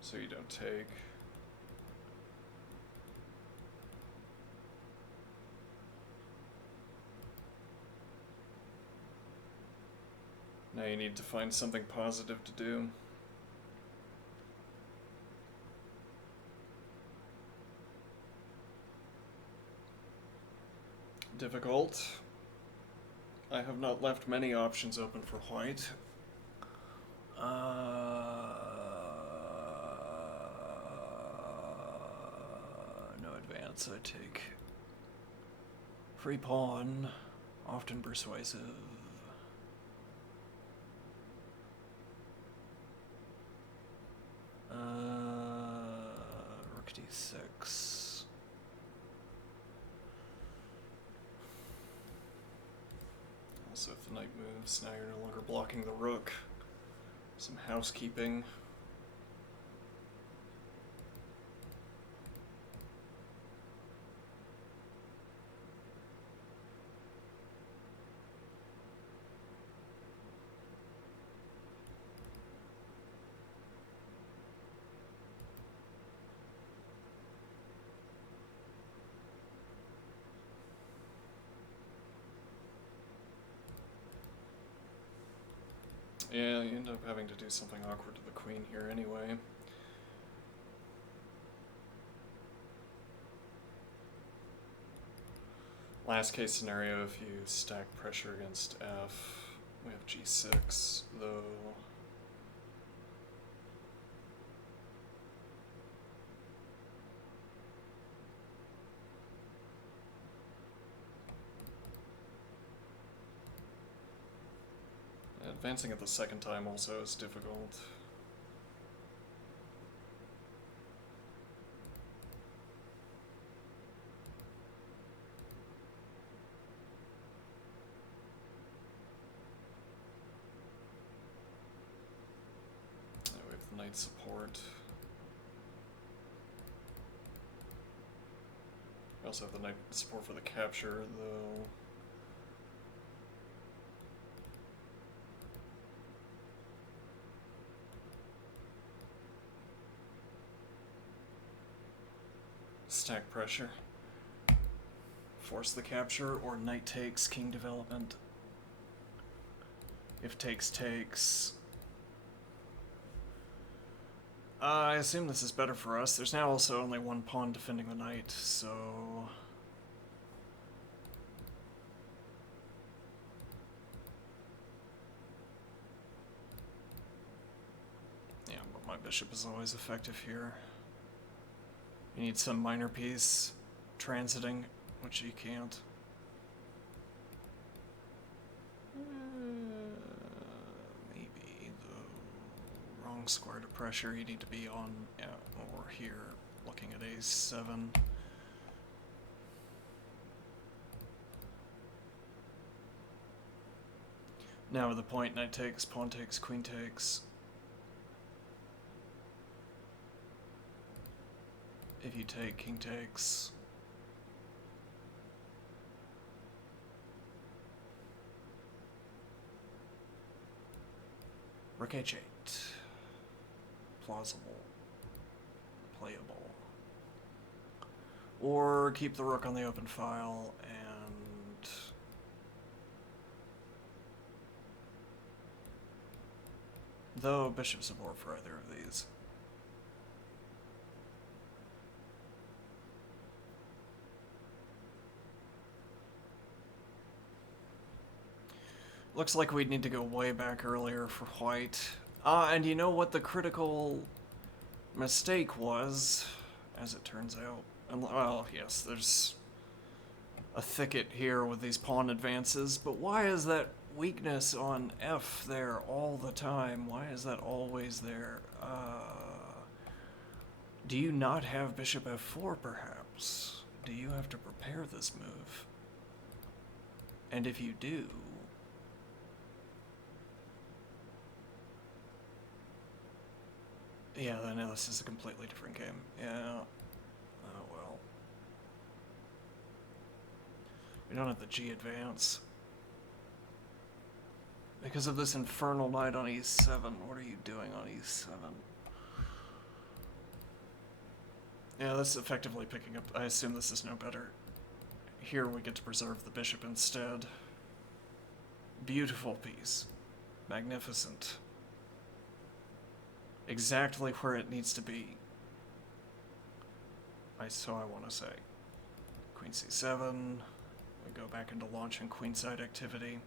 So you don't take. Now you need to find something positive to do. Difficult. I have not left many options open for white. No advance, I take. Free pawn, often persuasive. Rook d6. Also, if the knight moves, now you're no longer blocking the rook. Some housekeeping. Yeah, you end up having to do something awkward to the queen here anyway. Last case scenario, if you stack pressure against F, we have G6, though. Advancing it the second time also is difficult. We have the knight support. We also have the knight support for the capture, though. Stack pressure. Force the capture, or knight takes, king development. If takes, takes. I assume this is better for us. There's now also only one pawn defending the knight, so... Yeah, but my bishop is always effective here. You need some minor piece transiting, which you can't. Maybe the wrong square to pressure. You need to be on, or here, looking at A7. Now with the point, knight takes, pawn takes, queen takes. If you take, king takes. Rook h8. Plausible. Playable. Or keep the rook on the open file and... Though bishop support for either of these. Looks like we'd need to go way back earlier for white. And you know what the critical mistake was, as it turns out? Well, yes, there's a thicket here with these pawn advances, but why is that weakness on f there all the time? Why is that always there? Do you not have bishop f4, perhaps? Do you have to prepare this move? And if you do... Yeah, I know this is a completely different game. Yeah. Oh, well. We don't have the G advance. Because of this infernal knight on e7. What are you doing on e7? Yeah, that's effectively picking up... I assume this is no better. Here we get to preserve the bishop instead. Beautiful piece. Magnificent. Exactly where it needs to be. So I want to say. Queen c7. We go back into launching queenside activity.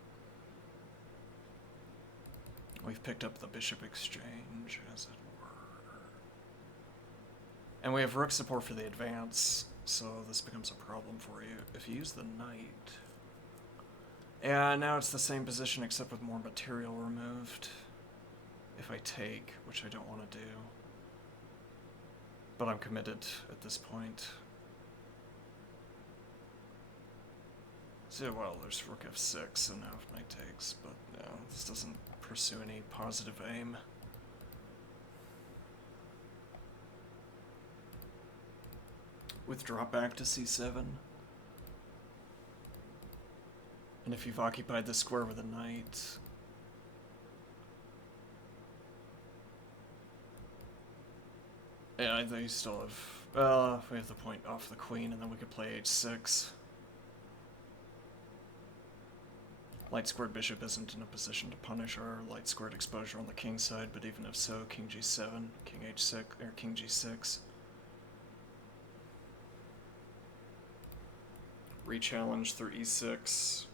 We've picked up the bishop exchange, as it were. And we have rook support for the advance, so this becomes a problem for you. If you use the knight... Yeah, now it's the same position except with more material removed. If I take, which I don't want to do. But I'm committed at this point. So, well, there's rook f6, and now if knight takes, but no, this doesn't pursue any positive aim. Withdraw back to c7. And if you've occupied the square with a knight... Yeah, I think you still have... we have the point off the queen, and then we could play h6. Light squared bishop isn't in a position to punish our light squared exposure on the king side, but even if so, king g7, king h6, or king g6. Re-challenge through e6.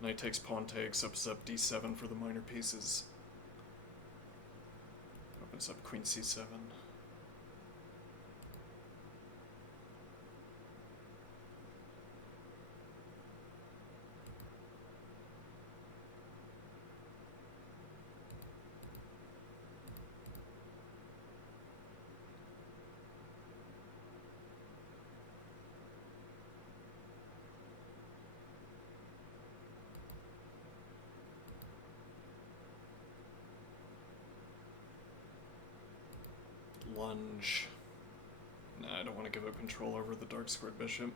Knight takes, pawn takes, opens up d7 for the minor pieces. Opens up queen c7. Lunge. Nah, I don't want to give up control over the dark squared bishop.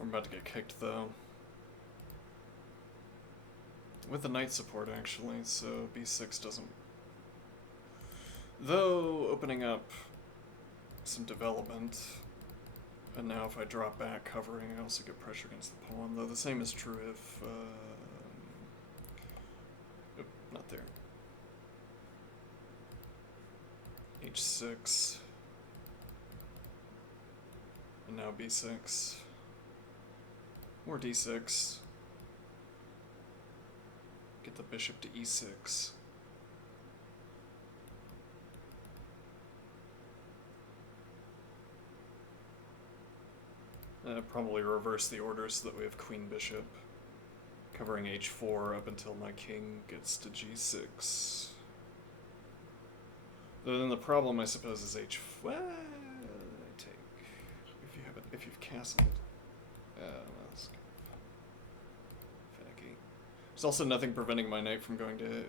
I'm about to get kicked though. With the knight support actually, so b6 doesn't... Though opening up some development, and now if I drop back covering, I also get pressure against the pawn, though the same is true if... Oop, not there. h6, and now b6, or d6, get the bishop to e6. Probably reverse the order so that we have queen bishop, covering h4 up until my king gets to g6. Then the problem, I suppose, is h. Well, I take if you haven't, if you've castled. That's kind of finicky. There's also nothing preventing my knight from going to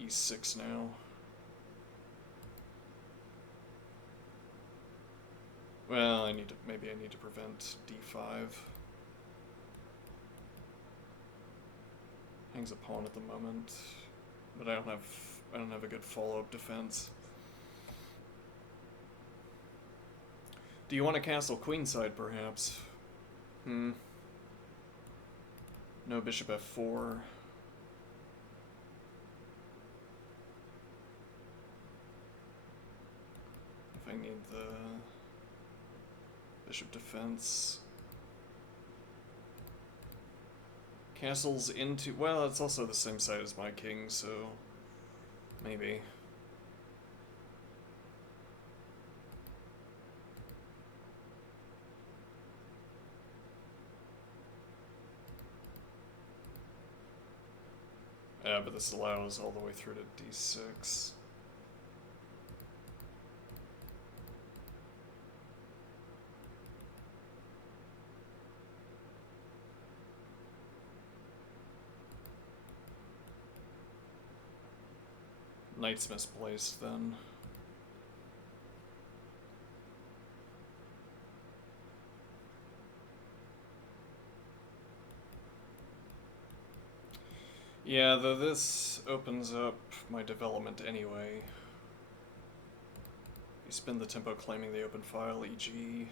e6 now. Well, maybe I need to prevent d5. Hangs a pawn at the moment, but I don't have a good follow-up defense. Do you want to castle queenside, perhaps? No bishop f4. If I need the bishop defense. Castles into... Well, it's also the same side as my king, so... maybe. Yeah, but this allows all the way through to d6. Knight's misplaced, then. Yeah, though this opens up my development anyway. You spin the tempo claiming the open file, e.g.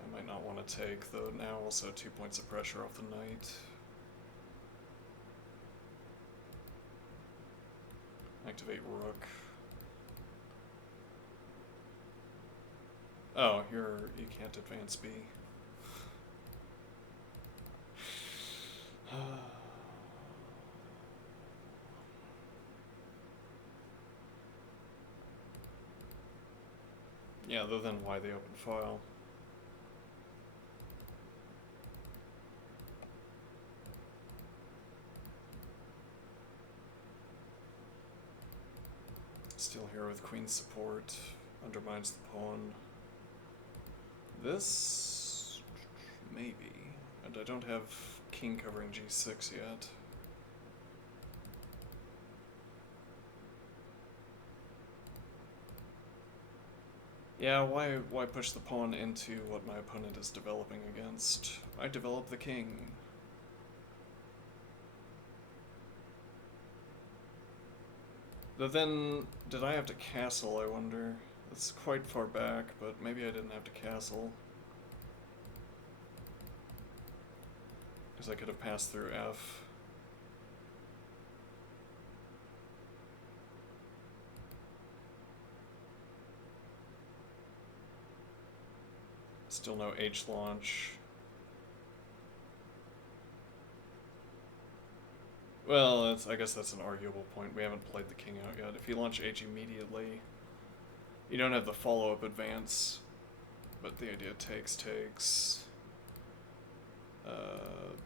I might not want to take, though now also 2 points of pressure off the knight. Activate rook. Oh, you can't advance B. Yeah, though then why the open file? Still here with queen support, undermines the pawn. This... maybe. And I don't have king covering g6 yet. Yeah, why push the pawn into what my opponent is developing against? I develop the king. Though then, did I have to castle, I wonder? It's quite far back, but maybe I didn't have to castle. Because I could have passed through F. Still no H launch. Well, I guess that's an arguable point. We haven't played the king out yet. If you launch H immediately, you don't have the follow-up advance, but the idea takes.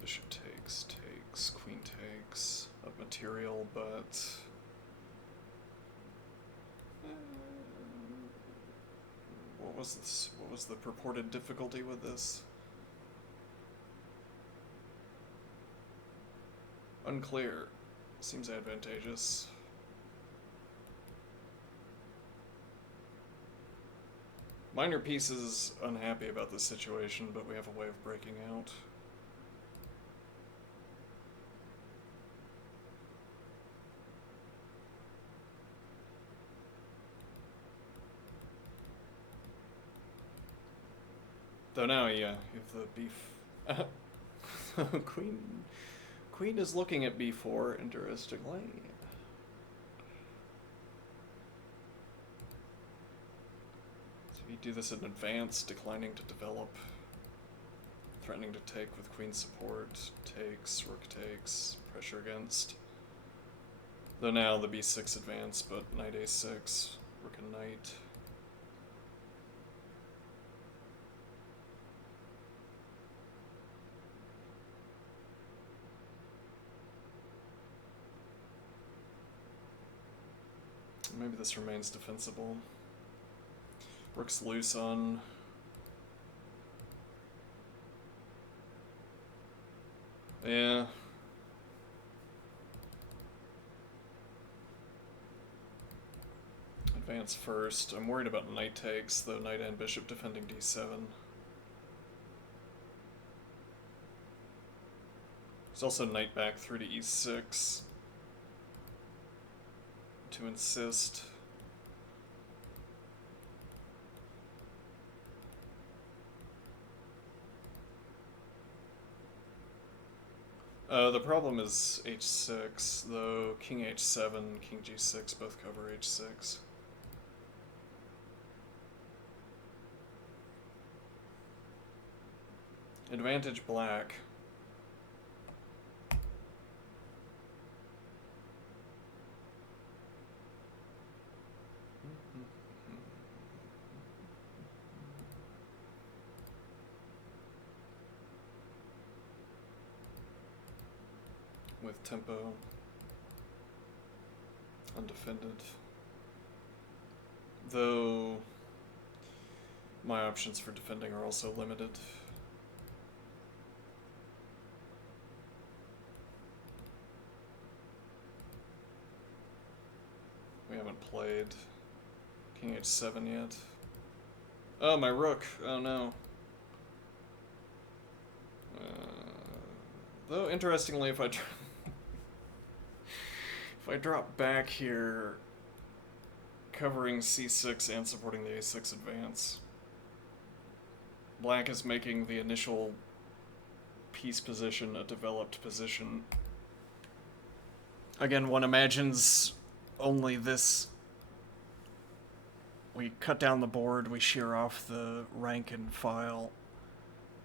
Bishop takes, queen takes, up material, but... What was the purported difficulty with this? Unclear. Seems advantageous. Minor Piece is unhappy about this situation, but we have a way of breaking out. Though now, yeah, you have the beef. Queen is looking at b4, interestingly. So you do this in advance, declining to develop, threatening to take with queen support, takes, rook takes, pressure against. Though now the b6 advance, but knight a6, rook and knight. Maybe this remains defensible. Rook's loose on... Yeah. advance first. I'm worried about knight takes, though knight and bishop defending d7. There's also knight back through to e6 to insist. The problem is h6, though king h7, king g6 both cover h6. Advantage black. With tempo undefended. Though my options for defending are also limited. We haven't played king h7 yet. Oh, my rook. Oh no. Though interestingly, if I drop back here, covering c6 and supporting the a6 advance, black is making the initial piece position a developed position. Again, one imagines only this. We cut down the board, we shear off the rank and file,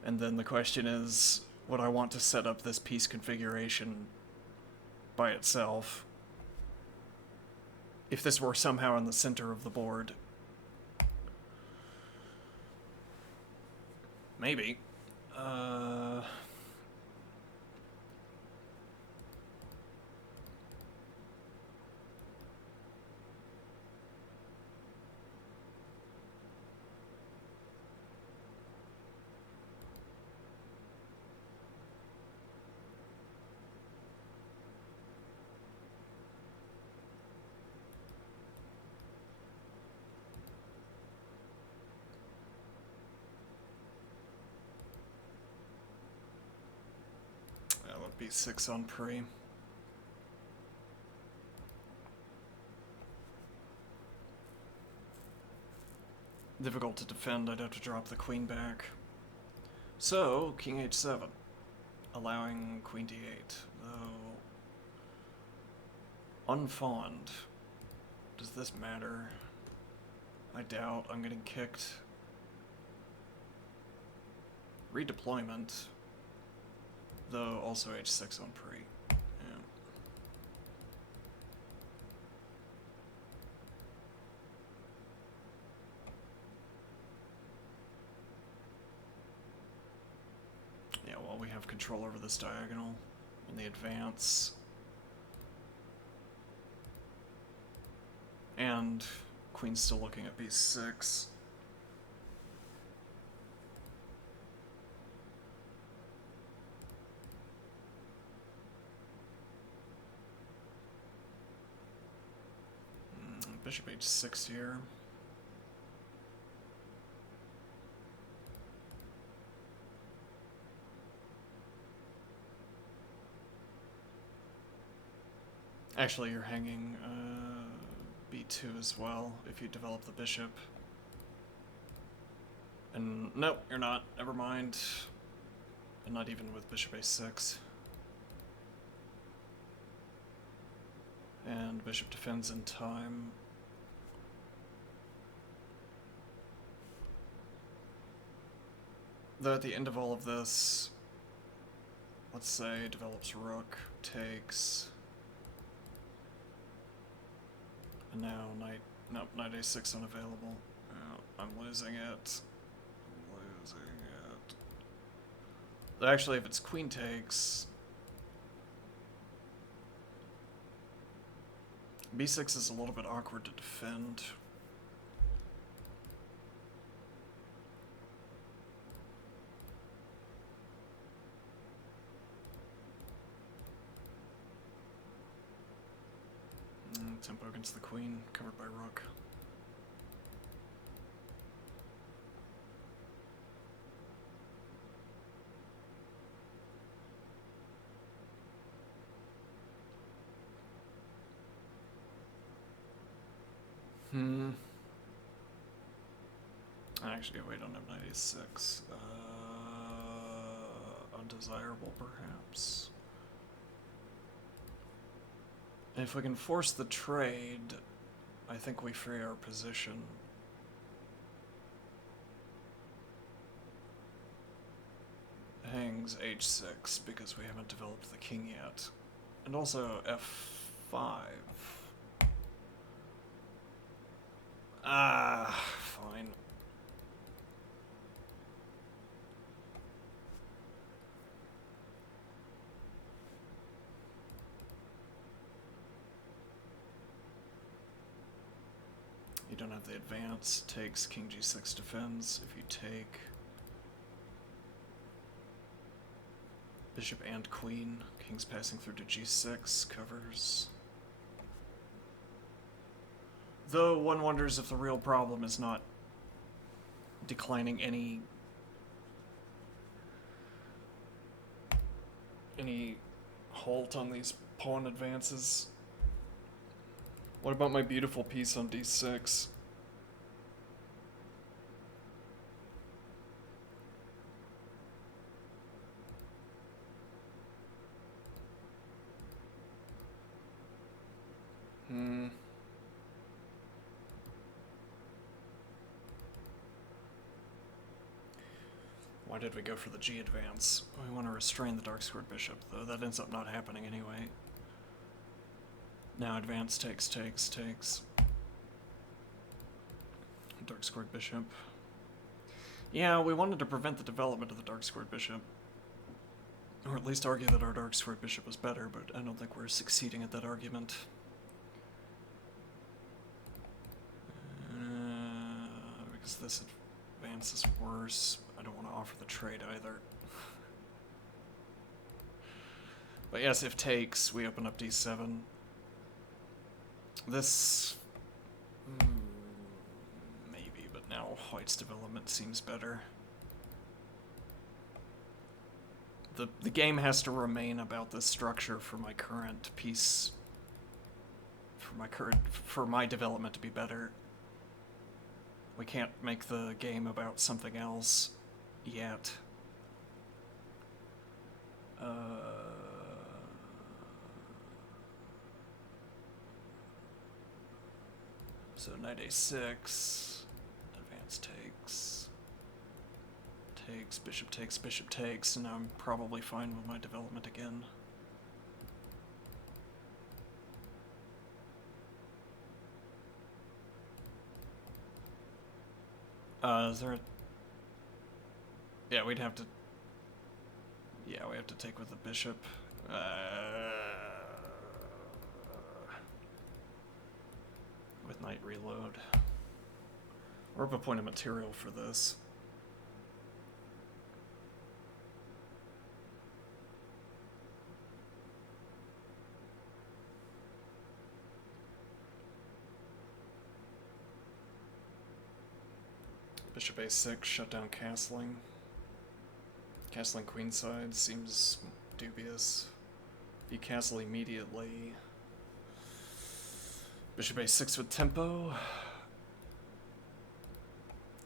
and then the question is, would I want to set up this piece configuration by itself? If this were somehow in the center of the board. Maybe. b6 on pre. Difficult to defend, I'd have to drop the queen back. So, king h7, allowing queen d8, though unfawned. Does this matter? I doubt. I'm getting kicked. Redeployment. Though also h6 on pre. Yeah. Yeah, well, we have control over this diagonal in the advance. And queen's still looking at b6. Bishop h6 here. Actually, you're hanging b2 as well if you develop the bishop. And nope, you're not. Never mind. And not even with bishop a6. And bishop defends in time. Though at the end of all of this, let's say develops rook, takes, and now knight a6 unavailable. Oh, I'm losing it. But actually, if it's queen takes, b6 is a little bit awkward to defend. Tempo against the queen, covered by rook. Actually, we don't have knight a6. Undesirable, perhaps. If we can force the trade, I think we free our position. Hangs h6 because we haven't developed the king yet. And also f5. Fine. You don't have the advance. Takes, king g6 defends. If you take bishop and queen, king's passing through to g6, covers. Though one wonders if the real problem is not declining any halt on these pawn advances. What about my beautiful piece on d6? Why did we go for the G advance? We want to restrain the dark squared bishop, though that ends up not happening anyway. Now advance takes. Dark squared bishop. Yeah, we wanted to prevent the development of the dark squared bishop. Or at least argue that our dark squared bishop was better, but I don't think we're succeeding at that argument. Because this advance is worse. I don't want to offer the trade either. But yes, if takes, we open up d7. This... maybe, but now white's development seems better. The game has to remain about this structure for my current piece... for my development to be better. We can't make the game about something else yet. So knight a6, advance takes, bishop takes, and now I'm probably fine with my development again. Is there a... Yeah, we'd have to... Yeah, we have to take with the bishop. With knight reload. Or up a point of material for this. Bishop a6, shut down castling. Castling queenside seems dubious. If you castle immediately. Bishop a6 with tempo.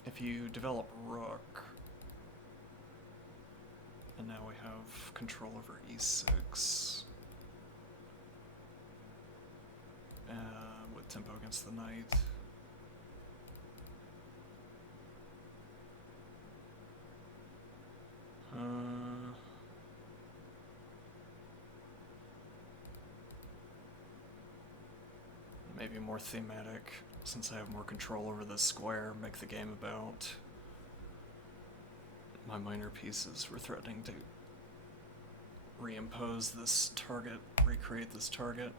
If you develop rook. And now we have control over e6. With tempo against the knight. Maybe more thematic, since I have more control over this square, make the game about my minor pieces. We're threatening to reimpose this target, recreate this target.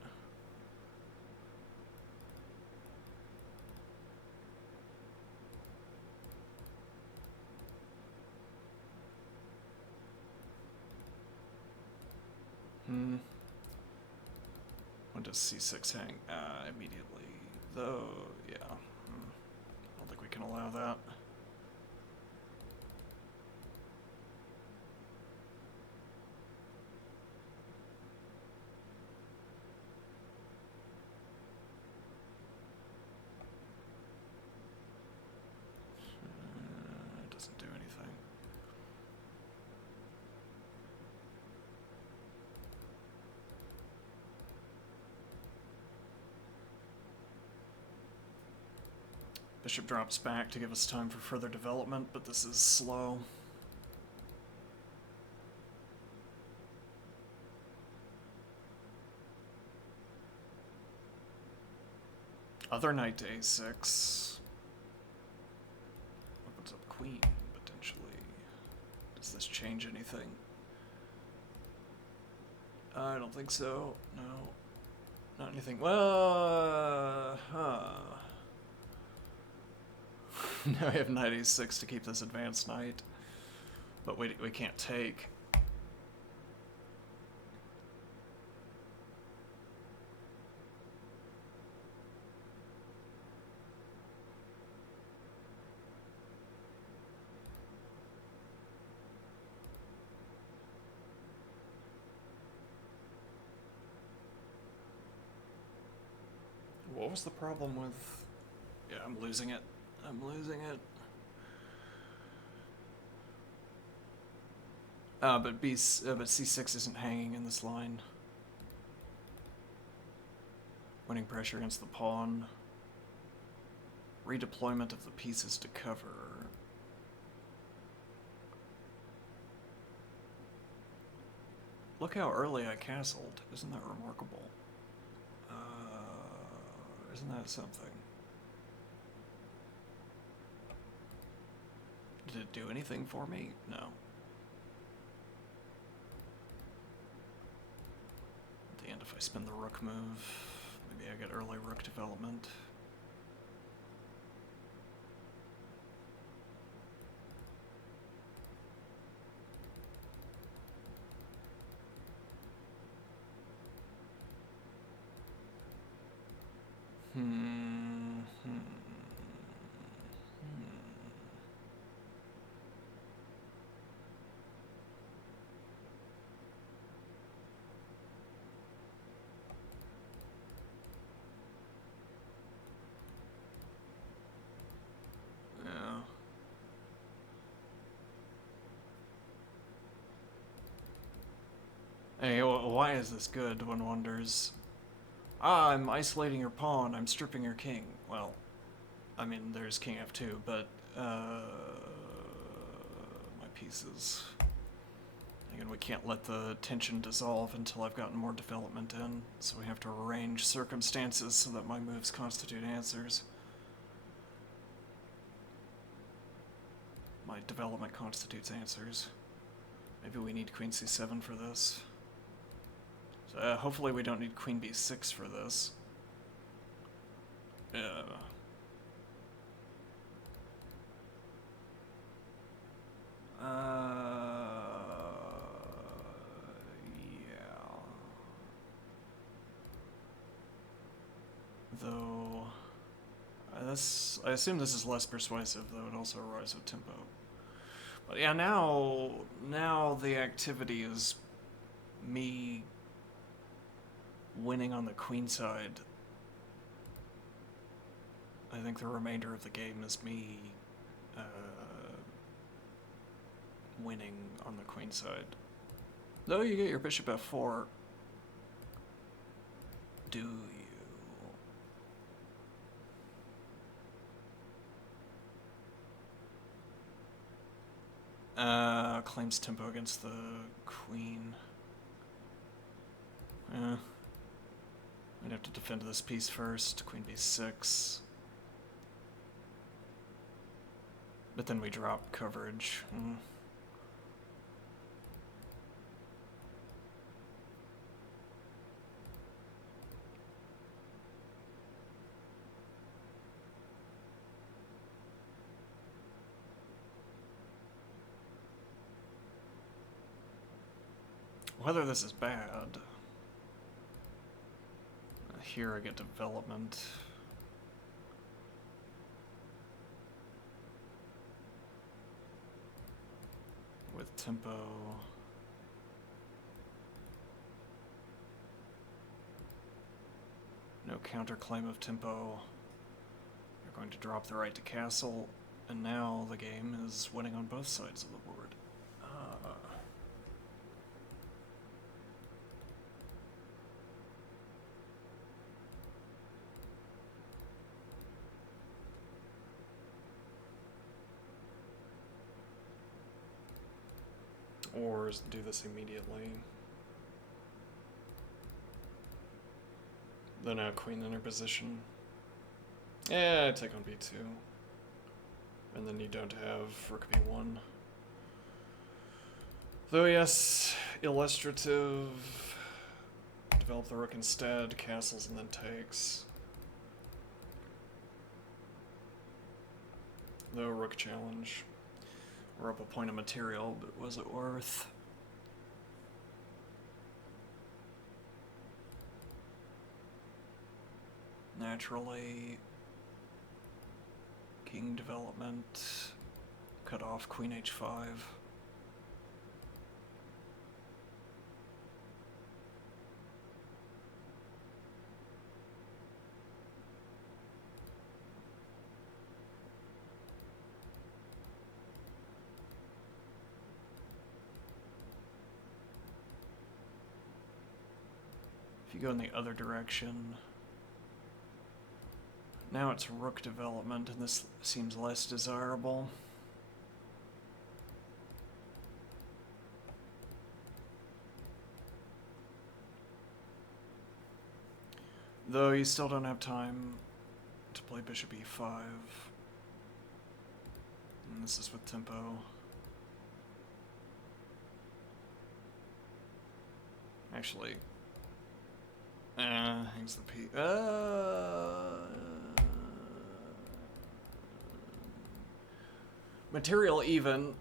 When does c6 hang? Immediately. Though, yeah. I don't think we can allow that. Bishop drops back to give us time for further development, but this is slow. Other knight to a6. Opens up queen, potentially. Does this change anything? I don't think so. No. Not anything. Well, now we have knight a6 to keep this advanced knight. But we can't take. What was the problem with... Yeah, I'm losing it. I'm losing it. But c6 isn't hanging in this line. Winning pressure against the pawn. Redeployment of the pieces to cover. Look how early I castled. Isn't that remarkable? Isn't that something? Did it do anything for me? No. At the end, if I spin the rook move, maybe I get early rook development. Yeah. Hey, why is this good, one wonders. Ah, I'm isolating your pawn, I'm stripping your king. Well, I mean, there's king f2, but, my pieces. Again, we can't let the tension dissolve until I've gotten more development in, so we have to arrange circumstances so that my moves constitute answers. My development constitutes answers. Maybe we need queen c7 for this. Hopefully we don't need queen b6 for this. Yeah. Yeah. Though, I assume this is less persuasive, though it also arrives with tempo. But yeah, now the activity is me winning on the queen side. I think the remainder of the game is me winning on the queen side. Though you get your bishop f4. Do you? Claims tempo against the queen. I'd have to defend this piece first. Queen b6. But then we drop coverage. Whether this is bad. Here I get development. With tempo. No counterclaim of tempo. You're going to drop the right to castle, and now the game is winning on both sides of the board. Or do this immediately. Then queen in her position. Yeah, take on b2. And then you don't have rook b1. Though yes, illustrative. Develop the rook instead, castles and then takes. Though rook challenge. We're up a point of material, but was it worth? Naturally, king development, cut off queen h5. If you go in the other direction, now it's rook development, and this seems less desirable. Though you still don't have time to play bishop e5. And this is with tempo. Actually, hangs the p. Material even,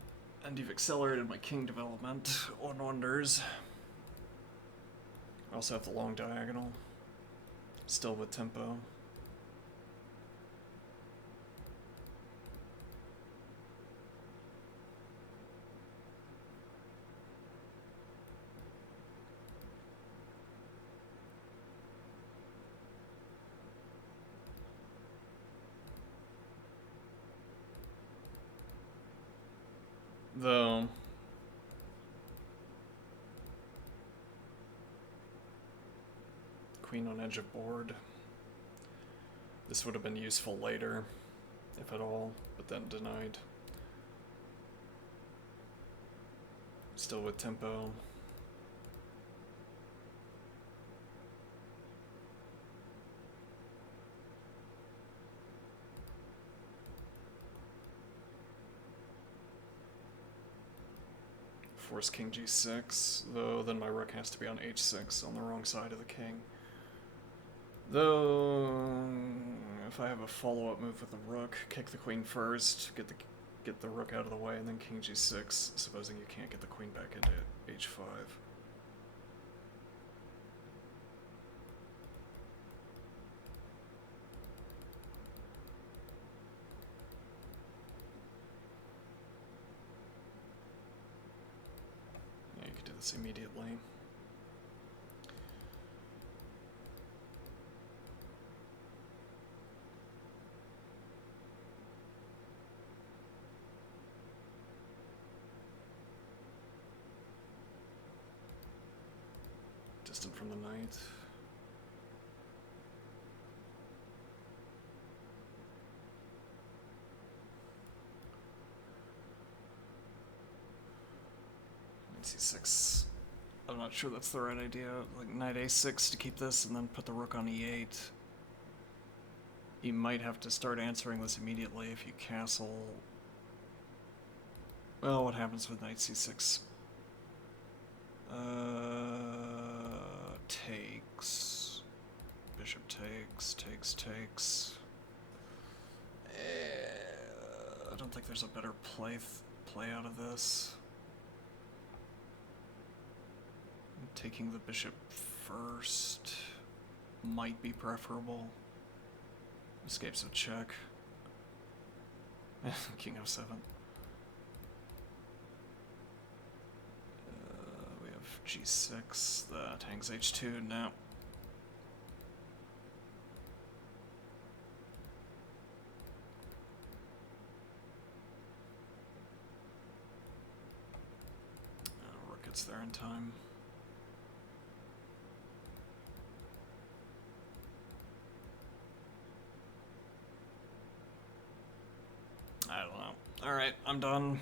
and you've accelerated my king development. One wonders. I also have the long diagonal. Still with tempo. Though queen on edge of board. This would have been useful later, if at all, but then denied. Still with tempo. Force king g6, though then my rook has to be on h6 on the wrong side of the king. Though, if I have a follow-up move with the rook, kick the queen first, get the rook out of the way, and then king g6, supposing you can't get the queen back into h5. Yeah, you could do this immediately. Distant from the knight. Knight c6. I'm not sure that's the right idea. Like knight a6 to keep this, and then put the rook on e8. You might have to start answering this immediately if you castle. Well, what happens with knight c6? Takes. Bishop takes. I don't think there's a better play out of this. Taking the bishop first might be preferable. Escapes a check. King f7. We have g6. That hangs h2 now. Rook gets there in time. I don't know. Alright, I'm done.